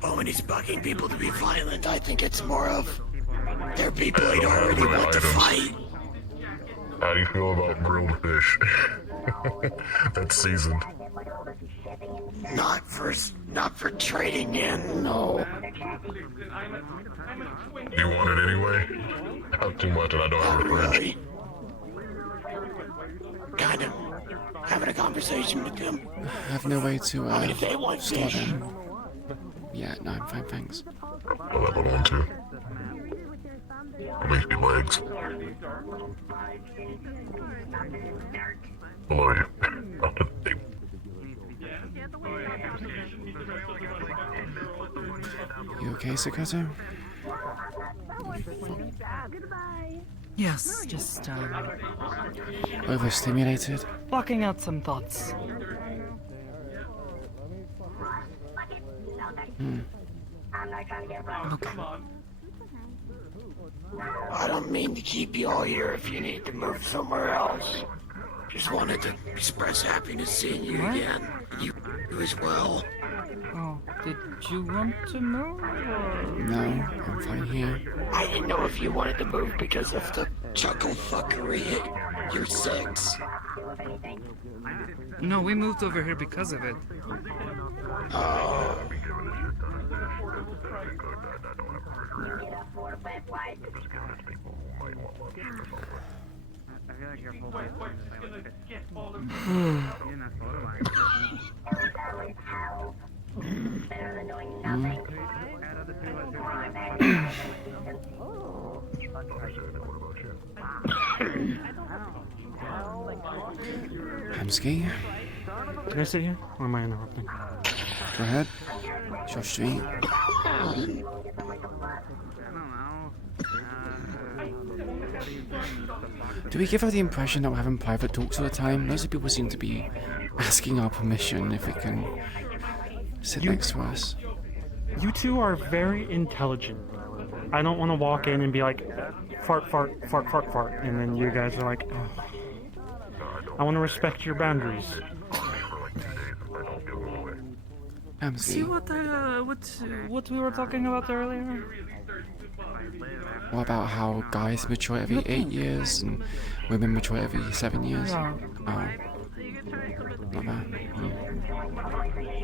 But when he's bugging people to be violent, I think it's more of they're people he don't really want to fight. How do you feel about grilled fish? That's seasoned. Not for trading in, no. You want it anyway? Not too much, and I don't have a fridge. Really. Kind of having a conversation with them. I have no way to I mean, if they want store fish. them. Yeah, no, I'm fine, thanks. I'll have one too. Leafy legs. Below you. On the table. You okay, Sakato? Yes, just, Overstimulated? Blocking out some thoughts. I don't mean to keep you all here if you need to move somewhere else. Just wanted to express happiness seeing you again. You as well. Oh, did you want to move? Or... No, I'm fine here. I didn't know if you wanted to move because of the chuckle fuckery at your sex. No, we moved over here because of it. Oh. Hamsky, Can I sit here? Or am I interrupting? go ahead. It's your street. Do we give her the impression that we're having private talks all the time? Loads of people seem to be asking our permission if we can sit next to us. You two are very intelligent. I don't want to walk in and be like, fart, fart, fart, fart, fart, and then you guys are like, oh. I want to respect your boundaries. See what we were talking about earlier? What about how guys mature every 8 years and women mature every 7 years? Yeah. Oh. Not bad. No,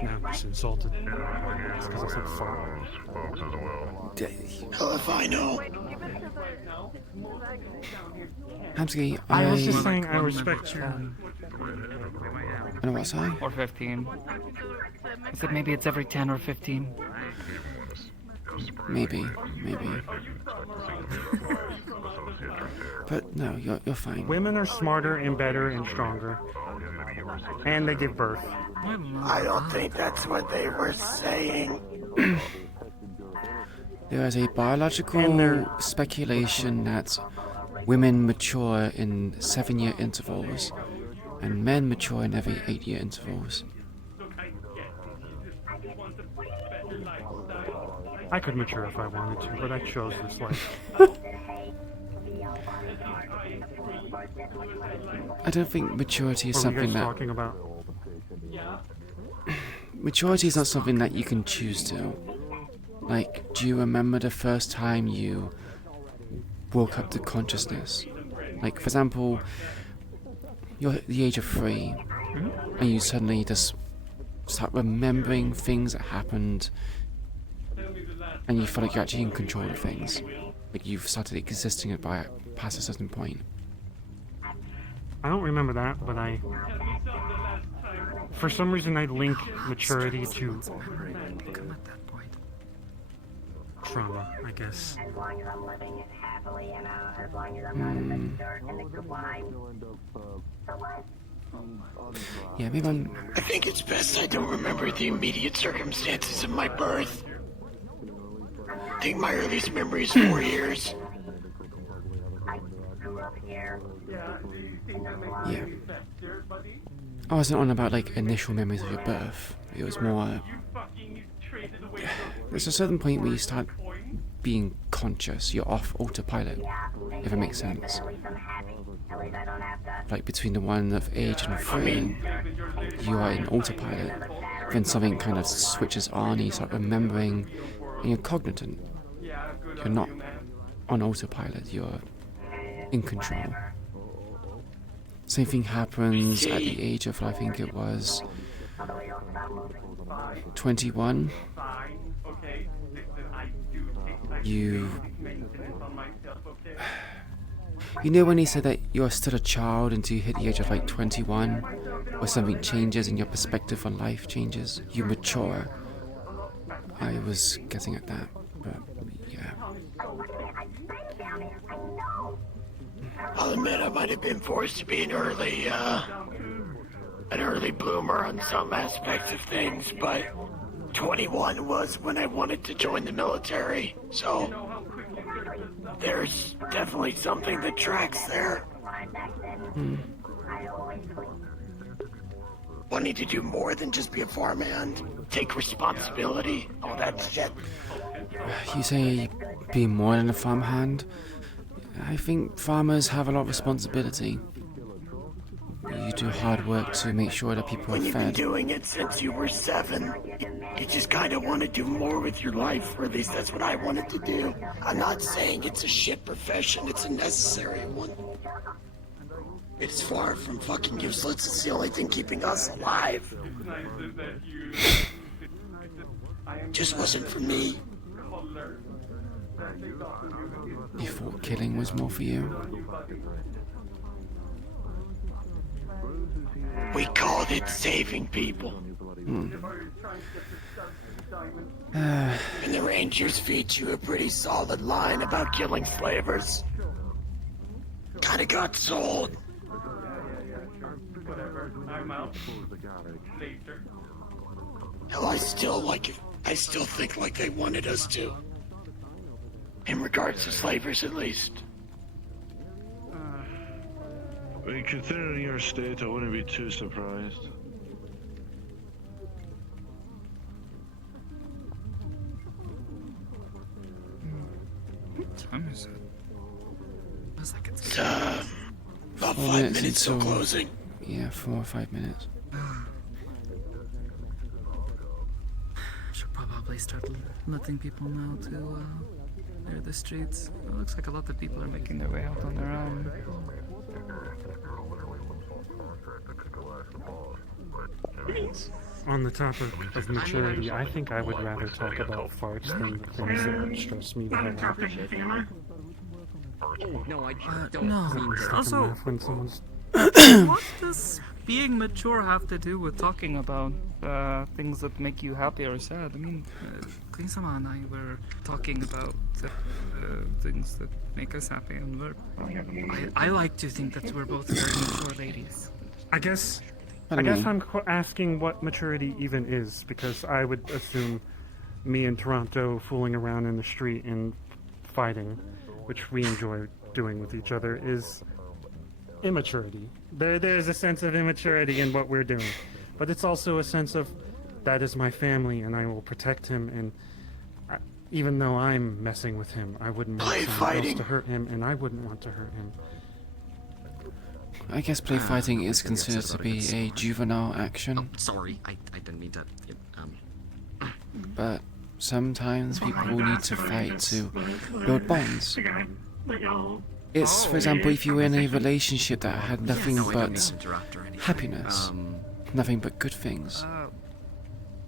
I'm just insulted. It's because I said fart. Hell if I know. Hamsky, I was just saying I respect your... I know what side? Or 15. I said maybe it's every 10 or 15. Maybe. But no, you're fine. Women are smarter and better and stronger. And they give birth. I don't think that's what they were saying. There is a biological speculation that women mature in 7-year intervals and men mature in every 8-year intervals. I could mature if I wanted to, but I chose this life. I don't think maturity is What were you something guys that... talking about? Maturity is not something that you can choose to. Like, do you remember the first time you woke up to consciousness? Like, for example, you're at the age of 3, and you suddenly just start remembering things that happened, and you feel like you're actually in control of things. Like, you've started existing past a certain point. I don't remember that, but for some reason I link maturity to trauma, I guess. Yeah, maybe I think it's best I don't remember the immediate circumstances of my birth. I think my earliest memory is 4 years. Yeah. I wasn't on about, like, initial memories of your birth. It was more... There's a certain point where you start being conscious. You're off autopilot, if it makes sense. Like, between the one of age and 3, you are in autopilot. Then something kind of switches on, you start remembering, and you're cognizant. You're not on autopilot, you're in control. Same thing happens at the age of, I think it was 21. You know when he said that you're still a child until you hit the age of like 21, where something changes and your perspective on life changes, you mature. I was getting at that, but yeah. I'll admit I might have been forced to be an early bloomer on some aspects of things, but 21 was when I wanted to join the military, so there's definitely something that tracks there. Wanting to do more than just be a farmhand, take responsibility, all that shit. You say be more than a farmhand? I think farmers have a lot of responsibility. You do hard work to make sure that people When are you've been fed. doing it since you were 7, you just kind of want to do more with your life, or at least that's what I wanted to do. I'm not saying it's a shit profession, it's a necessary one. It's far from fucking useless, it's the only thing keeping us alive. Just wasn't for me. You thought killing was more for you? We called it saving people. And the Rangers feed you a pretty solid line about killing slavers. Kinda got sold. Whatever. I'm out. Later. Hell, I still think like they wanted us to. In regards to slavers, at least. I mean, considering your state, I wouldn't be too surprised. What time is it? Feels like it's About 4 5 minutes till until- closing. Yeah, 4 or 5 minutes. Should probably start letting people know to clear the streets. It looks like a lot of people are making their way out on their own. On the topic of maturity, I think I would rather talk about farts than the things that would stress me the hell out. No, I No. don't mean Stuck in Also, laugh when someone's what does being mature have to do with talking about things that make you happy or sad? I mean, Klinsama and I were talking about things that make us happy, and I like to think that we're both very mature ladies. I guess Pardon me. I'm asking what maturity even is, because I would assume me and Toronto fooling around in the street and fighting, which we enjoy doing with each other, is immaturity. There's a sense of immaturity in what we're doing, but it's also a sense of that is my family and I will protect him, and even though I'm messing with him, I wouldn't want someone else to hurt him, and I wouldn't want to hurt him. I guess play fighting is considered to be a juvenile action. Oh, sorry, I didn't mean to. But sometimes people will need to fight to build bonds. It's, for example, if you were in a relationship that had nothing but happiness, nothing but good things.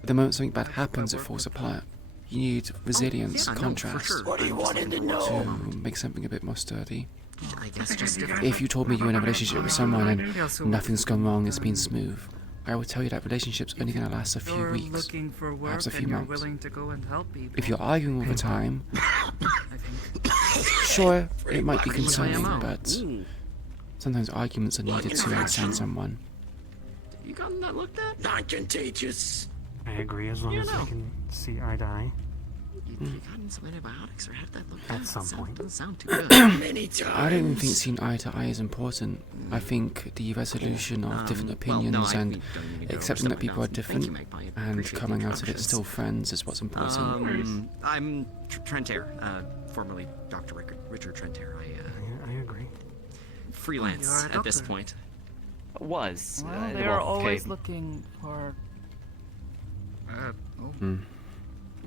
The moment something bad happens, it falls apart. You need resilience, contrast, What do you wanted to know? to make something a bit more sturdy. I guess just different. If you told me you're in a relationship with someone and nothing's gone wrong, it's been smooth, I would tell you that relationship's only going to last a few You're weeks, looking for work perhaps a few and you're months. willing to go and help people. If you're arguing all the time, sure, it might be concerning, but sometimes arguments are needed to understand someone. You gotten that looked at? Non-contagious. I agree, as long as we can see eye to eye. You gotten some antibiotics or had that looked At some point. Doesn't sound too good. Many times. I don't even think seeing eye to eye is important. I think the resolution of different opinions and accepting that people are different and coming out of it still friends is what's important. I'm Trentair, formerly Dr. Richard Trentair. I agree. Freelance You're a at this doctor. point. Was. Well, they are always looking for.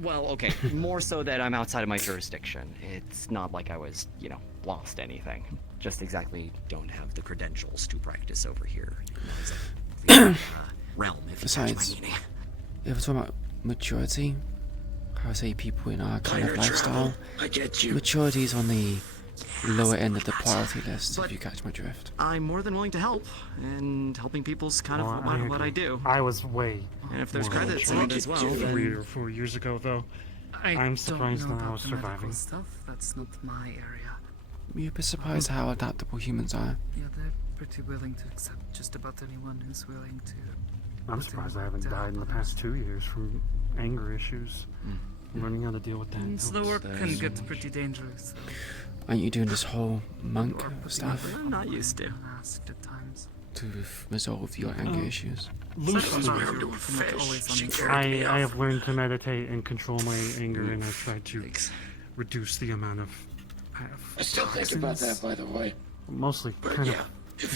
Well, okay. More so that I'm outside of my jurisdiction. It's not like I was, lost anything. Just exactly don't have the credentials to practice over here. Realm, if you Besides, catch my meaning. if we're talking about maturity, how I say people in our kind of lifestyle, I get you. maturity is on the lower end of the priority list, if you catch my drift. I'm more than willing to help, and helping people's kind of what I do. I was way. And if there's more credits in it as well, mature then 3 or 4 years ago, though. I'm surprised don't know that I about was the medical surviving. stuff. That's not my area. You'd be surprised how adaptable humans are. Yeah, they're pretty willing to accept just about anyone who's willing to. I'm surprised I haven't died in the past 2 years from anger issues. I'm learning how to deal with that. The work can get pretty dangerous. Aren't you doing this whole monk stuff I'm not used to. Asked at times. to resolve your anger issues? I have learned to meditate and control my anger, and I've tried to reduce the amount of. I still think about that, by the way. Mostly kind of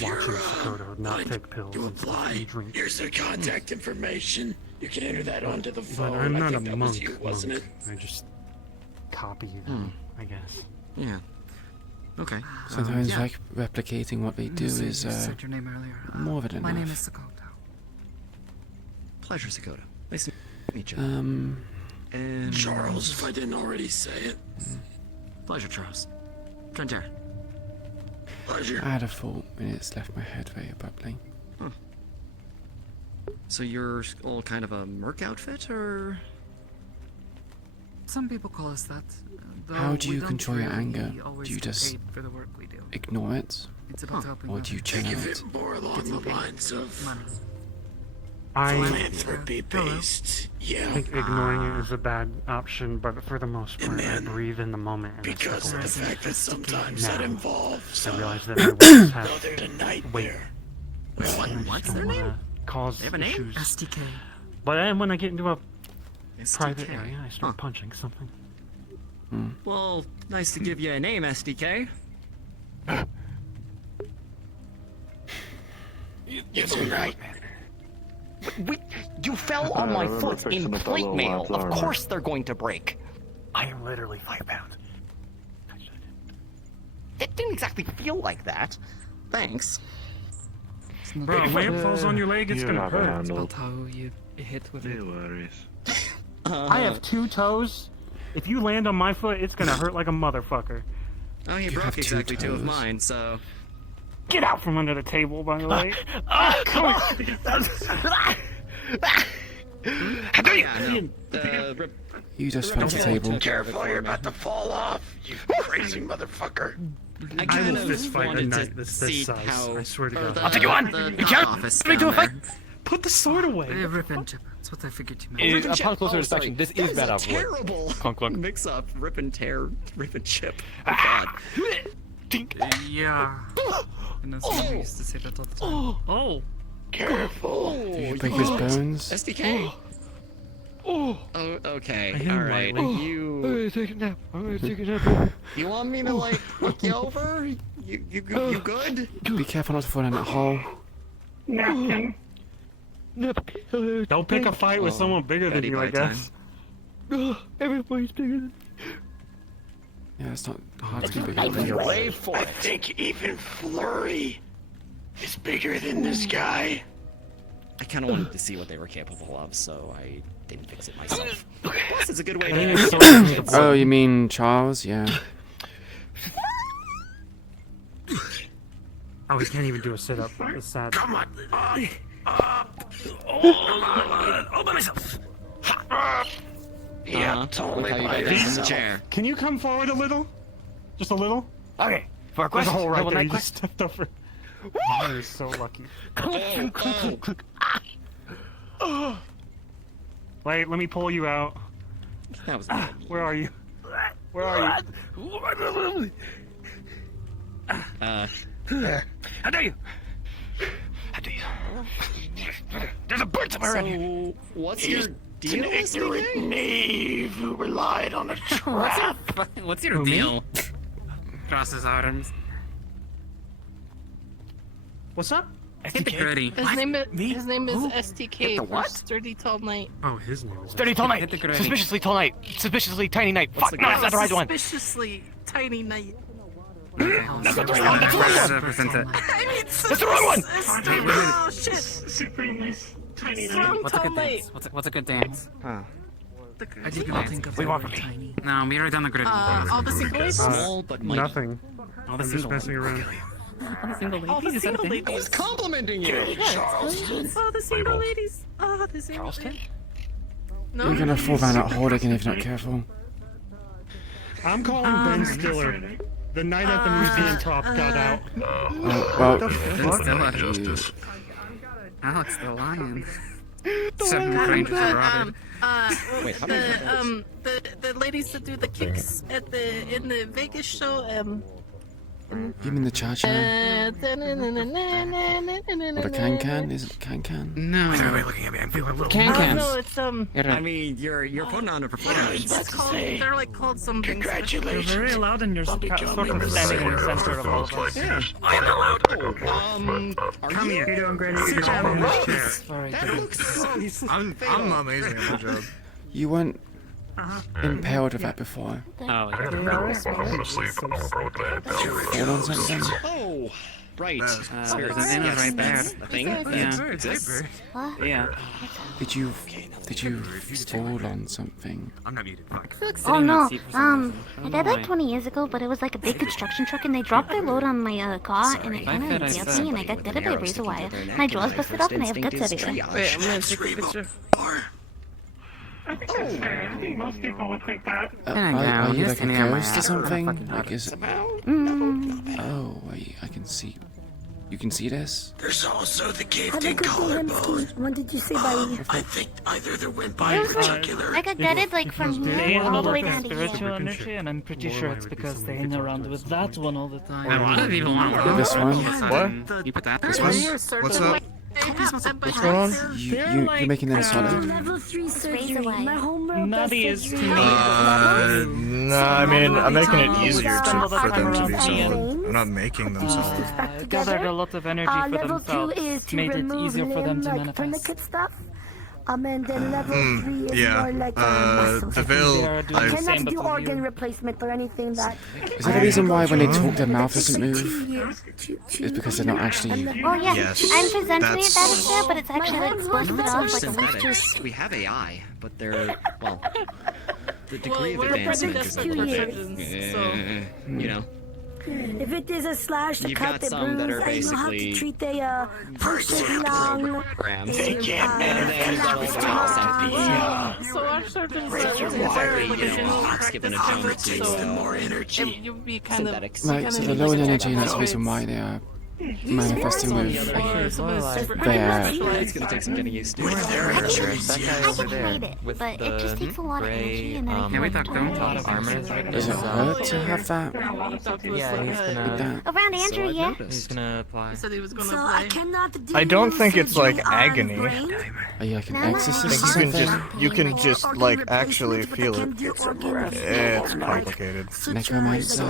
watching Dakota not take pills To and apply, drink. here's their contact information. You can enter that onto the But phone. I'm I not a think that was monk. you, wasn't it? I just copy them, I guess. Yeah. Okay. Sometimes yeah. replicating what they do You is said your name earlier. more than My name enough. is Sakoto. Pleasure, Sakota. Nice to meet you. And Charles, if I didn't already say it. Pleasure, Charles. Trentair. Pleasure. I had a thought and it's left my head very abruptly. So you're all kind of a merc outfit, or? Some people call us that. How do we you don't control your really anger? always Do you get just paid for the work we do. ignore it? It's about helping Or do you others. chill Think of out? it more along the lines of Money. philanthropy-based. Yeah. I think ignoring it is a bad option, but for the most part, I breathe in the moment. And Because of the fact that sometimes that involves. I realize that my words have There's a nightmare. weight. What's their name? Cause They have a name? issues. STK. But then when I get into a STK. private area, I start punching something. Well, nice to give you a name, SDK. It's alright. You fell on my foot in plate mail. Of course they're going to break. I am literally 5 pounds. It didn't exactly feel like that. Thanks. Bro, a lamp falls on your leg, it's gonna hurt. It's about how you hit with it. I have 2 toes. If you land on my foot, it's gonna hurt like a motherfucker. Oh, you broke exactly 2 of mine, so... Get out from under the table, by the way. Come on. How do you? You just fell off the table. Careful, you're about to fall off, you crazy motherfucker. I I kind will of fist fight a wanted knight to this see size. how... I swear to or God. the- I'll take you on. the You can't office put me to a down fight. there. Put the sword away. Rip and chip. That's what I figured you meant. Upon closer inspection, this is bad That's a output. terrible Clunk, clunk. mix-up. Rip and tear, rip and chip. Oh, God. Yeah. And that's what we used to say that all the time. Oh. Careful. Did you break his bones? SDK. Oh, okay. I hit him Alright. lightly. You... I'm gonna take a nap. I'm gonna take a nap. You want me to, like, look you over? You good? Be careful not to fall in that hole. Napkin. Don't pick a fight with someone bigger than Daddy you, I bite time. guess. Everybody's bigger than. Yeah, it's not hard to be bigger than you. I think even Flurry is bigger than this guy. I kind of wanted to see what they were capable of, so I didn't fix it myself. Plus, it's a good way I think to... it's so Oh, you mean Charles? Yeah. Oh, he can't even do a sit-up. It's sad. Come on. All by myself. Yeah, Look totally how you by got this in the yourself. chair. Can you come forward a little? Just a little? Okay. For a There's a question, hole right double there. night You just stepped over. Oh, you're so lucky. Wait, let me pull you out. That was Where are you? Where are you? How dare you? How dare you? There's a bird somewhere around here. So, what's He's your an deal, ignorant SDK? knave who relied on a trap. What's your deal? Cross his arms. What's up? Hit the gritty. His name is STK the for what? Sturdy Tall Knight. Oh, his name is... Sturdy tall Hit the night. gritty. Suspiciously tall night. Suspiciously tiny night. What's Fuck, the no, that's not the right one. Suspiciously tiny knight. That's not the right one. That's the wrong one. Represent it. I mean, That's the wrong one. Oh shit! Super nice. Tiny Strong What's a tall good knight. dance? What's a good dance? Huh. I didn't think of We the want word from me. tiny. No, we already done the gritty. All the single ladies. Small but mighty. Nothing. All the I'm just single messing around. All the single ladies. All the Is that a single thing? ladies. Complimenting you. Oh, the single ladies. Oh, the single Charleston? ladies. No. You're gonna fall down that hole again if you're not careful. I'm calling Ben Stiller. The night at the museum top got out. Well, Justice. Alex the lion. 7 strangers rotted. Wait, how many the ladies that do the kicks in the Vegas show. you mean the cha-cha? Or the can-can? Is it can-can? No. looking at me. I'm feeling a little. Can-cans. No, it's I mean, you're putting on a performance. It's called. They're like called something. You're Congratulations. very loud and you're sort of standing in the center of all of us. Yeah. Come here. You're doing great. Sit You're down, doing Ross. this chair. Sorry. That looks so I'm amazing at my job. You weren't impaled with that before. Oh, I gotta figure out what I'm gonna sleep. I'm gonna throw it back. Fall on something? Oh, right. there's an inner right there. I think. Yeah. Yeah. Did you fall on something? I'm not muted. Fuck. Oh no, I died like 20 years ago, but it was like a big construction truck and they dropped their load on my car and it kind of impaled me and I got dead by a razor wire. My jaws busted up and I have guts everywhere. Wait, I'm gonna take a picture. I think that's fair. I think most people would think that. Are you like a ghost or something? Like, is it... Oh, wait, I can see... You can see this? There's also the caved Have a in good day, collarbone. Hemsky. When did you say bye? I think either there went by in particular. I got gutted like from They here have all a the way lot down of to spiritual here. energy, and I'm pretty sure it's because they hang around with that one all the time. A lot of people want to This one? What? You put that This there? one? What's up? What's going on? You're making them solid? Level 3 surgery. My homework Nutty is to me. No, I mean, I'm making it easier for them to be solid. I'm not making them solid. Gathered a lot of energy for Level 2 themselves, is to made it remove easier for them to limb, like manifest. tourniquet stuff. And then level 3 is Yeah, more like the Veil, I cannot do organ replacement or anything that. Is that the reason why when they talk their mouth doesn't move? It's because they're not actually... Oh yeah, Yes, I'm presenting it that's- that is there, but it's actually like supposed to be off like a Synthetics. loose We have AI, but they're, well, the degree Well, of we're advancement is a little bit, surgeons, so- you know. If it is a slash, a You've cut, got a some that bruise, are you have to basically treat a person long. Programs. They can't And then you've got all the So our surgeons It's given a chance Takes to them more energy. you'd be kind of synthetics. Right, so they're low in energy, and that's the reason why they are manifesting with their... It's gonna take some getting used to. I can create it, but it just takes a lot of energy and then I can like turn it. Does it hurt to have that? Yeah, he's gonna. Around Andrew, yeah. He's gonna apply. He said he was gonna So play. I cannot do I don't think it's like surgery on agony. brain. Are you like an No, no, exorcist or You can something? you can just Organ like replacement, actually but I feel can it. do organ It's like complicated. Necromancer?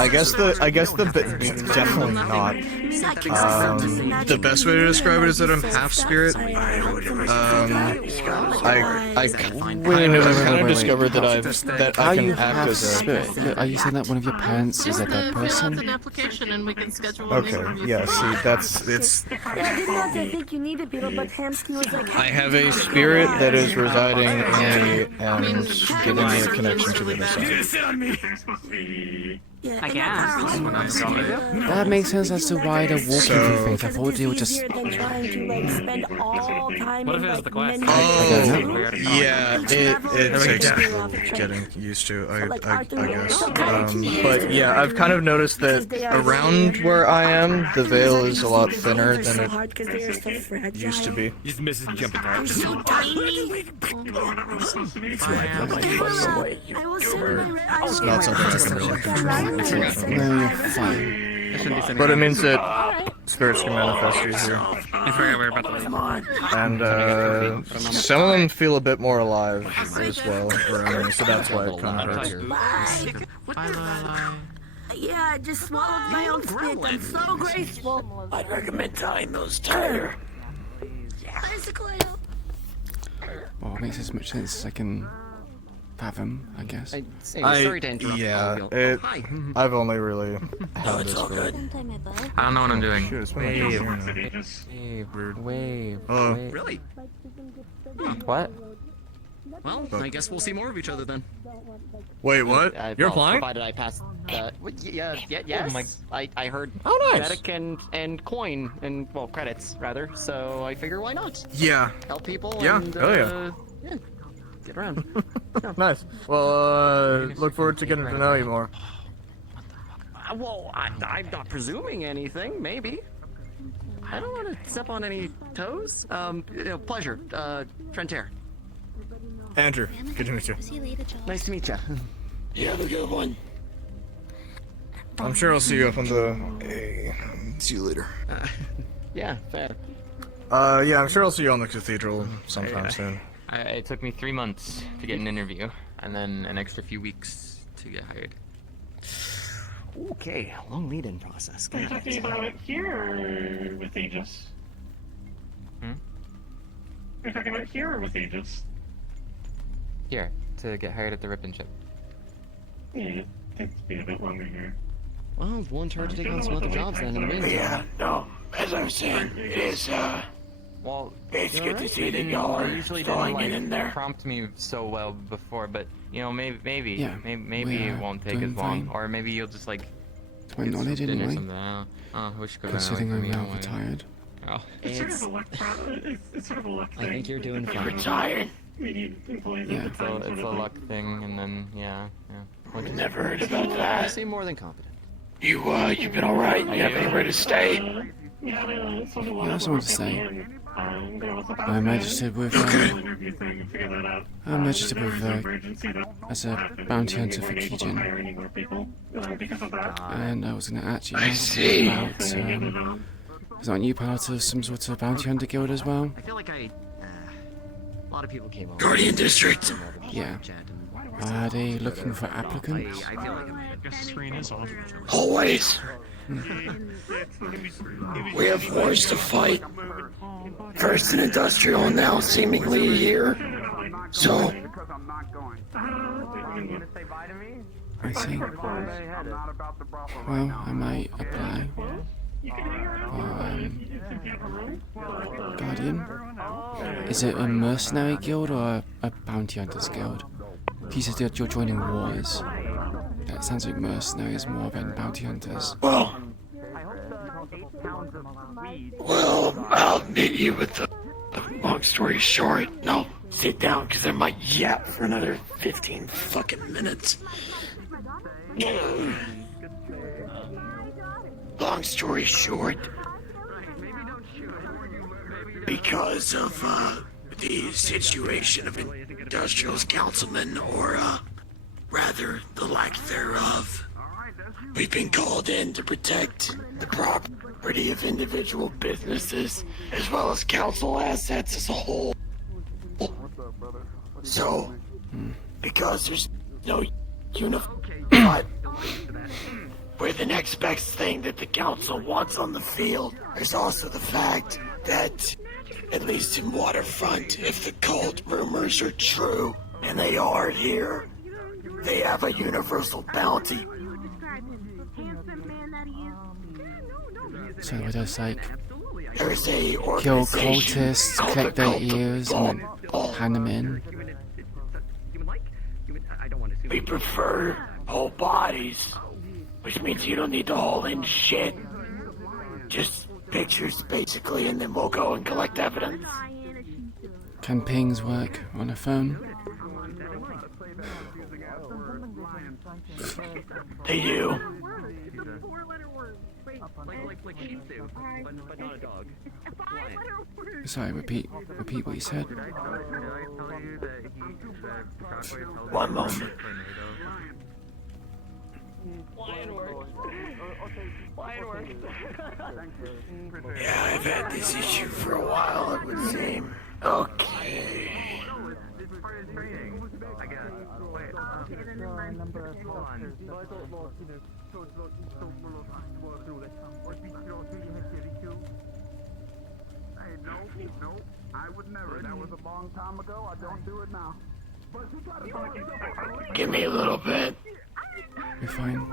I guess definitely not. The best way to describe it is that I'm half spirit. I kind of discovered that I Are can you act half as a. spirit? Look, are you saying that one of your parents is a dead Fill out person? an application and we can schedule an Okay, interview. yeah. See, it's. I did not think you needed people, but Hamsky was like. I have a spirit that is residing in me and giving me a connection to the other side. I guess. That makes sense as to why they're walking through things. I thought they were just... Than trying to like spend all time What if in, it was like, the quest? many Oh, yeah, it takes getting used to, I guess. But yeah, I've kind of noticed that around where I am, the veil is a lot thinner than it used to be. Just misses jumping out. so tiny. It's not something I can really control. No, you're fine. But it means that spirits can manifest easier. I forgot we were about to And some of them feel a bit more alive as well around me, so that's why it kind of hurts. Yeah, I just swallowed my own spit. I'm so graceful. I'd recommend tying those tighter. Well, it makes as much sense as I can fathom, I guess. Sorry to interrupt. Yeah, I've only really done this for I don't know what I'm doing. Shoot, it's been like a year now. Wave. Really? What? Well, I guess we'll see more of each other then. Wait, what? You're applying? Provided I pass. Yes. I heard. Oh, nice. Static and coin and well credits rather. So I figure why not? Yeah. Help people. Yeah. And, Oh yeah. Get around. Nice. Well, look forward to getting to know you more. Well, I'm not presuming anything. Maybe. I don't want to step on any toes. Pleasure. Trentair. Andrew, good to meet you. Nice to meet you. You have a good one. I'm sure I'll see you up on the. See you later. Yeah, fair. Yeah, I'm sure I'll see you on the cathedral sometime soon. It took me 3 months to get an interview, and then an extra few weeks to get hired. Okay, long lead-in process. Are you talking about it here or with Aegis? You're talking about here or with Aegis? Here, to get hired at the Ripon ship. Yeah, it tends to be a bit longer here. Well, we'll in charge of taking on some other jobs then in the meantime. Yeah, no, as I was saying, it is, Well, it's good to see that y'all are usually throwing didn't it in there. prompt me so well before, but you know, maybe we're it won't take as doing long, fine. or maybe you'll just like To my get knowledge, something or anyway. something. I wish you could have Considering like, I'm me now on my- retired. Oh. It's sort of a luck it's sort of a luck thing. I think you're doing fine. Retired. We need employees Yeah. at the It's time. a sort of luck thing, and then yeah. What'd you Never say? heard about You that. seem more than competent. You been alright? You have anywhere to stay? Yeah, sort of Yeah, that's what I want to say. there was about I'm registered with, interview thing, figure that out. I'm registered with, Emergency that as a happened, bounty and hunter we for weren't able to Kijin. hire any more people, because of that. And I was gonna actually I ask see. about, is aren't you part of some sort of bounty hunter guild as well? I feel like a lot of people came over. Guardian District. Yeah. Are they looking for applicants? I feel like Your screen is on. Always. We have wars to fight. First in industrial, and now seemingly here. So, I see. Well, I might apply. Guardian? Is it a mercenary guild or a bounty hunters guild? You said that you're joining wars. That sounds like mercenaries more than bounty hunters. well, I'll meet you with the long story short. No, sit down, because I might yap for another 15 fucking minutes. Long story short, because of the situation of industrials councilmen, or rather the lack thereof, we've been called in to protect the property of individual businesses as well as council assets as a whole. So, because there's no unified we're the next best thing that the council wants on the field. There's also the fact that, at least in Waterfront, if the cult rumors are true, and they are here, they have a universal bounty. So it does like There's a kill organization cultists, called collect the their Cult of ears, and then hand them in. We prefer whole bodies, which means you don't need to haul in shit. Just pictures, basically, and then we'll go and collect evidence. Can pings work on a phone? They do. Sorry, repeat what you said. One moment. Yeah, I've had this issue for a while, it would seem. Okay. No, I would never. That was a long time ago. I don't do it now. Give me a little bit. You're fine.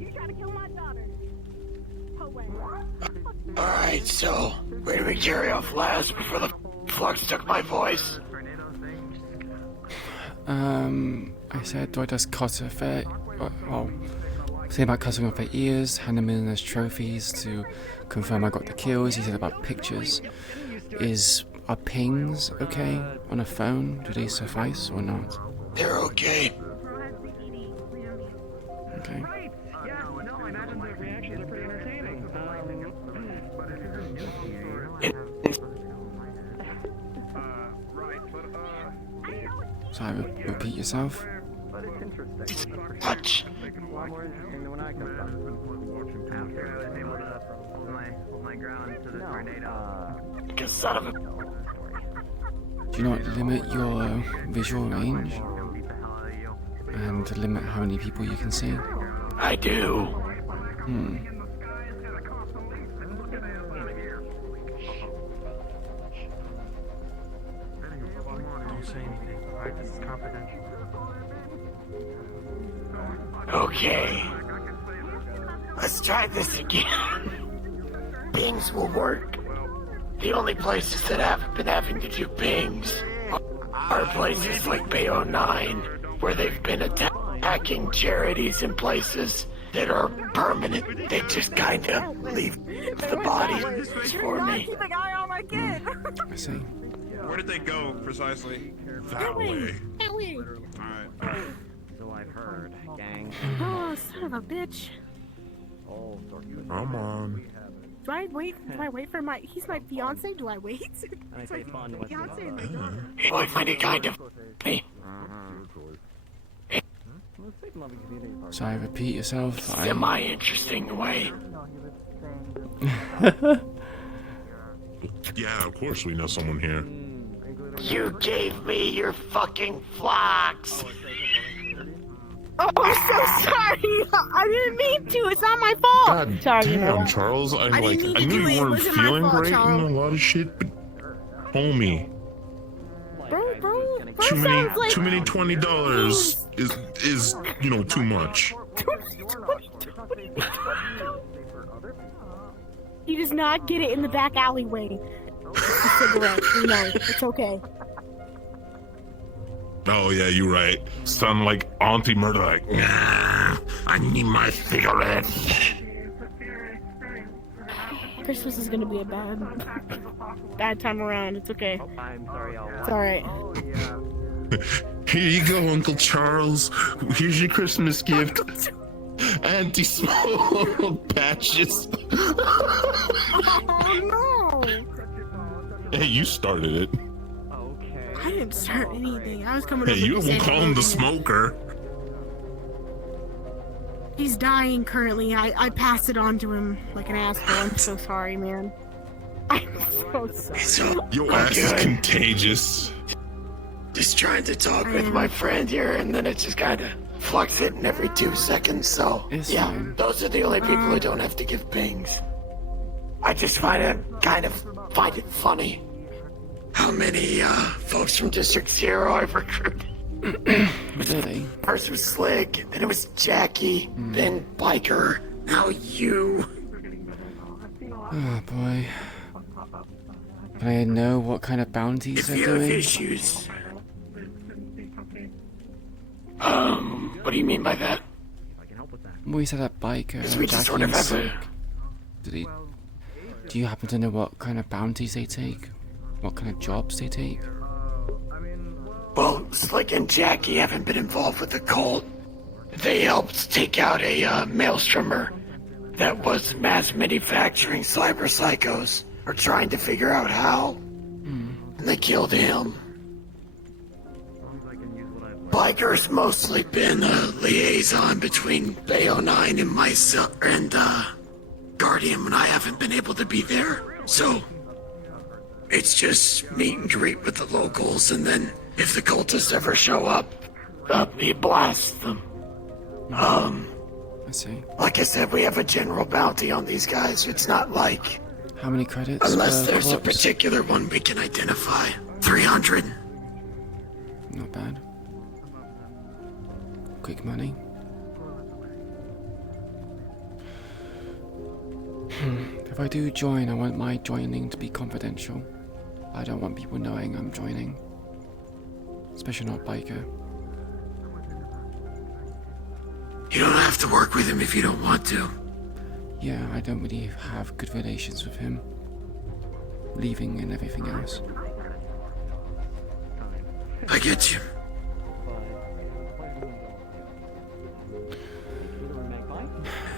You trying to kill my daughter. Alright, so, where do we carry off last before the flux took my voice? I said, do I just cut off their, well, say about cutting off their ears, hand them in as trophies to confirm I got the kills. He said about pictures. Are pings okay on a phone? Do they suffice or not? They're okay. Okay. Sorry, repeat yourself. Touch. Like a son of a... Do you not limit your visual range? And limit how many people you can see? I do. Don't say anything, alright? This is confidential. Okay. Let's try this again. Pings will work. The only places that haven't been having to do pings are places like Bay 09 where they've been attacking charities in places that are permanent. They just kind of leave the bodies for me. Keep an eye on my kid. I see. Where did they go precisely? That way. Alright. So I've heard, gang. Oh, son of a bitch. Come on. Do I wait? Do I wait for my? He's my fiance. Do I wait? I say fun with Fiance and my daughter. Boyfriend kind of me. Sorry, repeat yourself. Semi-interesting way. Yeah, of course we know someone here. You gave me your fucking flocks. Oh, I'm so sorry. I didn't mean to. It's not my fault. God sorry. damn, Charles. I didn't mean to knew do you it. It weren't wasn't my feeling fault, great Charles. and a lot of shit, but homie, Bro too sounds like... many $20 is too much. He does not get it in the back alleyway. It's a cigarette. You know, it's okay. Oh yeah, you're right. Sound like Auntie Murder. Like, nah, I need my cigarette. Christmas is gonna be a bad time around. It's okay. I'm sorry, It's alright. Here you go, Uncle Charles. Here's your Christmas gift. Anti-smoke patches. Oh no! Hey, you started it. I didn't start anything. I was coming Hey, over you to won't say call him the hello to him. smoker. He's dying currently. I passed it on to him like an asshole. I'm so sorry, man. I'm so sorry. Your ass is contagious. Just trying to talk with my friend here, and then it just kind of flux hitting every 2 seconds. So yeah, those are the only people who don't have to give pings. I just find it funny how many folks from District 0 I've recruited. Really? First was Slick, then it was Jackie, then Biker, now you. Oh boy. Can I know what kind of bounties If they're you have doing? issues. What do you mean by that? Well, you said that biker, Because we just Jackie sort of and have Slick. Do you happen to know what kind of bounties they take? What kind of jobs they take? Well, Slick and Jackie haven't been involved with the cult. They helped take out a maelstrommer that was mass manufacturing cyber psychos, or trying to figure out how. And they killed him. Biker's mostly been a liaison between Bayo 9 and myself and Guardian when I haven't been able to be there. So it's just meet and greet with the locals, and then if the cultists ever show up, he blasts them. I see. Like I said, we have a general bounty on these guys. It's not like... How many credits? Unless there's a corpse? particular one we can identify. 300. Not bad. Quick money. If I do join, I want my joining to be confidential. I don't want people knowing I'm joining. Especially not biker. You don't have to work with him if you don't want to. Yeah, I don't really have good relations with him. Leaving and everything else. I get you.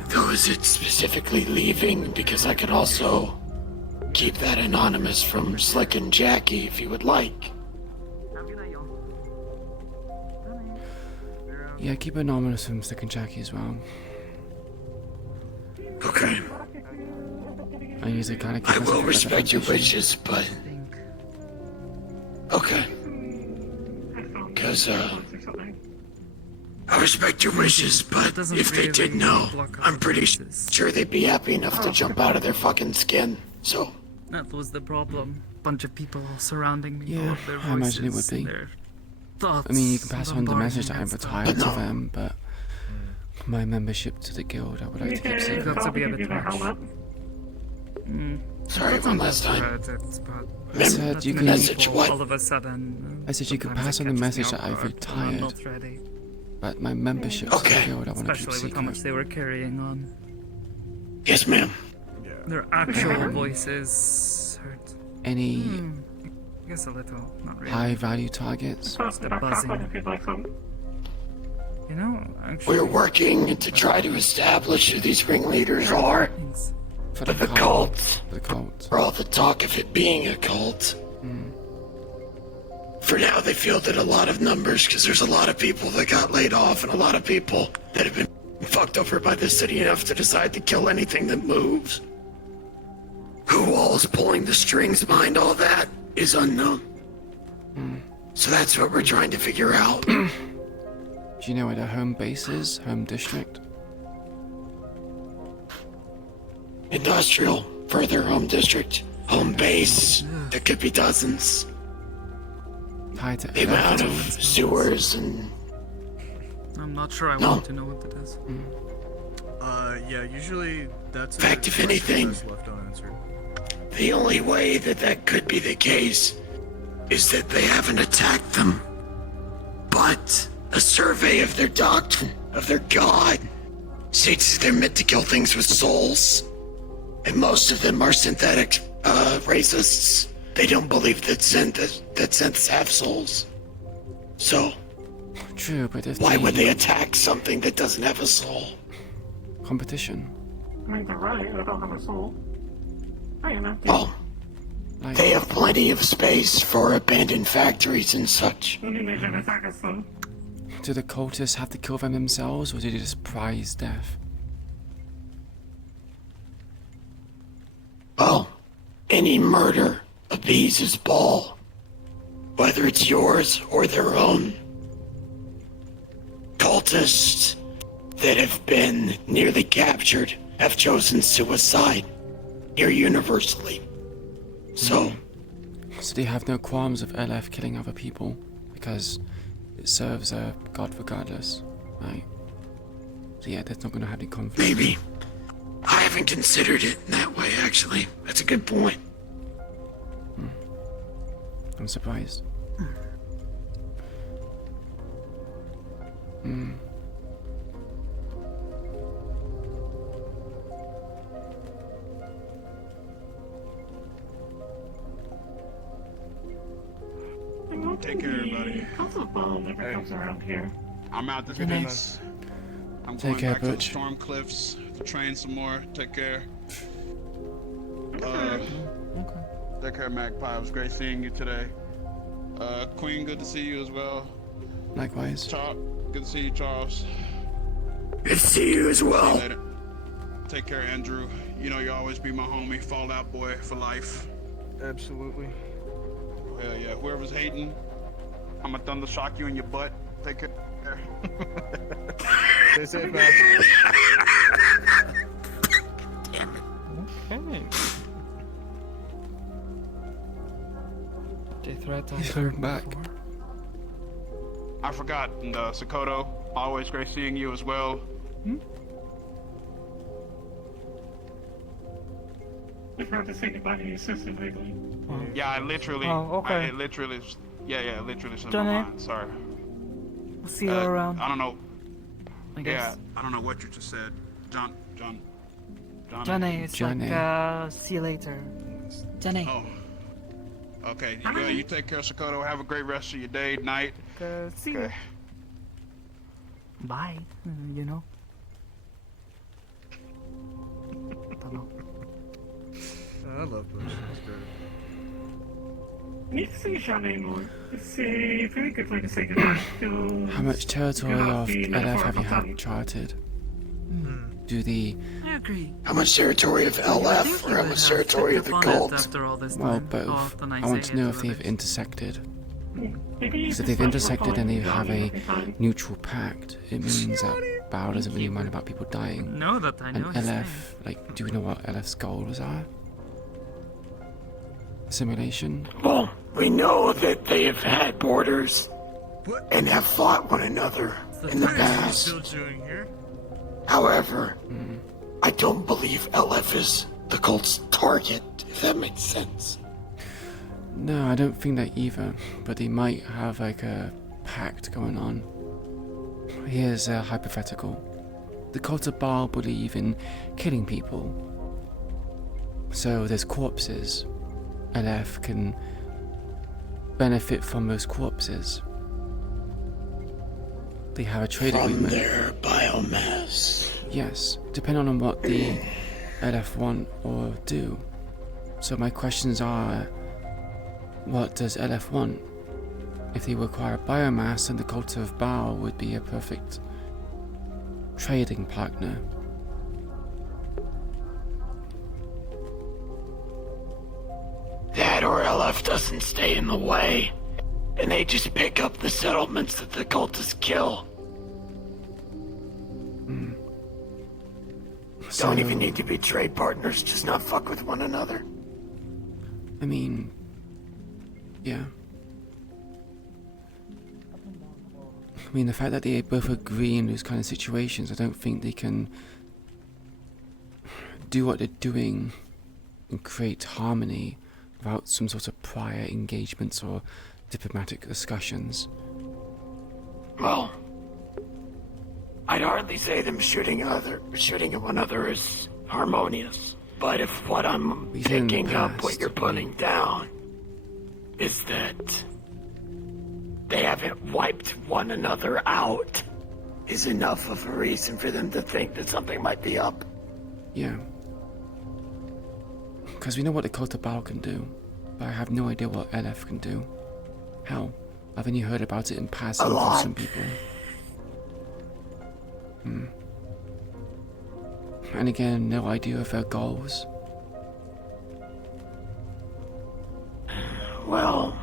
Though is it specifically leaving? Because I could also keep that anonymous from Slick and Jackie if you would like. Yeah, keep anonymous from Slick and Jackie as well. Okay. I usually kind of I will respect your wishes, but... Okay. Because, I respect your wishes, but if they did know, I'm pretty sure they'd be happy enough to jump out of their fucking skin, so... That was the problem. Bunch of people surrounding me. Yeah, all of their I imagine it would voices be. and their thoughts I mean, you can pass on the message that I've bombarding retired to them, but my membership to the guild, I would like to keep secret. Got to be a bit much. Sorry, one last time. I said you can message what? All of a sudden. I said you could sometimes pass it on the catches me message that off I've guard when I'm retired. not ready. But my membership's secured. I want to keep Especially with how much secret. they were carrying on. Yes, ma'am. Their actual voices hurt. Any I guess a little, not really. high value targets? Just a buzzing. You know, actually... We're working to try to establish who these ringleaders are. For But the cult. For the cult. For all the talk of it being a cult. For now, they fielded a lot of numbers because there's a lot of people that got laid off and a lot of people that have been fucked over by the city enough to decide to kill anything that moves. Who all is pulling the strings behind all that is unknown. So that's what we're trying to figure out. Do you know where their home base is? Home district? Industrial, further home district, home base. There could be dozens. Tied to The amount of sewers and... I'm not sure I want to know what that is. Yeah, usually that's... In fact, if anything, left unanswered. the only way that that could be the case is that they haven't attacked them. But a survey of their doctrine, of their god, states that they're meant to kill things with souls. And most of them are synthetic racists. They don't believe that synths have souls. So, true, but if why would they attack something that doesn't have a soul? Competition. I mean, they're right. I don't have a soul. I am empty. Well, they have plenty of space for abandoned factories and such. Who knew they should attack us then? Do the cultists have to kill them themselves, or do they just prize death? Well, any murder appeases ball, whether it's yours or their own. Cultists that have been nearly captured have chosen suicide here universally. So they have no qualms of LF killing other people because it serves a god regardless, right? So yeah, that's not going to have any conflict. maybe. I haven't considered it in that way, actually. That's a good point. I'm surprised. Take care, everybody. How's a ball never comes around here? I'm out this Good night. piece. I'm Take going care, back to the Butch. Storm Cliffs to train some more. Take care. Take care, Magpie. It was great seeing you today. Queen, good to see you as well. Likewise. Good to see you, Charles. Good to see you as well. See you later. Take care, Andrew. You know you'll always be my homie, Fallout Boy for life. Absolutely. Hell yeah. Whoever's hating, I'm gonna thunder shock you in your butt. Take care. Stay safe, man. Okay. They threat He's coming back. I forgot, and Sakoto, always great seeing you as well. I've heard to say goodbye to your sister lately. Yeah, I literally. Oh, okay. I literally. Yeah, literally slipped Johnny? my mind. Sorry. We'll see you around. I don't know. I Yeah, guess. I don't know what you just said. Johnny. Johnny, it's Johnny. like, see you later. Johnny. Oh. Okay, yeah, you take care, Sakoto. Have a great rest of your day, night. See you. Bye. You know. Don't know. I love Bush. That's great. I need to see Shane more. It's a very good way to say goodbye. How much territory of LF have you had charted? Do the... I agree. How much territory of LF or how much territory of the cult? After all this Well, time. both. Often I want say to know it if a they've bit. intersected. Maybe Because if they've intersected and they have a neutral pact, it means that Bao doesn't really mind about people dying. No, that I know And his LF, name. like, do we know what LF's goals are? Simulation? Well, we know that they have had borders and have fought one another in the past. Still doing here? However, I don't believe LF is the cult's target, if that makes sense. No, I don't think that either, but they might have like a pact going on. Here's a hypothetical. The cult of Baal believe in killing people. So there's corpses. LF can benefit from those corpses. They have a trade agreement. From their biomass. Yes, depending on what the LF want or do. So my questions are, what does LF want? If they require biomass, then the cult of Baal would be a perfect trading partner. That or LF doesn't stay in the way, and they just pick up the settlements that the cultists kill. Don't even need to be trade partners, just not fuck with one another. I mean, yeah. I mean, the fact that they both agree in those kind of situations, I don't think they can do what they're doing and create harmony without some sort of prior engagements or diplomatic discussions. Well, I'd hardly say them shooting at one another is harmonious. But if what I'm picking up, what you're putting down, is that they haven't wiped one another out, is enough of a reason for them to think that something might be up. Yeah. Because we know what the cult of Baal can do, but I have no idea what LF can do. Hell, I've only heard about it in passing from some people. And again, no idea of their goals. Well,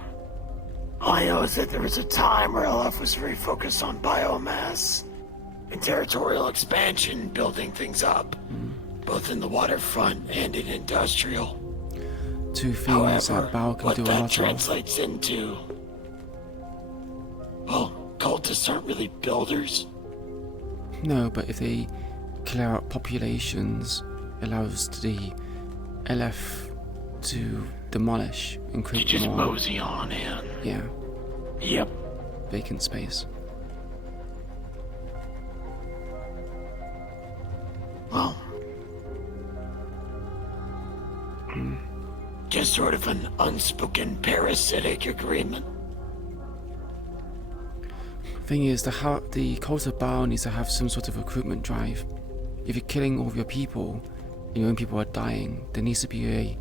all I know is that there was a time where LF was very focused on biomass and territorial expansion, building things up, both in the waterfront and in industrial. Two things that Baal can do a lot of. What that translates into... Well, cultists aren't really builders. No, but if they clear out populations, allows the LF to demolish and create just more. Mosey on in. Yeah. Yep. Vacant space. Well. Just sort of an unspoken parasitic agreement. Thing is, the cult of Baal needs to have some sort of recruitment drive. If you're killing all of your people, and your own people are dying, there needs to be a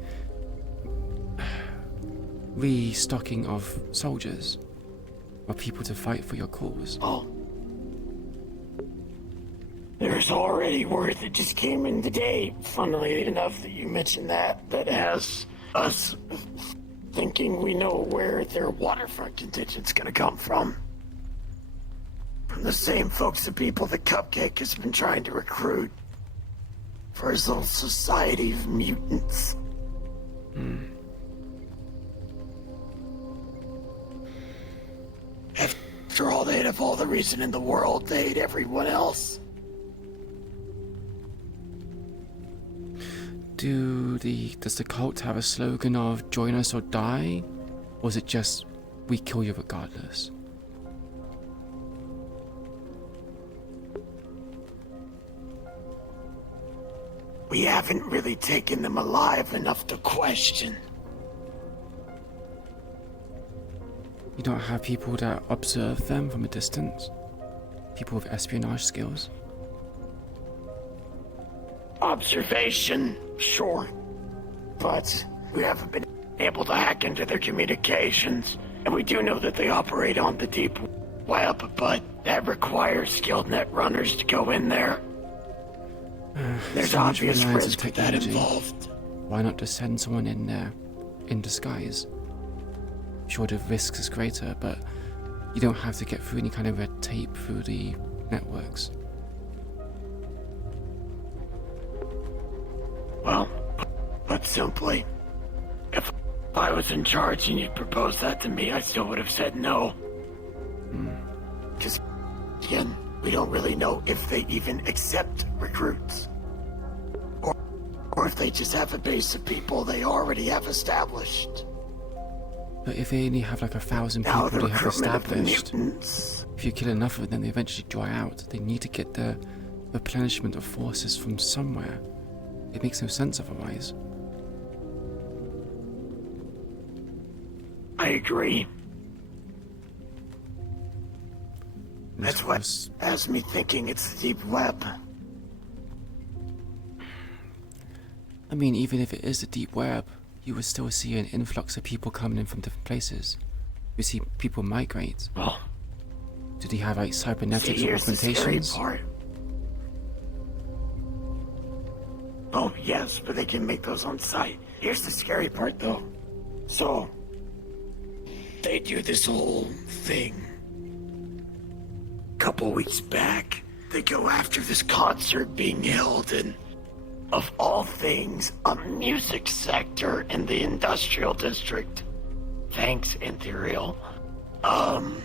restocking of soldiers, or people to fight for your cause. Oh. There's already word that just came in today, funnily enough that you mentioned that has us thinking we know where their waterfront contingent's gonna come from. From the same folks and people that Cupcake has been trying to recruit for his little society of mutants. After all, they'd have all the reason in the world to hate everyone else. Does the cult have a slogan of join us or die? Or is it just we kill you regardless? We haven't really taken them alive enough to question. You don't have people that observe them from a distance? People with espionage skills? Observation, sure. But we haven't been able to hack into their communications. And we do know that they operate on the deep web, but that requires skilled net runners to go in there. There's So much obvious reliance on risk with that technology. involved. Why not just send someone in there in disguise? Sure, the risk is greater, but you don't have to get through any kind of red tape through the networks. Well, put simply, if I was in charge and you'd proposed that to me, I still would have said no. Because, again, we don't really know if they even accept recruits. Or if they just have a base of people they already have established. But if they only have like 1,000 Now people the they have recruitment of the established, mutants. if you kill enough of them, they eventually dry out. They need to get the replenishment of forces from somewhere. It makes no sense otherwise. I agree. That's what has me thinking it's the deep web. I mean, even if it is the deep web, you would still see an influx of people coming in from different places. You see people migrate. Oh. Do they have like cybernetics See, here's the scary augmentations? part. Oh, yes, but they can make those on site. Here's the scary part, though. So, they do this whole thing. Couple weeks back, they go after this concert being held in, of all things, a music sector in the industrial district. Thanks, Ethereal. And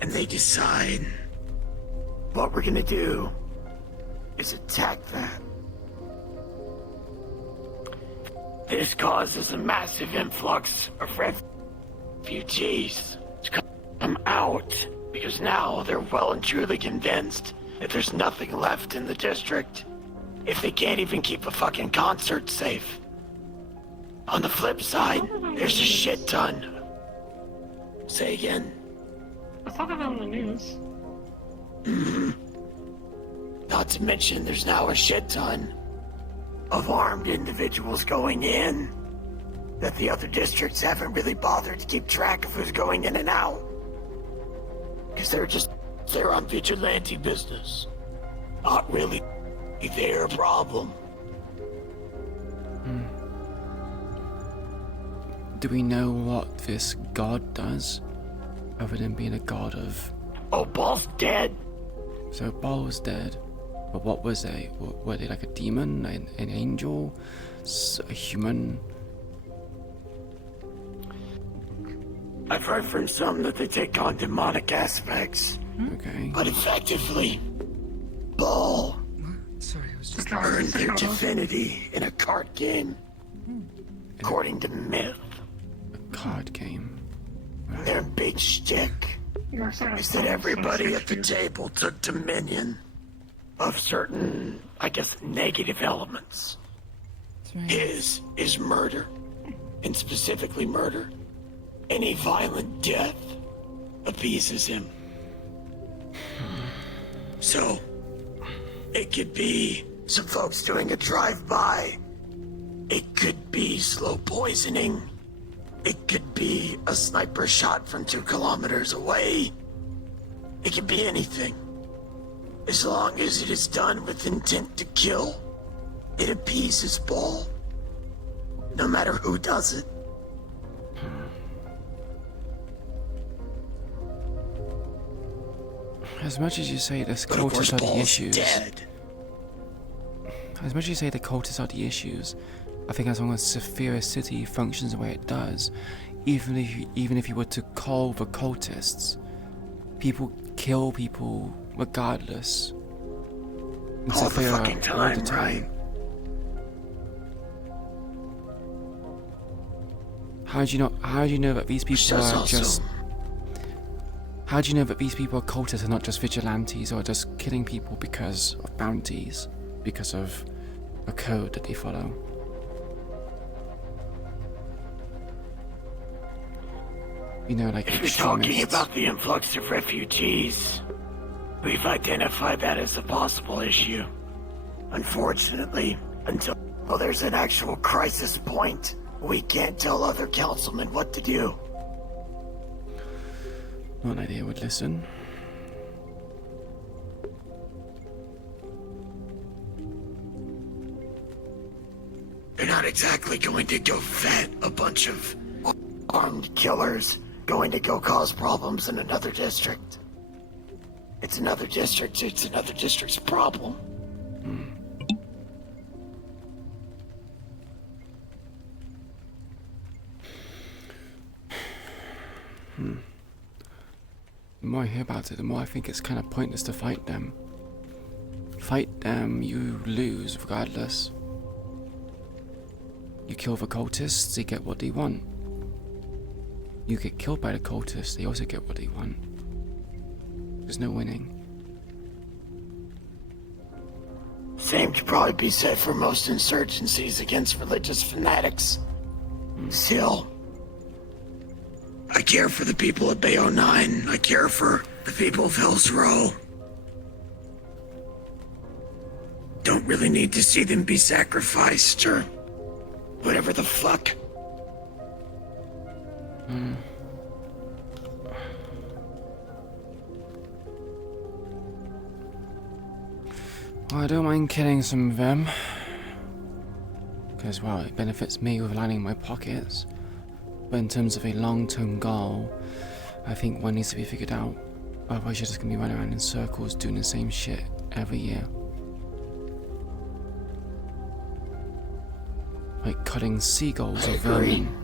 they decide what we're gonna do is attack that. This causes a massive influx of refugees to come out because now they're well and truly convinced that there's nothing left in the district if they can't even keep a fucking concert safe. On the flip side, there's a shit ton. Say again. I saw that on the news. Not to mention there's now a shit ton of armed individuals going in that the other districts haven't really bothered to keep track of who's going in and out. Because they're on vigilante business. Not really their problem. Do we know what this god does? Other than being a god of... Oh, Ball's dead. So Ball's dead. But what was they? Were they like a demon? An angel? A human? I've heard from some that they take on demonic aspects. Okay. But effectively, Ball Sorry, I was just... earned their divinity in a card game. According to myth. A card game? Their big shtick is that everybody at the table took dominion of certain, I guess, negative elements. His is murder, and specifically murder. Any violent death appeases him. So, it could be some folks doing a drive-by. It could be slow poisoning. It could be a sniper shot from 2 kilometers away. It could be anything. As long as it is done with intent to kill, it appeases Ball. No matter who does it. As much as you say this But of course, cultists are the Ball's issues... dead. As much as you say the cultists are the issues, I think as long as Saphira City functions the way it does, even if you were to call the cultists, people kill people regardless. In All the Saphira, fucking time, all the time. How do you know that these people are just... How do you know that these people are cultists and not just vigilantes or just killing people because of bounties? Because of a code that they follow? You know, like If you're talking extremists. about the influx of refugees, we've identified that as a possible issue. Unfortunately, until there's an actual crisis point, we can't tell other councilmen what to do. Not an idea would listen. They're not exactly going to go vet a bunch of armed killers going to go cause problems in another district. It's another district, it's another district's problem. The more I hear about it, the more I think it's kind of pointless to fight them. Fight them, you lose regardless. You kill the cultists, they get what they want. you get killed by the cultists, they also get what they want. There's no winning. Same could probably be said for most insurgencies against religious fanatics. Still, I care for the people of Bay 09. I care for the people of Hell's Row. Don't really need to see them be sacrificed or whatever the fuck. Well, I don't mind killing some of them. Because, well, it benefits me with lining my pockets. But in terms of a long-term goal, I think one needs to be figured out. Otherwise you're just going to be running around in circles doing the same shit every year. Like cutting seagulls or vermin.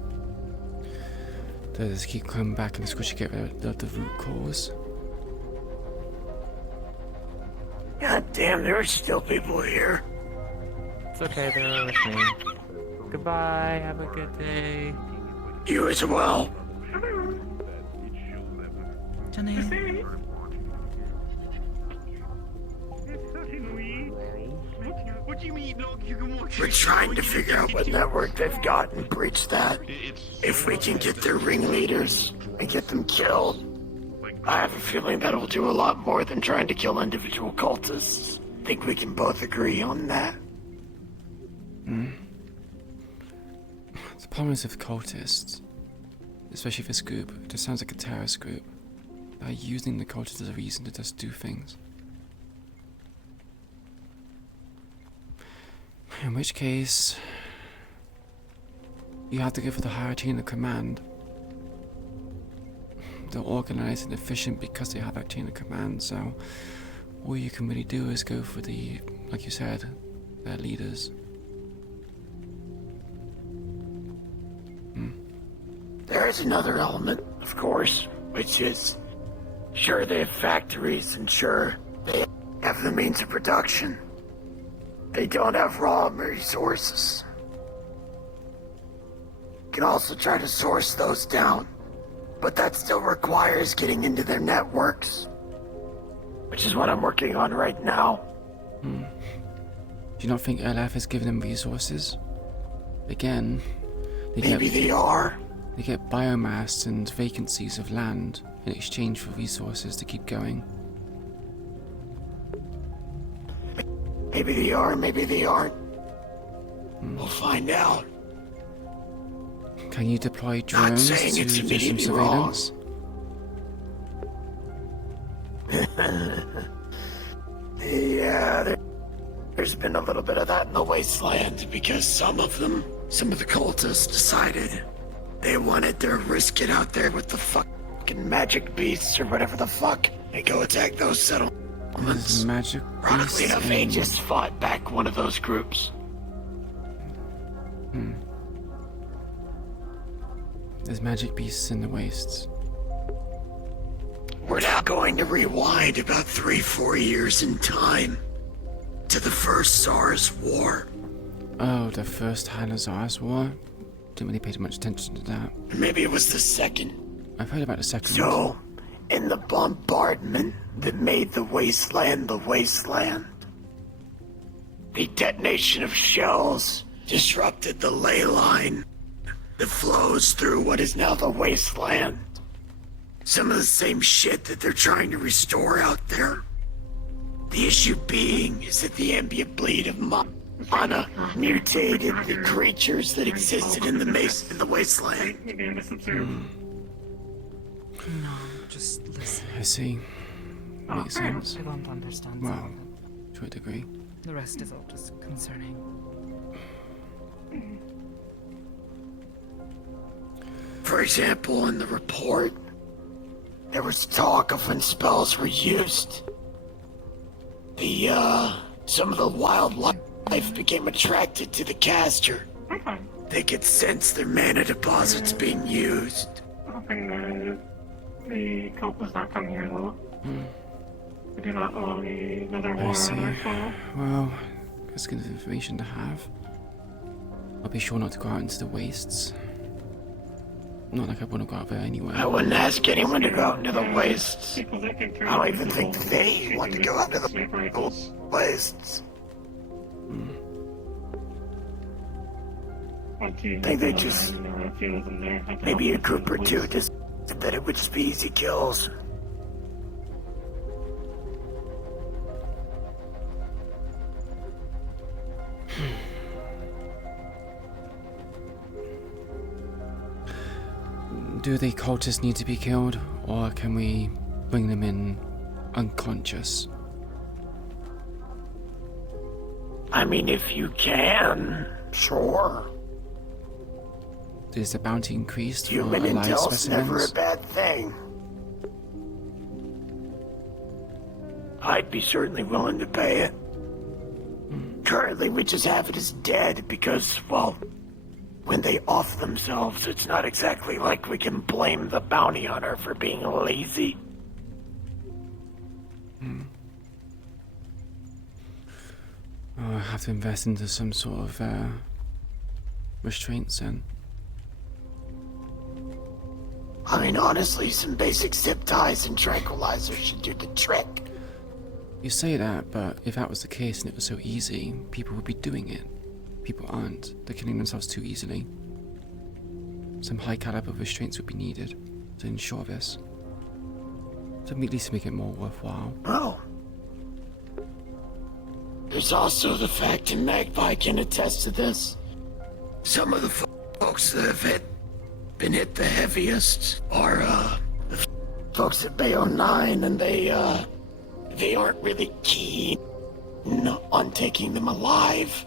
They just keep coming back and squish to get rid of the root cause. God damn, there are still people here. It's okay, they're with me. Goodbye, have a good day. You as well. Jenny. What do you mean? Look, you can watch. We're trying to figure out what network they've got and breach that. If we can get their ringleaders and get them killed, I have a feeling that will do a lot more than trying to kill individual cultists. I think we can both agree on that. The problem is with cultists, especially this group, it just sounds like a terrorist group. They're using the cultists as a reason to just do things. In which case, you have to go for the higher chain of command. They're organized and efficient because they have that chain of command, so all you can really do is go for the, like you said, their leaders. There is another element, of course, which is, sure they have factories and sure they have the means of production. They don't have raw resources. You can also try to source those down, but that still requires getting into their networks, which is what I'm working on right now. Do you not think LF is giving them resources? Again, Maybe they are. They get biomass and vacancies of land in exchange for resources to keep going. Maybe they are, maybe they aren't. We'll find out. Can you deploy drones to do some surveillance? Yeah, there's been a little bit of that in the wasteland because some of the cultists decided they wanted to risk it out there with the fucking magic beasts or whatever the fuck and go attack those settlements. Magic Ironically enough, they just fought back one of those groups. There's magic beasts in the wastes. We're now going to rewind about 3-4 years in time to the first SARS war. Oh, the first Hanazars War? Didn't really pay too much attention to that. Maybe it was the second. I've heard about the second. So, in the bombardment that made the wasteland, the detonation of shells disrupted the ley line that flows through what is now the wasteland. Some of the same shit that they're trying to restore out there. The issue being is that the ambient bleed of mana mutated the creatures that existed in the wasteland. No, just listen. I see. Makes sense. I won't understand. Well, to a degree. The rest is all just concerning. For example, in the report, there was talk of when spells were used. Some of the wildlife became attracted to the caster. They could sense their mana deposits being used. Hoping that the cult does not come here, though. We do not owe another war I see. on our soul. Well, that's good information to have. I'll be sure not to go out into the wastes. Not like I want to go out there anyway. I wouldn't ask anyone to go out into the wastes. I don't even think they want to go out into the wastes. I think they just, maybe a group or two just that it would just be easy kills. Do the cultists need to be killed, or can we bring them in unconscious? I mean, if you can, sure. Is the bounty increased for Human alive intel's never a specimens? bad thing. I'd be certainly willing to pay it. Currently, we just have it as dead because, well, when they off themselves, it's not exactly like we can blame the bounty hunter for being lazy. Oh, I have to invest into some sort of restraints then. I mean, honestly, some basic zip ties and tranquilizers should do the trick. You say that, but if that was the case and it was so easy, people would be doing it. People aren't. They're killing themselves too easily. Some high caliber restraints would be needed to ensure this. To at least make it more worthwhile. Well, there's also the fact, and Magpie can attest to this, some of the folks that have been hit the heaviest are the folks at Bay 09, and they aren't really keen on taking them alive.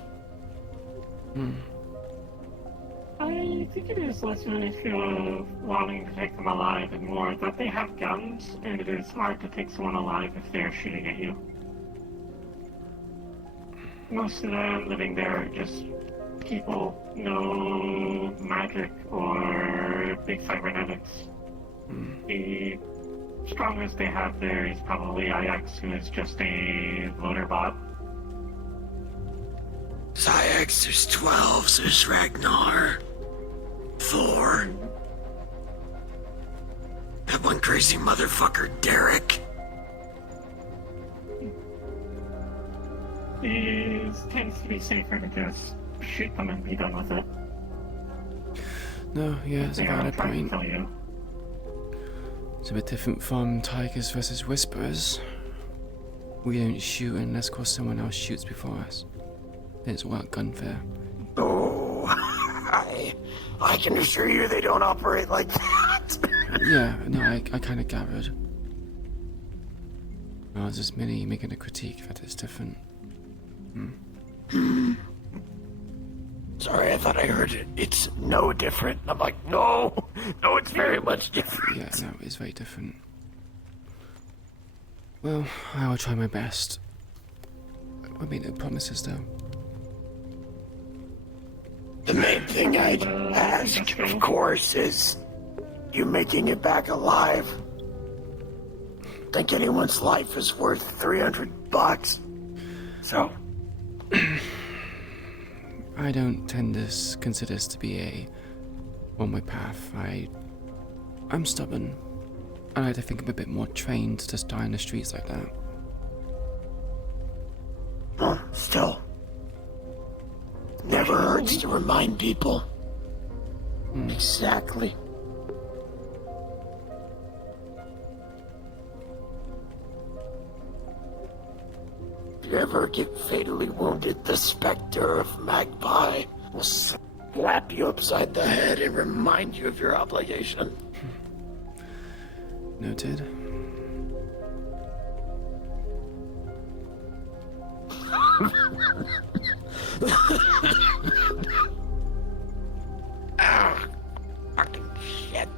I think it is less of an issue of wanting to take them alive and more that they have guns, and it is hard to take someone alive if they're shooting at you. Most of them living there are just people, no magic or big cybernetics. The strongest they have there is probably IX, who is just a loader bot. Zyx, there's 12s, there's Ragnar, Thor, that one crazy motherfucker, Derek. It tends to be safer to just shoot them and be done with it. No, yeah, it's a They are valid trying to point. kill you. It's a bit different from Tigers versus Whisperers. We don't shoot unless, of course, someone else shoots before us. Then it's all gunfare. Oh, I can assure you they don't operate like that. Yeah, no, I kind of gathered. I was just merely making a critique that it's different. Sorry, I thought I heard it. It's no different. I'm like, no, it's very much different. Yeah, no, it's very different. Well, I will try my best. I made no promises, though. The main thing I'd ask, of course, is you making it back alive. I think anyone's life is worth $300. So, I don't tend to consider this to be a one-way path. I'm stubborn. I like to think I'm a bit more trained to just die in the streets like that. Still, never hurts to remind people. Exactly. If you ever get fatally wounded, the specter of Magpie will slap you upside the head and remind you of your obligation. Noted. Ah, fucking shit.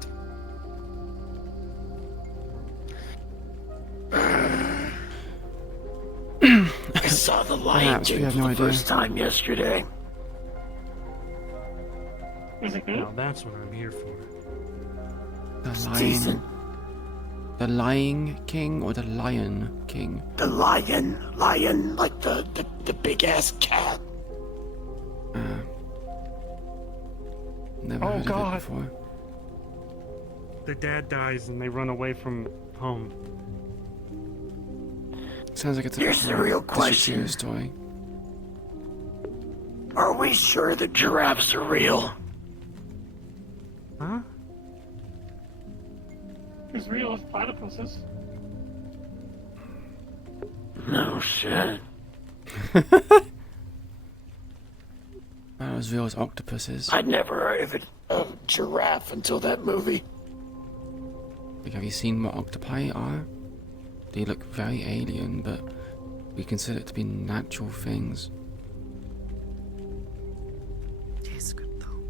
I saw the Lion King for the first time yesterday. Is it good? Now that's what I'm here for. The Lion King or the Lion King? The lion, like the big ass cat. Never heard of it before. their dad dies and they run away from home. Sounds like it's a Here's the real question. story. Are we sure the giraffes are real? Huh? As real as platypuses. No shit. Not as real as octopuses. I'd never heard of a giraffe until that movie. Like, have you seen what octopi are? They look very alien, but we consider it to be natural things. Tastes good though.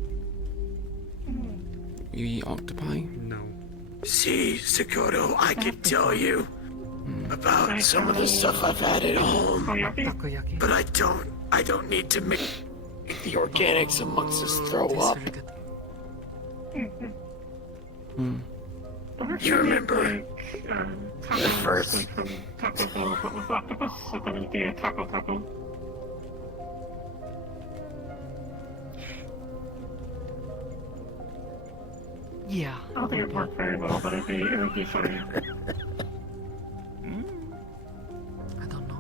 You eat octopi? No. See, Sakoto, I could tell you about some of the stuff I've had at home, but I don't need to make the organics amongst us throw up. You remember the first? Taco Bell, but with octopus, so then it'd be a taco. Yeah. I don't think it worked very well, but it would be funny. I don't know.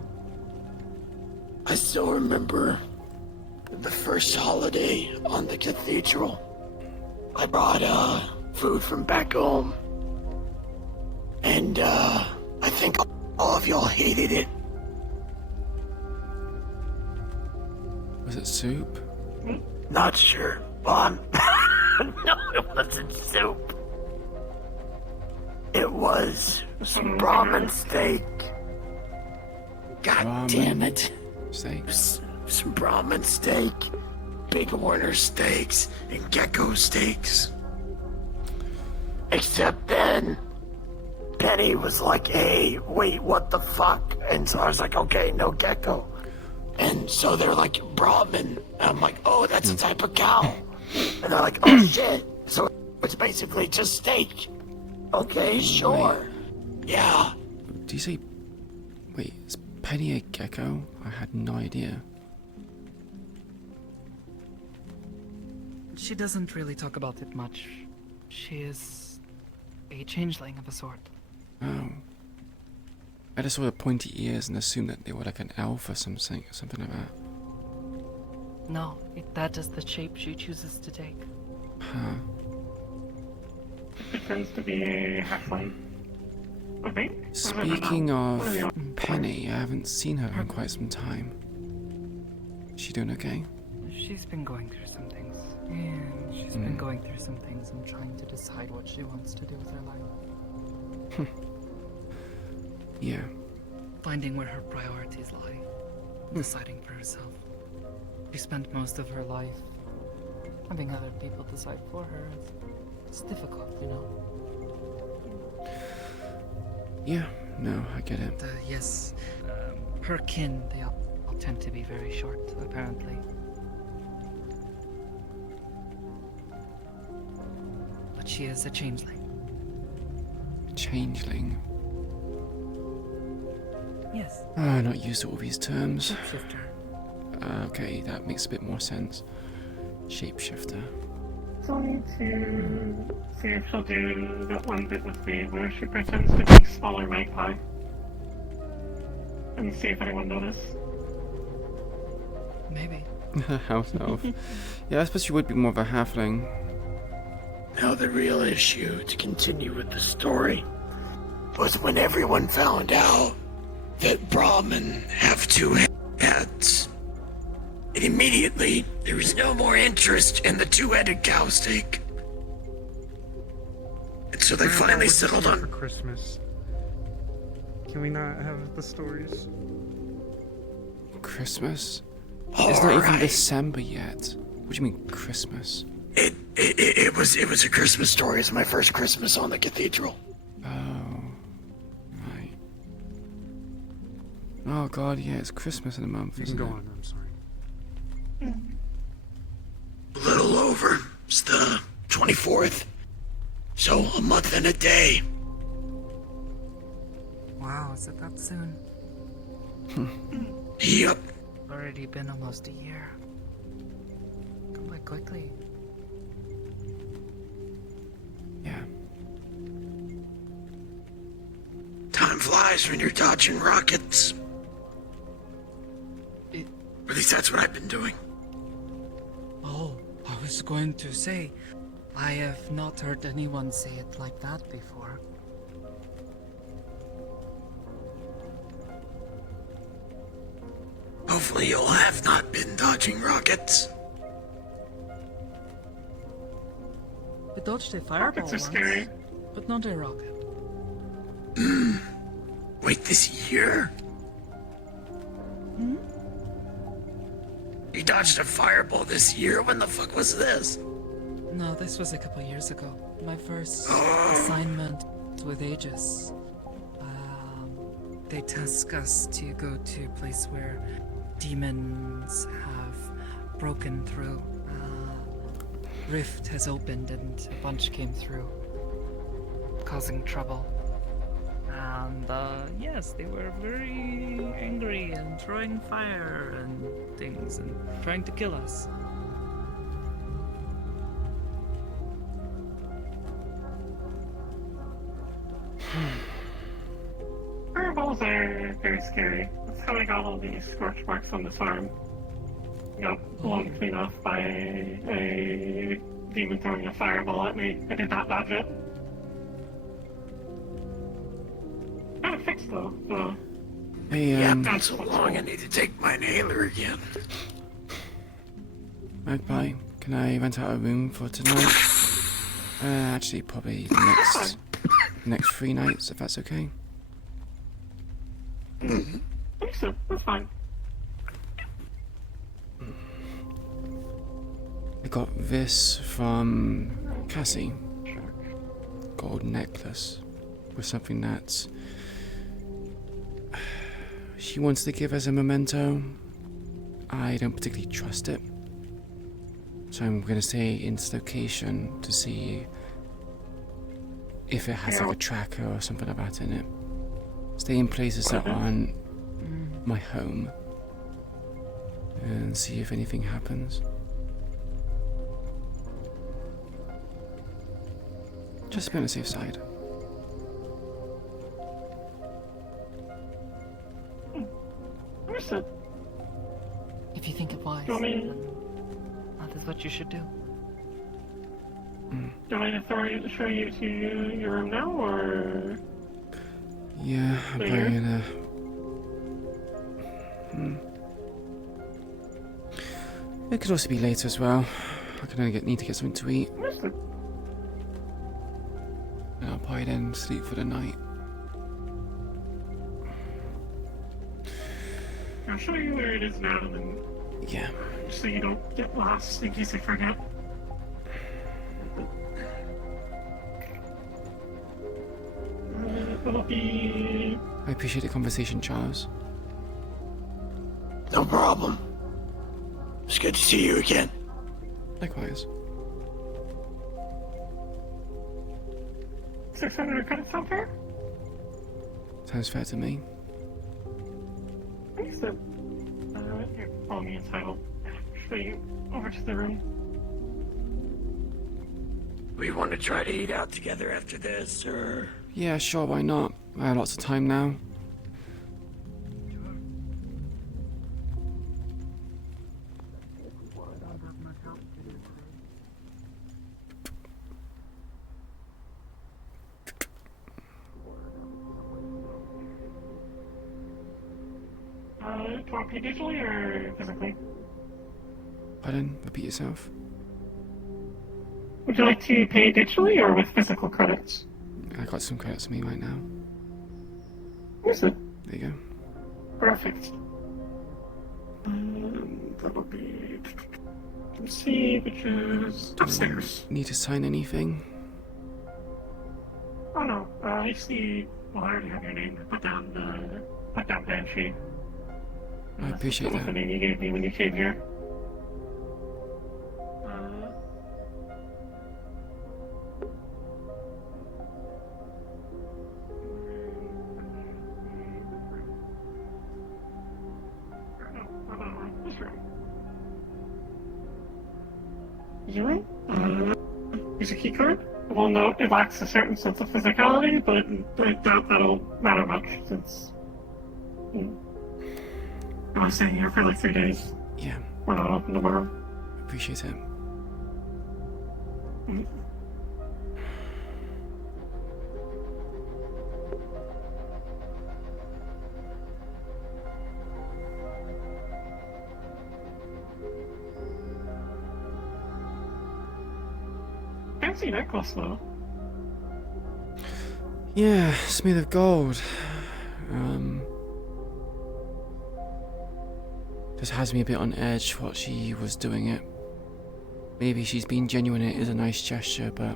I still remember the first holiday on the cathedral. I brought food from back home, and I think all of y'all hated it. Was it soup? Not sure, Bon. No, it wasn't soup. It was some Brahmin steak. God damn it. Steaks? Some Brahmin steak, Big Warner steaks, and gecko steaks. Except then, Penny was like, hey, wait, what the fuck? And so I was like, okay, no gecko. And so they're like, Brahmin. And I'm like, oh, that's a type of cow. And they're like, oh shit. So it's basically just steak. Okay, sure. Yeah. Do you say... Wait, is Penny a gecko? I had no idea. She doesn't really talk about it much. She is a changeling of a sort. Oh. I just saw the pointy ears and assumed that they were like an elf or something like that. No, that is the shape she chooses to take. Huh. It tends to be a halfling. I think. Speaking of Penny, I haven't seen her in quite some time. Is she doing okay? She's been going through some things. Yeah, she's been going through some things and trying to decide what she wants to do with her life. Yeah. Finding where her priorities lie. Deciding for herself. She spent most of her life having other people decide for her. It's difficult, you know? Yeah, no, I get it. Yes. Her kin, they all tend to be very short, apparently. But she is a changeling. Changeling? Yes. I'm not used to all these terms. Shapeshifter. Okay, that makes a bit more sense. Shapeshifter. So I need to see if she'll do that one bit with me where she pretends to be smaller magpie. And see if anyone notices. Maybe. House elf. Yeah, I suppose she would be more of a halfling. Now the real issue, to continue with the story, was when everyone found out that Brahmin have two heads. And immediately, there was no more interest in the two-headed cow steak. And so they finally settled on... For Christmas. Can we not have the stories? Christmas? It's not even December yet. What do you mean, Christmas? It was a Christmas story. It's my first Christmas on the cathedral. Oh. Right. Oh god, yeah, it's Christmas in a month, You isn't can it? go on, I'm sorry. A little over. It's the 24th. So, a month and a day. Wow, is it that soon? Yep. Already been almost a year. Come by quickly. Yeah. Time flies when you're dodging rockets. At least that's what I've been doing. Oh, I was going to say, I have not heard anyone say it like that before. Hopefully you'll have not been dodging rockets. I dodged a fireball Rockets are once, scary. but not a rocket. Wait, this year? You dodged a fireball this year? When the fuck was this? No, this was a couple years ago. My first assignment with Aegis. They task us to go to a place where demons have broken through. Rift has opened and a bunch came through, causing trouble. And yes, they were very angry and throwing fire and things and trying to kill us. Fireballs are very scary. That's how I got all these scorch marks on this arm. I got blown clean off by a demon throwing a fireball at me. I did not dodge it. Got it fixed though, so... Hey, Yeah, not so long. I need to take my inhaler again. Magpie, can I rent out a room for tonight? Actually, probably the next 3 nights, if that's okay. So, that's fine. I got this from Cassie. Gold necklace with something that she wants to give as a memento. I don't particularly trust it, so I'm gonna stay in this location to see if it has like a tracker or something like that in it. Stay in places that aren't my home and see if anything happens. Just to be on the safe side. Understood. If you think it wise, Do you want me- then that is what you should do. Do I authority to show you to your room now, or...? Yeah, I'm Later? probably gonna... It could also be later as well. I could only need to get something to eat. Understood. And I'll probably then sleep for the night. I'll show you where it is now, and then... Yeah. So you don't get lost in case I forget. It'll be... I appreciate the conversation, Charles. No problem. It's good to see you again. Likewise. 600 credits sound fair? Sounds fair to me. I guess so. Here, follow me inside. I'll show you over to the room. We want to try to eat out together after this, or... Yeah, sure, why not? I have lots of time now. Do you want to pay digitally or physically? Pardon? Repeat yourself. Would you like to pay digitally or with physical credits? I got some credits for me right now. Understood. There you go. Perfect. That'll be... Let's see, which is upstairs. Need to sign anything? Oh no, I see. Well, I already have your name. Put down Banshee. I appreciate That's the that. name you gave me when you came here. This room. Here's a key card. Well, no, it lacks a certain sense of physicality, but I doubt that'll matter much since I was staying here for like 3 days. Yeah. We're not open tomorrow. Appreciate it. Fancy necklace, though. Yeah, it's made of gold. Just has me a bit on edge while she was doing it. Maybe she's being genuine, it is a nice gesture, but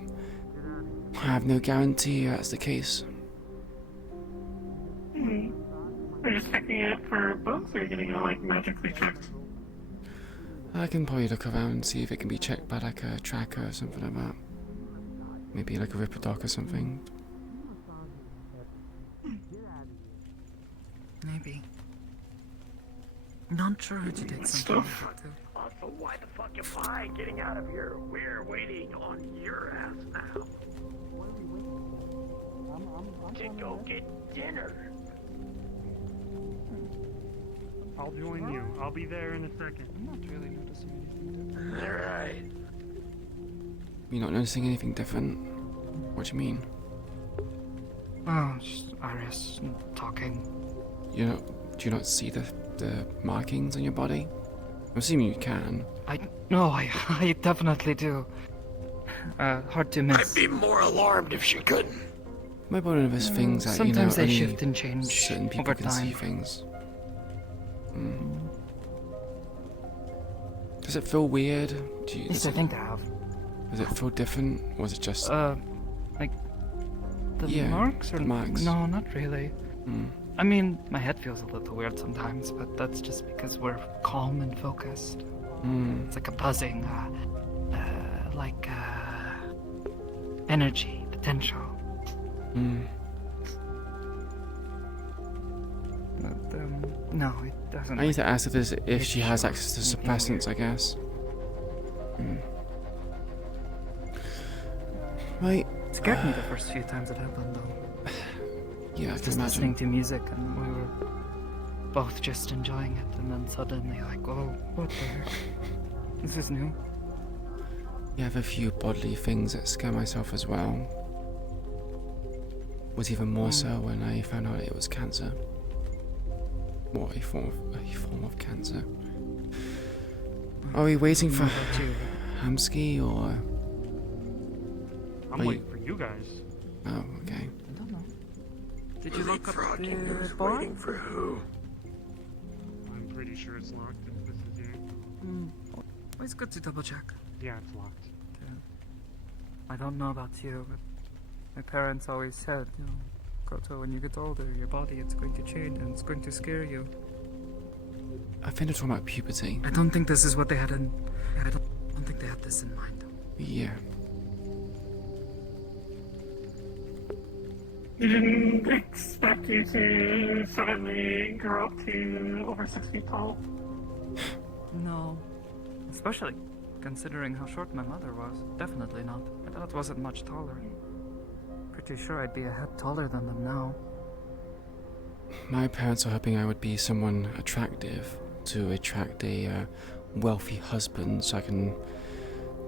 I have no guarantee that's the case. Are you just checking it for bugs, or are you getting it like magically checked? I can probably look around and see if it can be checked by like a tracker or something like that. Maybe like a Ripper Doc or something. Maybe. Not sure how to take something like that too. Also, why the fuck am I getting out of here? We're waiting on your ass now. To go get dinner. I'll join you. I'll be there in a second. I'm not really noticing anything different. Alright. You're not noticing anything different? What do you mean? Oh, just Iris talking. Do you not see the markings on your body? I'm assuming you can. I definitely do. Hard to miss. I'd be more alarmed if she couldn't. Maybe one of those things that, sometimes they only shift and change certain people over can see time. things. Does it feel weird? Yes, I think I have. Does it feel different? Or was it just... like... The yeah, marks? Or the marks. No, not really. I mean, my head feels a little weird sometimes, but that's just because we're calm and focused. It's like a buzzing, energy, potential. But, no, it doesn't. I need to ask if she has access to suppressants, I guess. Right. It scared me the first few times it happened, though. Yeah, I was can just imagine. listening to music and we were both just enjoying it, and then suddenly like, whoa, what the heck? This is new. You have a few bodily things that scare myself as well. Was even more so when I found out it was cancer. Or a form of cancer. Are we waiting for Hamsky or? I'm waiting for you guys. Oh, okay. I don't know. Did you look up the bar? Waiting for who? I'm pretty sure it's locked if this is you. Always good to double check. Yeah, it's locked. Okay. I don't know about you, but my parents always said, Koto, when you get older, your body, it's going to change and it's going to scare you. I think they're talking about puberty. I don't think this is what they had in... I don't think they had this in mind. Yeah. You didn't expect you to suddenly grow up to over 6 feet tall? No. Especially considering how short my mother was. Definitely not. My dad wasn't much taller. Pretty sure I'd be a head taller than them now. My parents are hoping I would be someone attractive to attract a wealthy husband so I can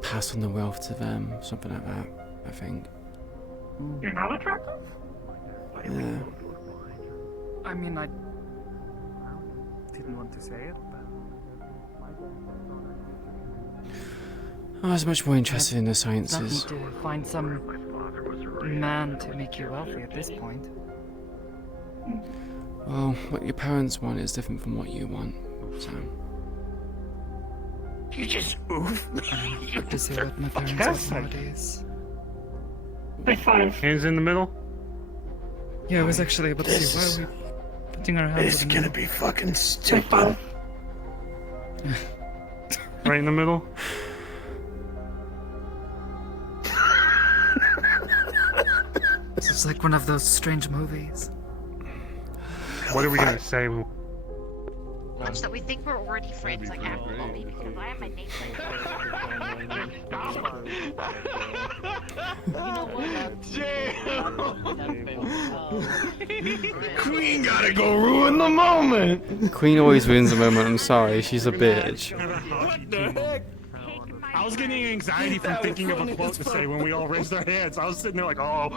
pass on the wealth to them. Something like that, I think. You're not attractive? Yeah. I mean, I didn't want to say it, but... I was much more interested in the Not sciences. need to find some man to make you wealthy at this point. Well, what your parents want is different from what you want, so... You just oof. I have to say what my parents are nowadays. High five. Hands in the middle. Yeah, I was actually able to see why are we putting our hands It's in the gonna middle? be fucking stupid. Right in the middle. This is like one of those strange movies. What are we gonna say? Much that we think we're already friends, like actually, because I have my name. You know Queen gotta go ruin the moment. Queen always ruins the moment. I'm sorry, she's a bitch. What the heck? I was getting anxiety from thinking of a quote to say when we all raised our hands. I was sitting there like, oh,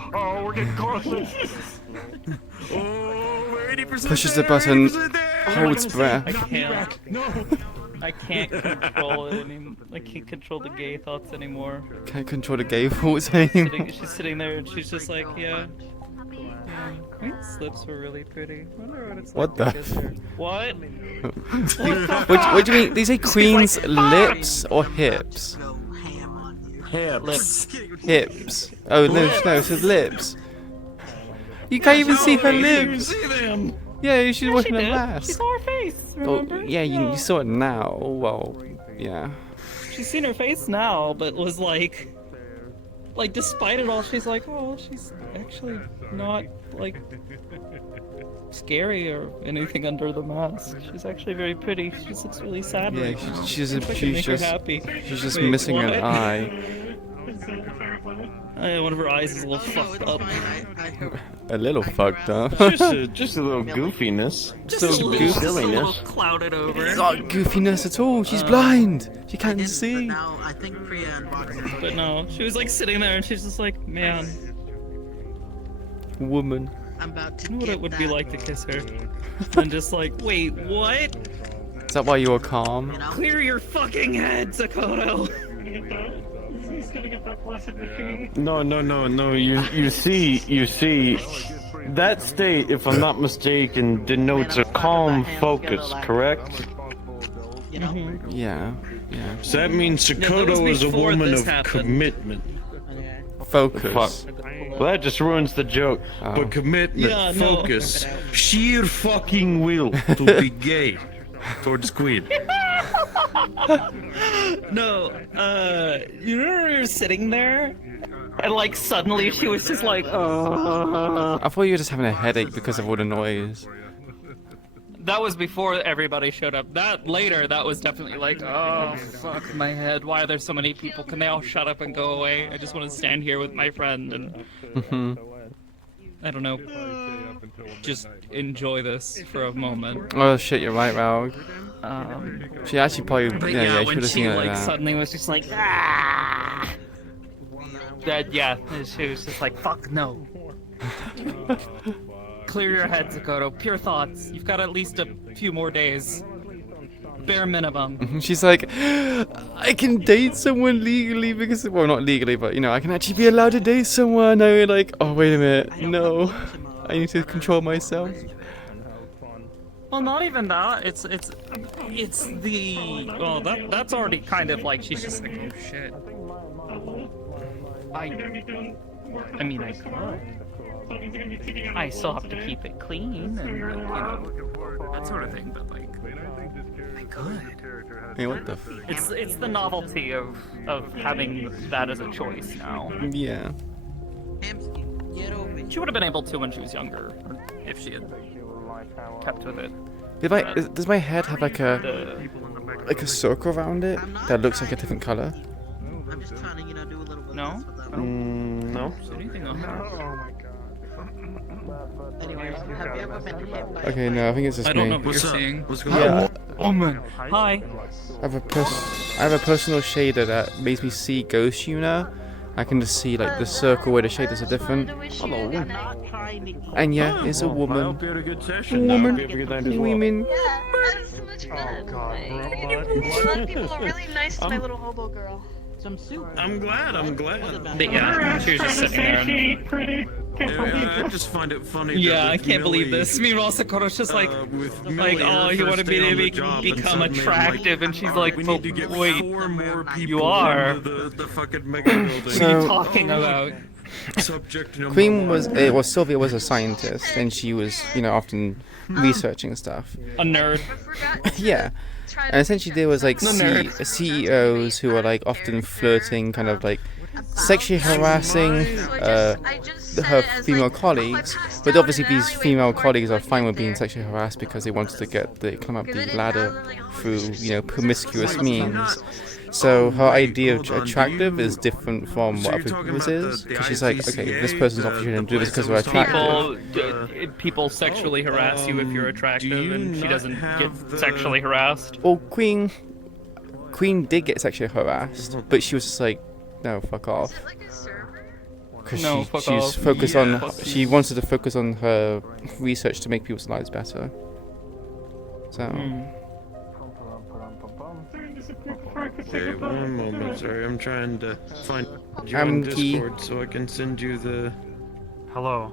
we're getting closer. Pushes the button, holds breath. I can't control it anymore. I can't control the gay thoughts anymore. Can't control the gay thoughts anymore. She's sitting there and she's just like, yeah. Queen's lips were really pretty. I wonder what it's What like the? to kiss her. What? What do you mean? They say Queen's lips or hips? Hips. Hips. Oh no, it says lips. You can't even see her lips. Yeah, she's wearing a mask. She saw her face, remember? Oh, yeah, you saw it now. Well, yeah. She's seen her face now, but was like, despite it all, she's like, oh, she's actually not, like, scary or anything under the mask. She's actually very pretty. She just looks really sad Yeah, right now. she's Wish I could make her happy. She's just Wait, missing an what? eye. One of her eyes is a little fucked up. A little fucked up. Just a little goofiness. Just a little silliness. Clouded over. It's not goofiness at all. She's blind. She can't see. But no, she was like sitting there and she's just like, man. Woman. I'm about to what it would be like to kiss her. And just like, wait, what? Is that why you were calm? Clear your fucking head, Sakoto. No. You see, that state, if I'm not mistaken, denotes a calm focus, correct? Yeah. So that means Sakoto is a woman of commitment. Focus. Fuck. Well, that just ruins the joke. But commitment, focus, sheer fucking will to be gay towards Queen. No, you remember you were sitting there? And like suddenly she was just like, I thought you were just having a headache because of all the noise. That was before everybody showed up. That was definitely like, oh, fuck my head. Why are there so many people? Can they all shut up and go away? I just want to stand here with my friend and, I don't know, just enjoy this for a moment. Oh shit, you're right, Raul. She actually probably, But yeah, she when would have she seen it like like that. suddenly was just like, ah! Yeah, she was just like, fuck no. Clear your head, Sakoto. Pure thoughts. You've got at least a few more days. Bare minimum. She's like, I can date someone legally because, well, not legally, but you know, I can actually be allowed to date someone. I like, oh wait a minute, no, I need to control myself. Well, not even that. It's the well, that's already kind of like she's just like, oh shit. I mean, I could. I still have to keep it clean and you know that sort of thing, but like, I could. Hey, what the? It's the novelty of having that as a choice now. Yeah. She would have been able to when she was younger, if she had kept with it. Does my head have like a circle around it that looks like a different color? I'm just trying to, do a little bit. No. No. Anything on that? Anyways, have you ever been hit by Okay, no, I think it's just me. I don't know what you're seeing. What's going on? Oh man. Hi. I have a personal shader that makes me see ghost Yuna. I can just see like the circle where the shaders are different. Hello. And yeah, it's a woman. I hope you had a good session. Woman. I hope you had a good night as well. Women. Yeah, that was so much fun. A lot of people are really nice to my little hobo girl. Some soup. I'm glad. Yeah, she was just sitting there. I just find it funny. Yeah, that I with can't believe Millie, this. Meanwhile, Sakoto's just like, Millie, oh, her you want first to day on the be job, and become suddenly I'm attractive, like, and she's "All like, right, we but need to get wait, 4 more people you are. into the fucking mega building. What are you talking about? Subject number Queen one. was Sylvia was a scientist, and she was, often researching stuff. A nerd. Yeah. And essentially there was like No nerd. CEOs who were like often flirting, kind of like sexually harassing her female colleagues, but obviously these female colleagues are fine with being sexually harassed because they wanted to climb up the ladder through promiscuous means. So her idea of attractive is different from what other people's is. Because she's like, okay, this person's opportunity to do this because they're attractive. People sexually harass you if you're attractive, and she doesn't get sexually harassed. Well, Queen did get sexually harassed, but she was just like, no, fuck off. Because she's focused on. She wanted to focus on her research to make people's lives better. So. Okay, one moment. Sorry, I'm trying to find you on Discord so I can send you the. Hello.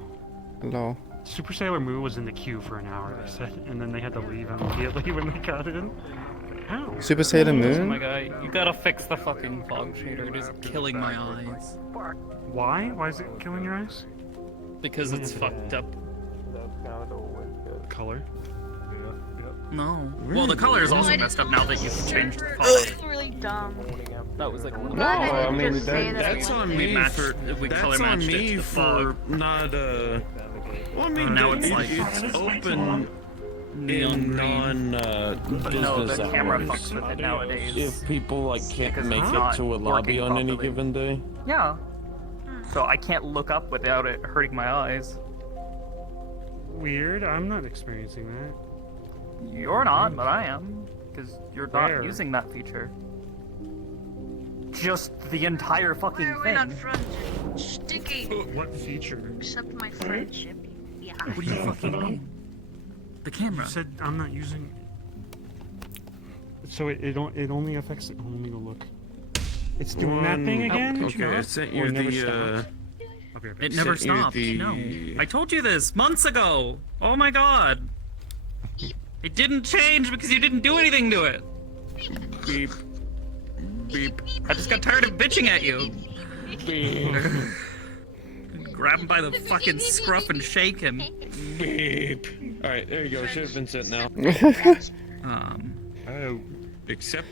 Hello. Super Sailor Moo was in the queue for an hour, they said, and then they had to leave immediately when they got in. How? Super Sailor Moon? Oh my god, you gotta fix the fucking fog shader. It is killing my eyes. Why? Why is it killing your eyes? Because it's fucked up. Color? No. Well, the color is also messed up now that you've changed the fog. That's really dumb. That was like No, I mean that's on me for that's on me for not Well, I mean now it's like it's open in but no, the camera fucks with it nowadays. If people like can't Because make it's it not to a lobby working on any properly. given day. Yeah. So I can't look up without it hurting my eyes. Weird, I'm not experiencing that. You're not, but I am. Because you're not Where? using that feature. Just the entire fucking We're thing. not friends. Sticky. What feature? Accept my friendship. Yeah. What do you fucking mean? The camera. You said I'm not using. So it only affects it. Let me go look. It's doing that thing again. Okay, I sent you the. Okay. It never stopped. No. I told you this months ago. Oh my god. It didn't change because you didn't do anything to it. Beep. Beep. I just got tired of bitching at you. Beep. Grab him by the fucking scruff and shake him. Beep. Alright, there you go. Should have been sent now. Except.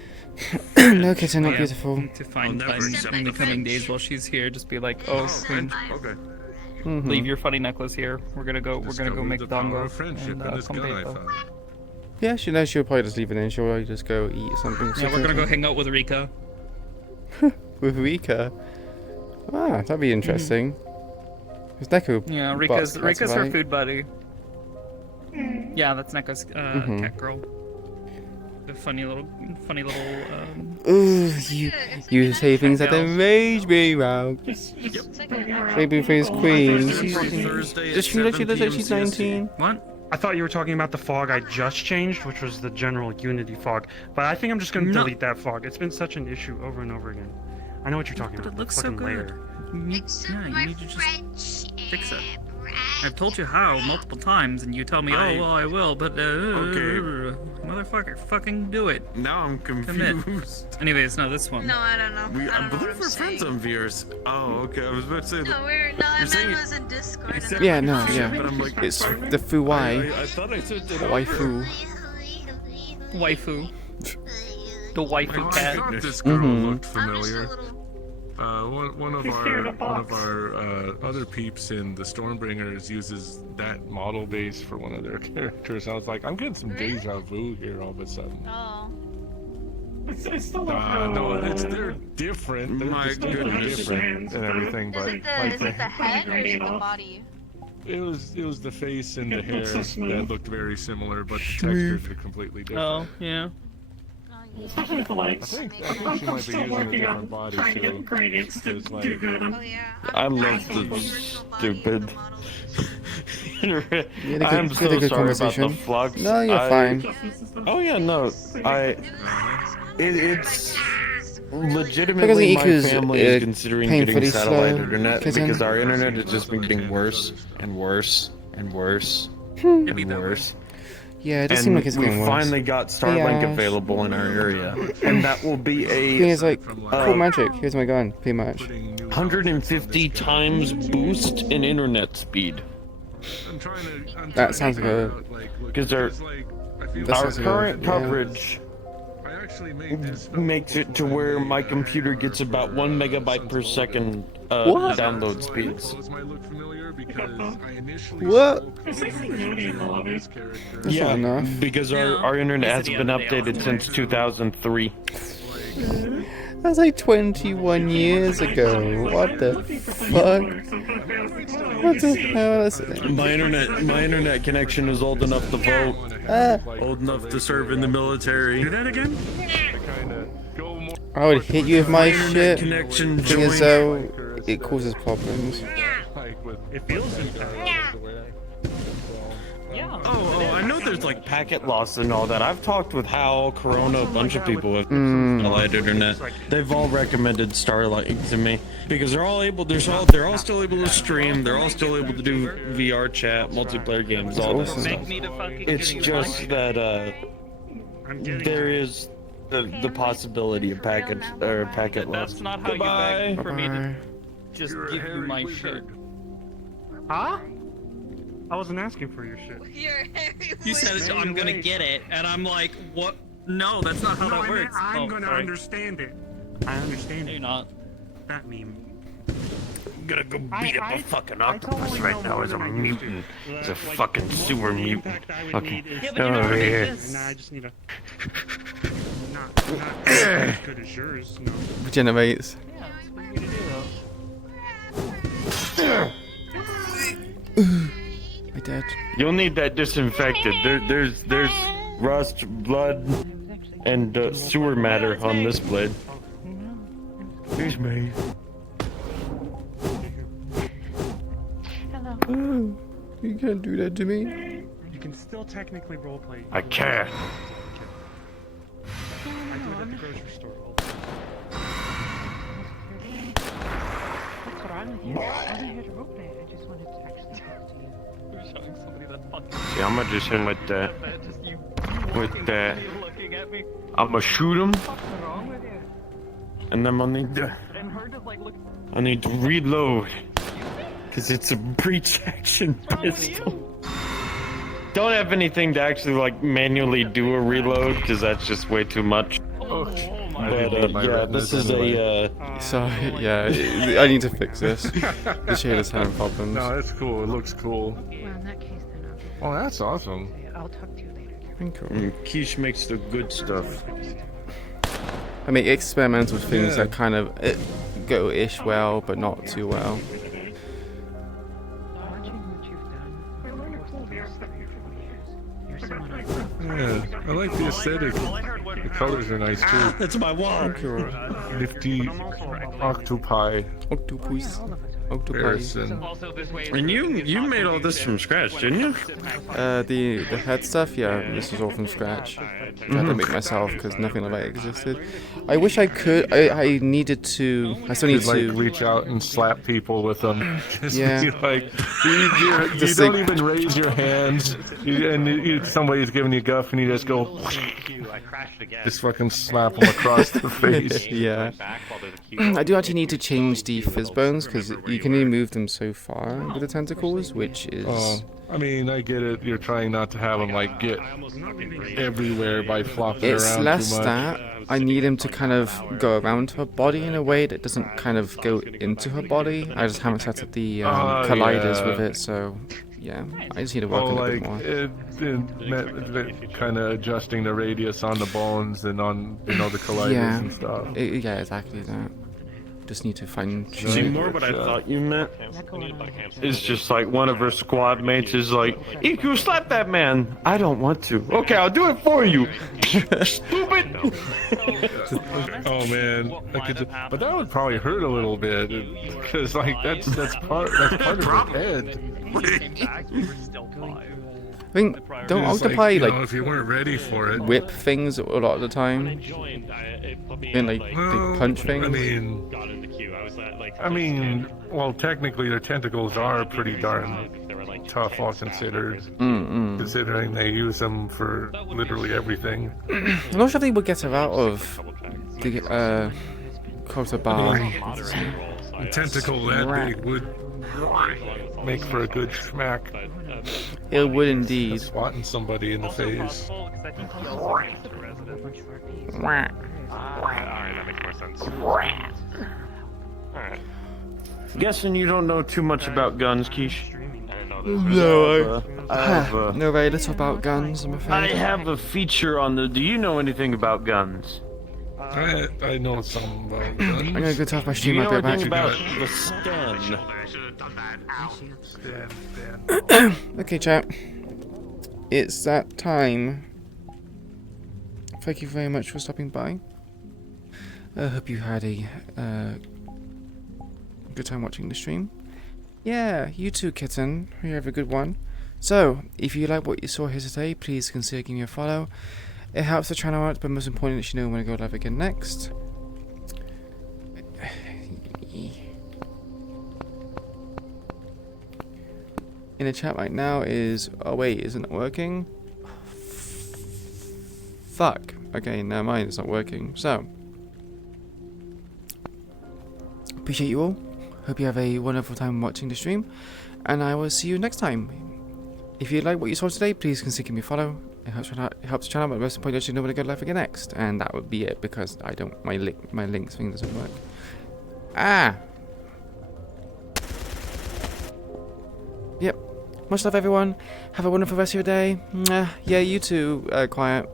No, kids are not Yeah, beautiful. To find time in the coming days while she's here, just be like, oh, Queen, Okay. leave your funny necklace here. We're gonna go make dongo and completo. Yeah, she'll probably just leave it in. She'll probably just go eat something. Yeah, we're gonna go hang out with Rika. With Rika? Ah, that'd be interesting. It's Neko. Yeah, Rika's her food buddy. Yeah, that's Neko's cat girl. The funny little. Ooh, you say things that enrage me, wow. Babyface Queen. Does she look like she's 19? What? I thought you were talking about the fog I just changed, which was the general Unity fog. But I think I'm just going to delete that fog. It's been such an issue over and over again. I know what you're talking about. It looks so fucking good. layer. You need to just fix it. I've told you how multiple times, and you tell me, oh, well, I will, but, motherfucker, fucking do it. Now I'm confused. Anyways, no, this one. No, I don't know. I believe we're friends on VRs. Oh, okay. I was about to say that. No, I meant was in Discord. Yeah, no, yeah. But I'm like, It's the Fuwai. I thought I said that. Waifu. Waifu. The waifu cat. This girl looked familiar. One of our other peeps in the Stormbringers uses that model base for one of their characters. I was like, I'm getting some deja vu here all of a sudden. Oh. I still love how... No, they're different. They're My just totally goodness. different and everything, but Is it the head or is it the body? it was the face and the hair It's so smooth. that looked very similar, but the textures are completely different. Oh, yeah. Especially with the legs. I think she might be still using a working different on body trying to too. get gradients to It's like- do good. Oh yeah. I love the stupid. I'm so good sorry about the conversation. flux. No, you're fine. Oh yeah, no, it's Because legitimately my Iku's, family is considering getting painfully satellite slow, internet kitten. because our internet has just been getting worse and worse and worse and worse. Yeah, it does And seem like it's we getting worse. finally got Starlink Yeah. available in our area, and that will be Thing a is like, cool magic. Here's my gun. Pretty much. 150 times boost in internet speed. That sounds good. Because our sounds good, current yeah. coverage makes it to where my computer gets about 1 megabyte per second download speeds. What? Yeah, not enough. because our internet hasn't been updated since 2003. That's like 21 years ago. What the fuck? What the hell is it? My internet connection is old enough to vote. Old enough to serve in the military. Do that again? I would hit you with my shit. Connection Thing is, though, it causes problems. It feels intense. Oh, I know there's like packet loss and all that. I've talked with Hal, Corona, a bunch of people with Starlight Internet. They've all recommended Starlight to me because they're all still able to stream. They're all still able to do VR chat, multiplayer games, all this stuff. It's just that there is the possibility of packet loss. That's not how you beg for me to just give you my shit. Huh? I wasn't asking for your shit. You said I'm gonna get it, and I'm like, what? No, that's not how that works. I'm gonna understand it. I understand it. You're not. That meme. I'm gonna go beat up a fucking octopus right now as a mutant. As a fucking sewer mutant. Fucking over here. Nah, I just need a... Not as good as yours, no. Regenerates. My dad. You'll need that disinfected. There's rust, blood, and sewer matter on this blade. Excuse me. Oh, you can't do that to me. You can still technically roleplay. I can't. I do it at the grocery store. What's wrong with you? I'm not here to roleplay. I just wanted to actually talk to you. You're showing somebody that fucking. See, I'm gonna just hit with that. With that. I'm gonna shoot him. What's wrong with you? And then I need to reload. Because it's a breach action pistol. Don't have anything to actually like manually do a reload because that's just way too much. But yeah, this is a Sorry, yeah, I need to fix this. The shade is having problems. No, it's cool. It looks cool. Well, in that case, then Oh, that's awesome. I'll talk to you later. Cool. Quiche makes the good stuff. I make experimental things that kind of go-ish well, but not too well. Yeah, I like the aesthetic. The colors are nice too. That's my wand. Nifty octopi. Octopus. Harrison. And you made all this from scratch, didn't you? The head stuff, yeah, this is all from scratch. I had to make myself because nothing like that existed. I wish I could. I needed to. I still need to reach out and slap people with them. Just yeah. You don't even raise your hands, and somebody's giving you guff, and you just go. Just fucking slap them across the face. Yeah. I do actually need to change the fizz bones because you can only move them so far with the tentacles, which is. Oh, I mean, I get it. You're trying not to have them like get everywhere by flopping around It's too less much. that I need him to kind of go around her body in a way that doesn't kind of go into her body. I just haven't set up the colliders with it, so yeah, I just need to work on it a bit more. Kind of adjusting the radius on the bones and on the colliders and stuff. Yeah, exactly that. Just need to find. See, more what I thought you meant is just like one of her squad mates is like, EQ, slap that man. I don't want to. Okay, I'll do it for you. Stupid. Oh man, but that would probably hurt a little bit because like that's part of her head. I think don't octopi like if you weren't ready for it, whip things a lot of the time. And like they punch things. I mean, well, technically their tentacles are pretty darn tough, all considered. Considering they use them for literally everything. I'm not sure if they would get her out of the Kota bar. A tentacle that big would make for a good smack. It would indeed. Swatting somebody in the face. Alright, that makes more sense. Alright. Guessing you don't know too much about guns, Quiche. No, I know very little about guns, I'm afraid. I have a feature on the. Do you know anything about guns? I know some about I'm gonna go turn off my stream. I'll be back. About the stand. Okay, chat. It's that time. Thank you very much for stopping by. I hope you had a good time watching the stream. Yeah, you too, kitten. You have a good one. So, if you like what you saw here today, please consider giving me a follow. It helps the channel out, but most importantly, you know when I go live again next. In the chat right now is... Oh wait, isn't it working? Fuck. Okay, never mind, it's not working. So, appreciate you all. Hope you have a wonderful time watching the stream. And I will see you next time. If you like what you saw today, please consider giving me a follow. It helps the channel, but most importantly, you know when I go live again next. And that would be it, because I don't... My links thing doesn't work. Ah! Yep. Much love, everyone. Have a wonderful rest of your day. Yeah, you too, Quiet.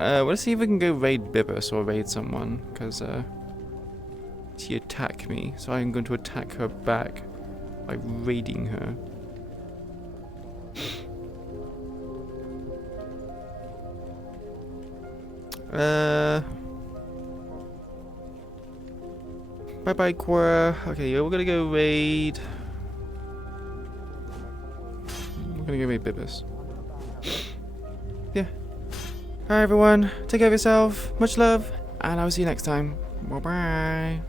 Let's see if we can go raid Bibus or raid someone, because she attacked me, so I'm going to attack her back by raiding her. Bye bye, Quora. Okay, we're gonna go raid. We're gonna go raid Bibus. Yeah. Alright, everyone. Take care of yourself. Much love. And I'll see you next time. Bye bye.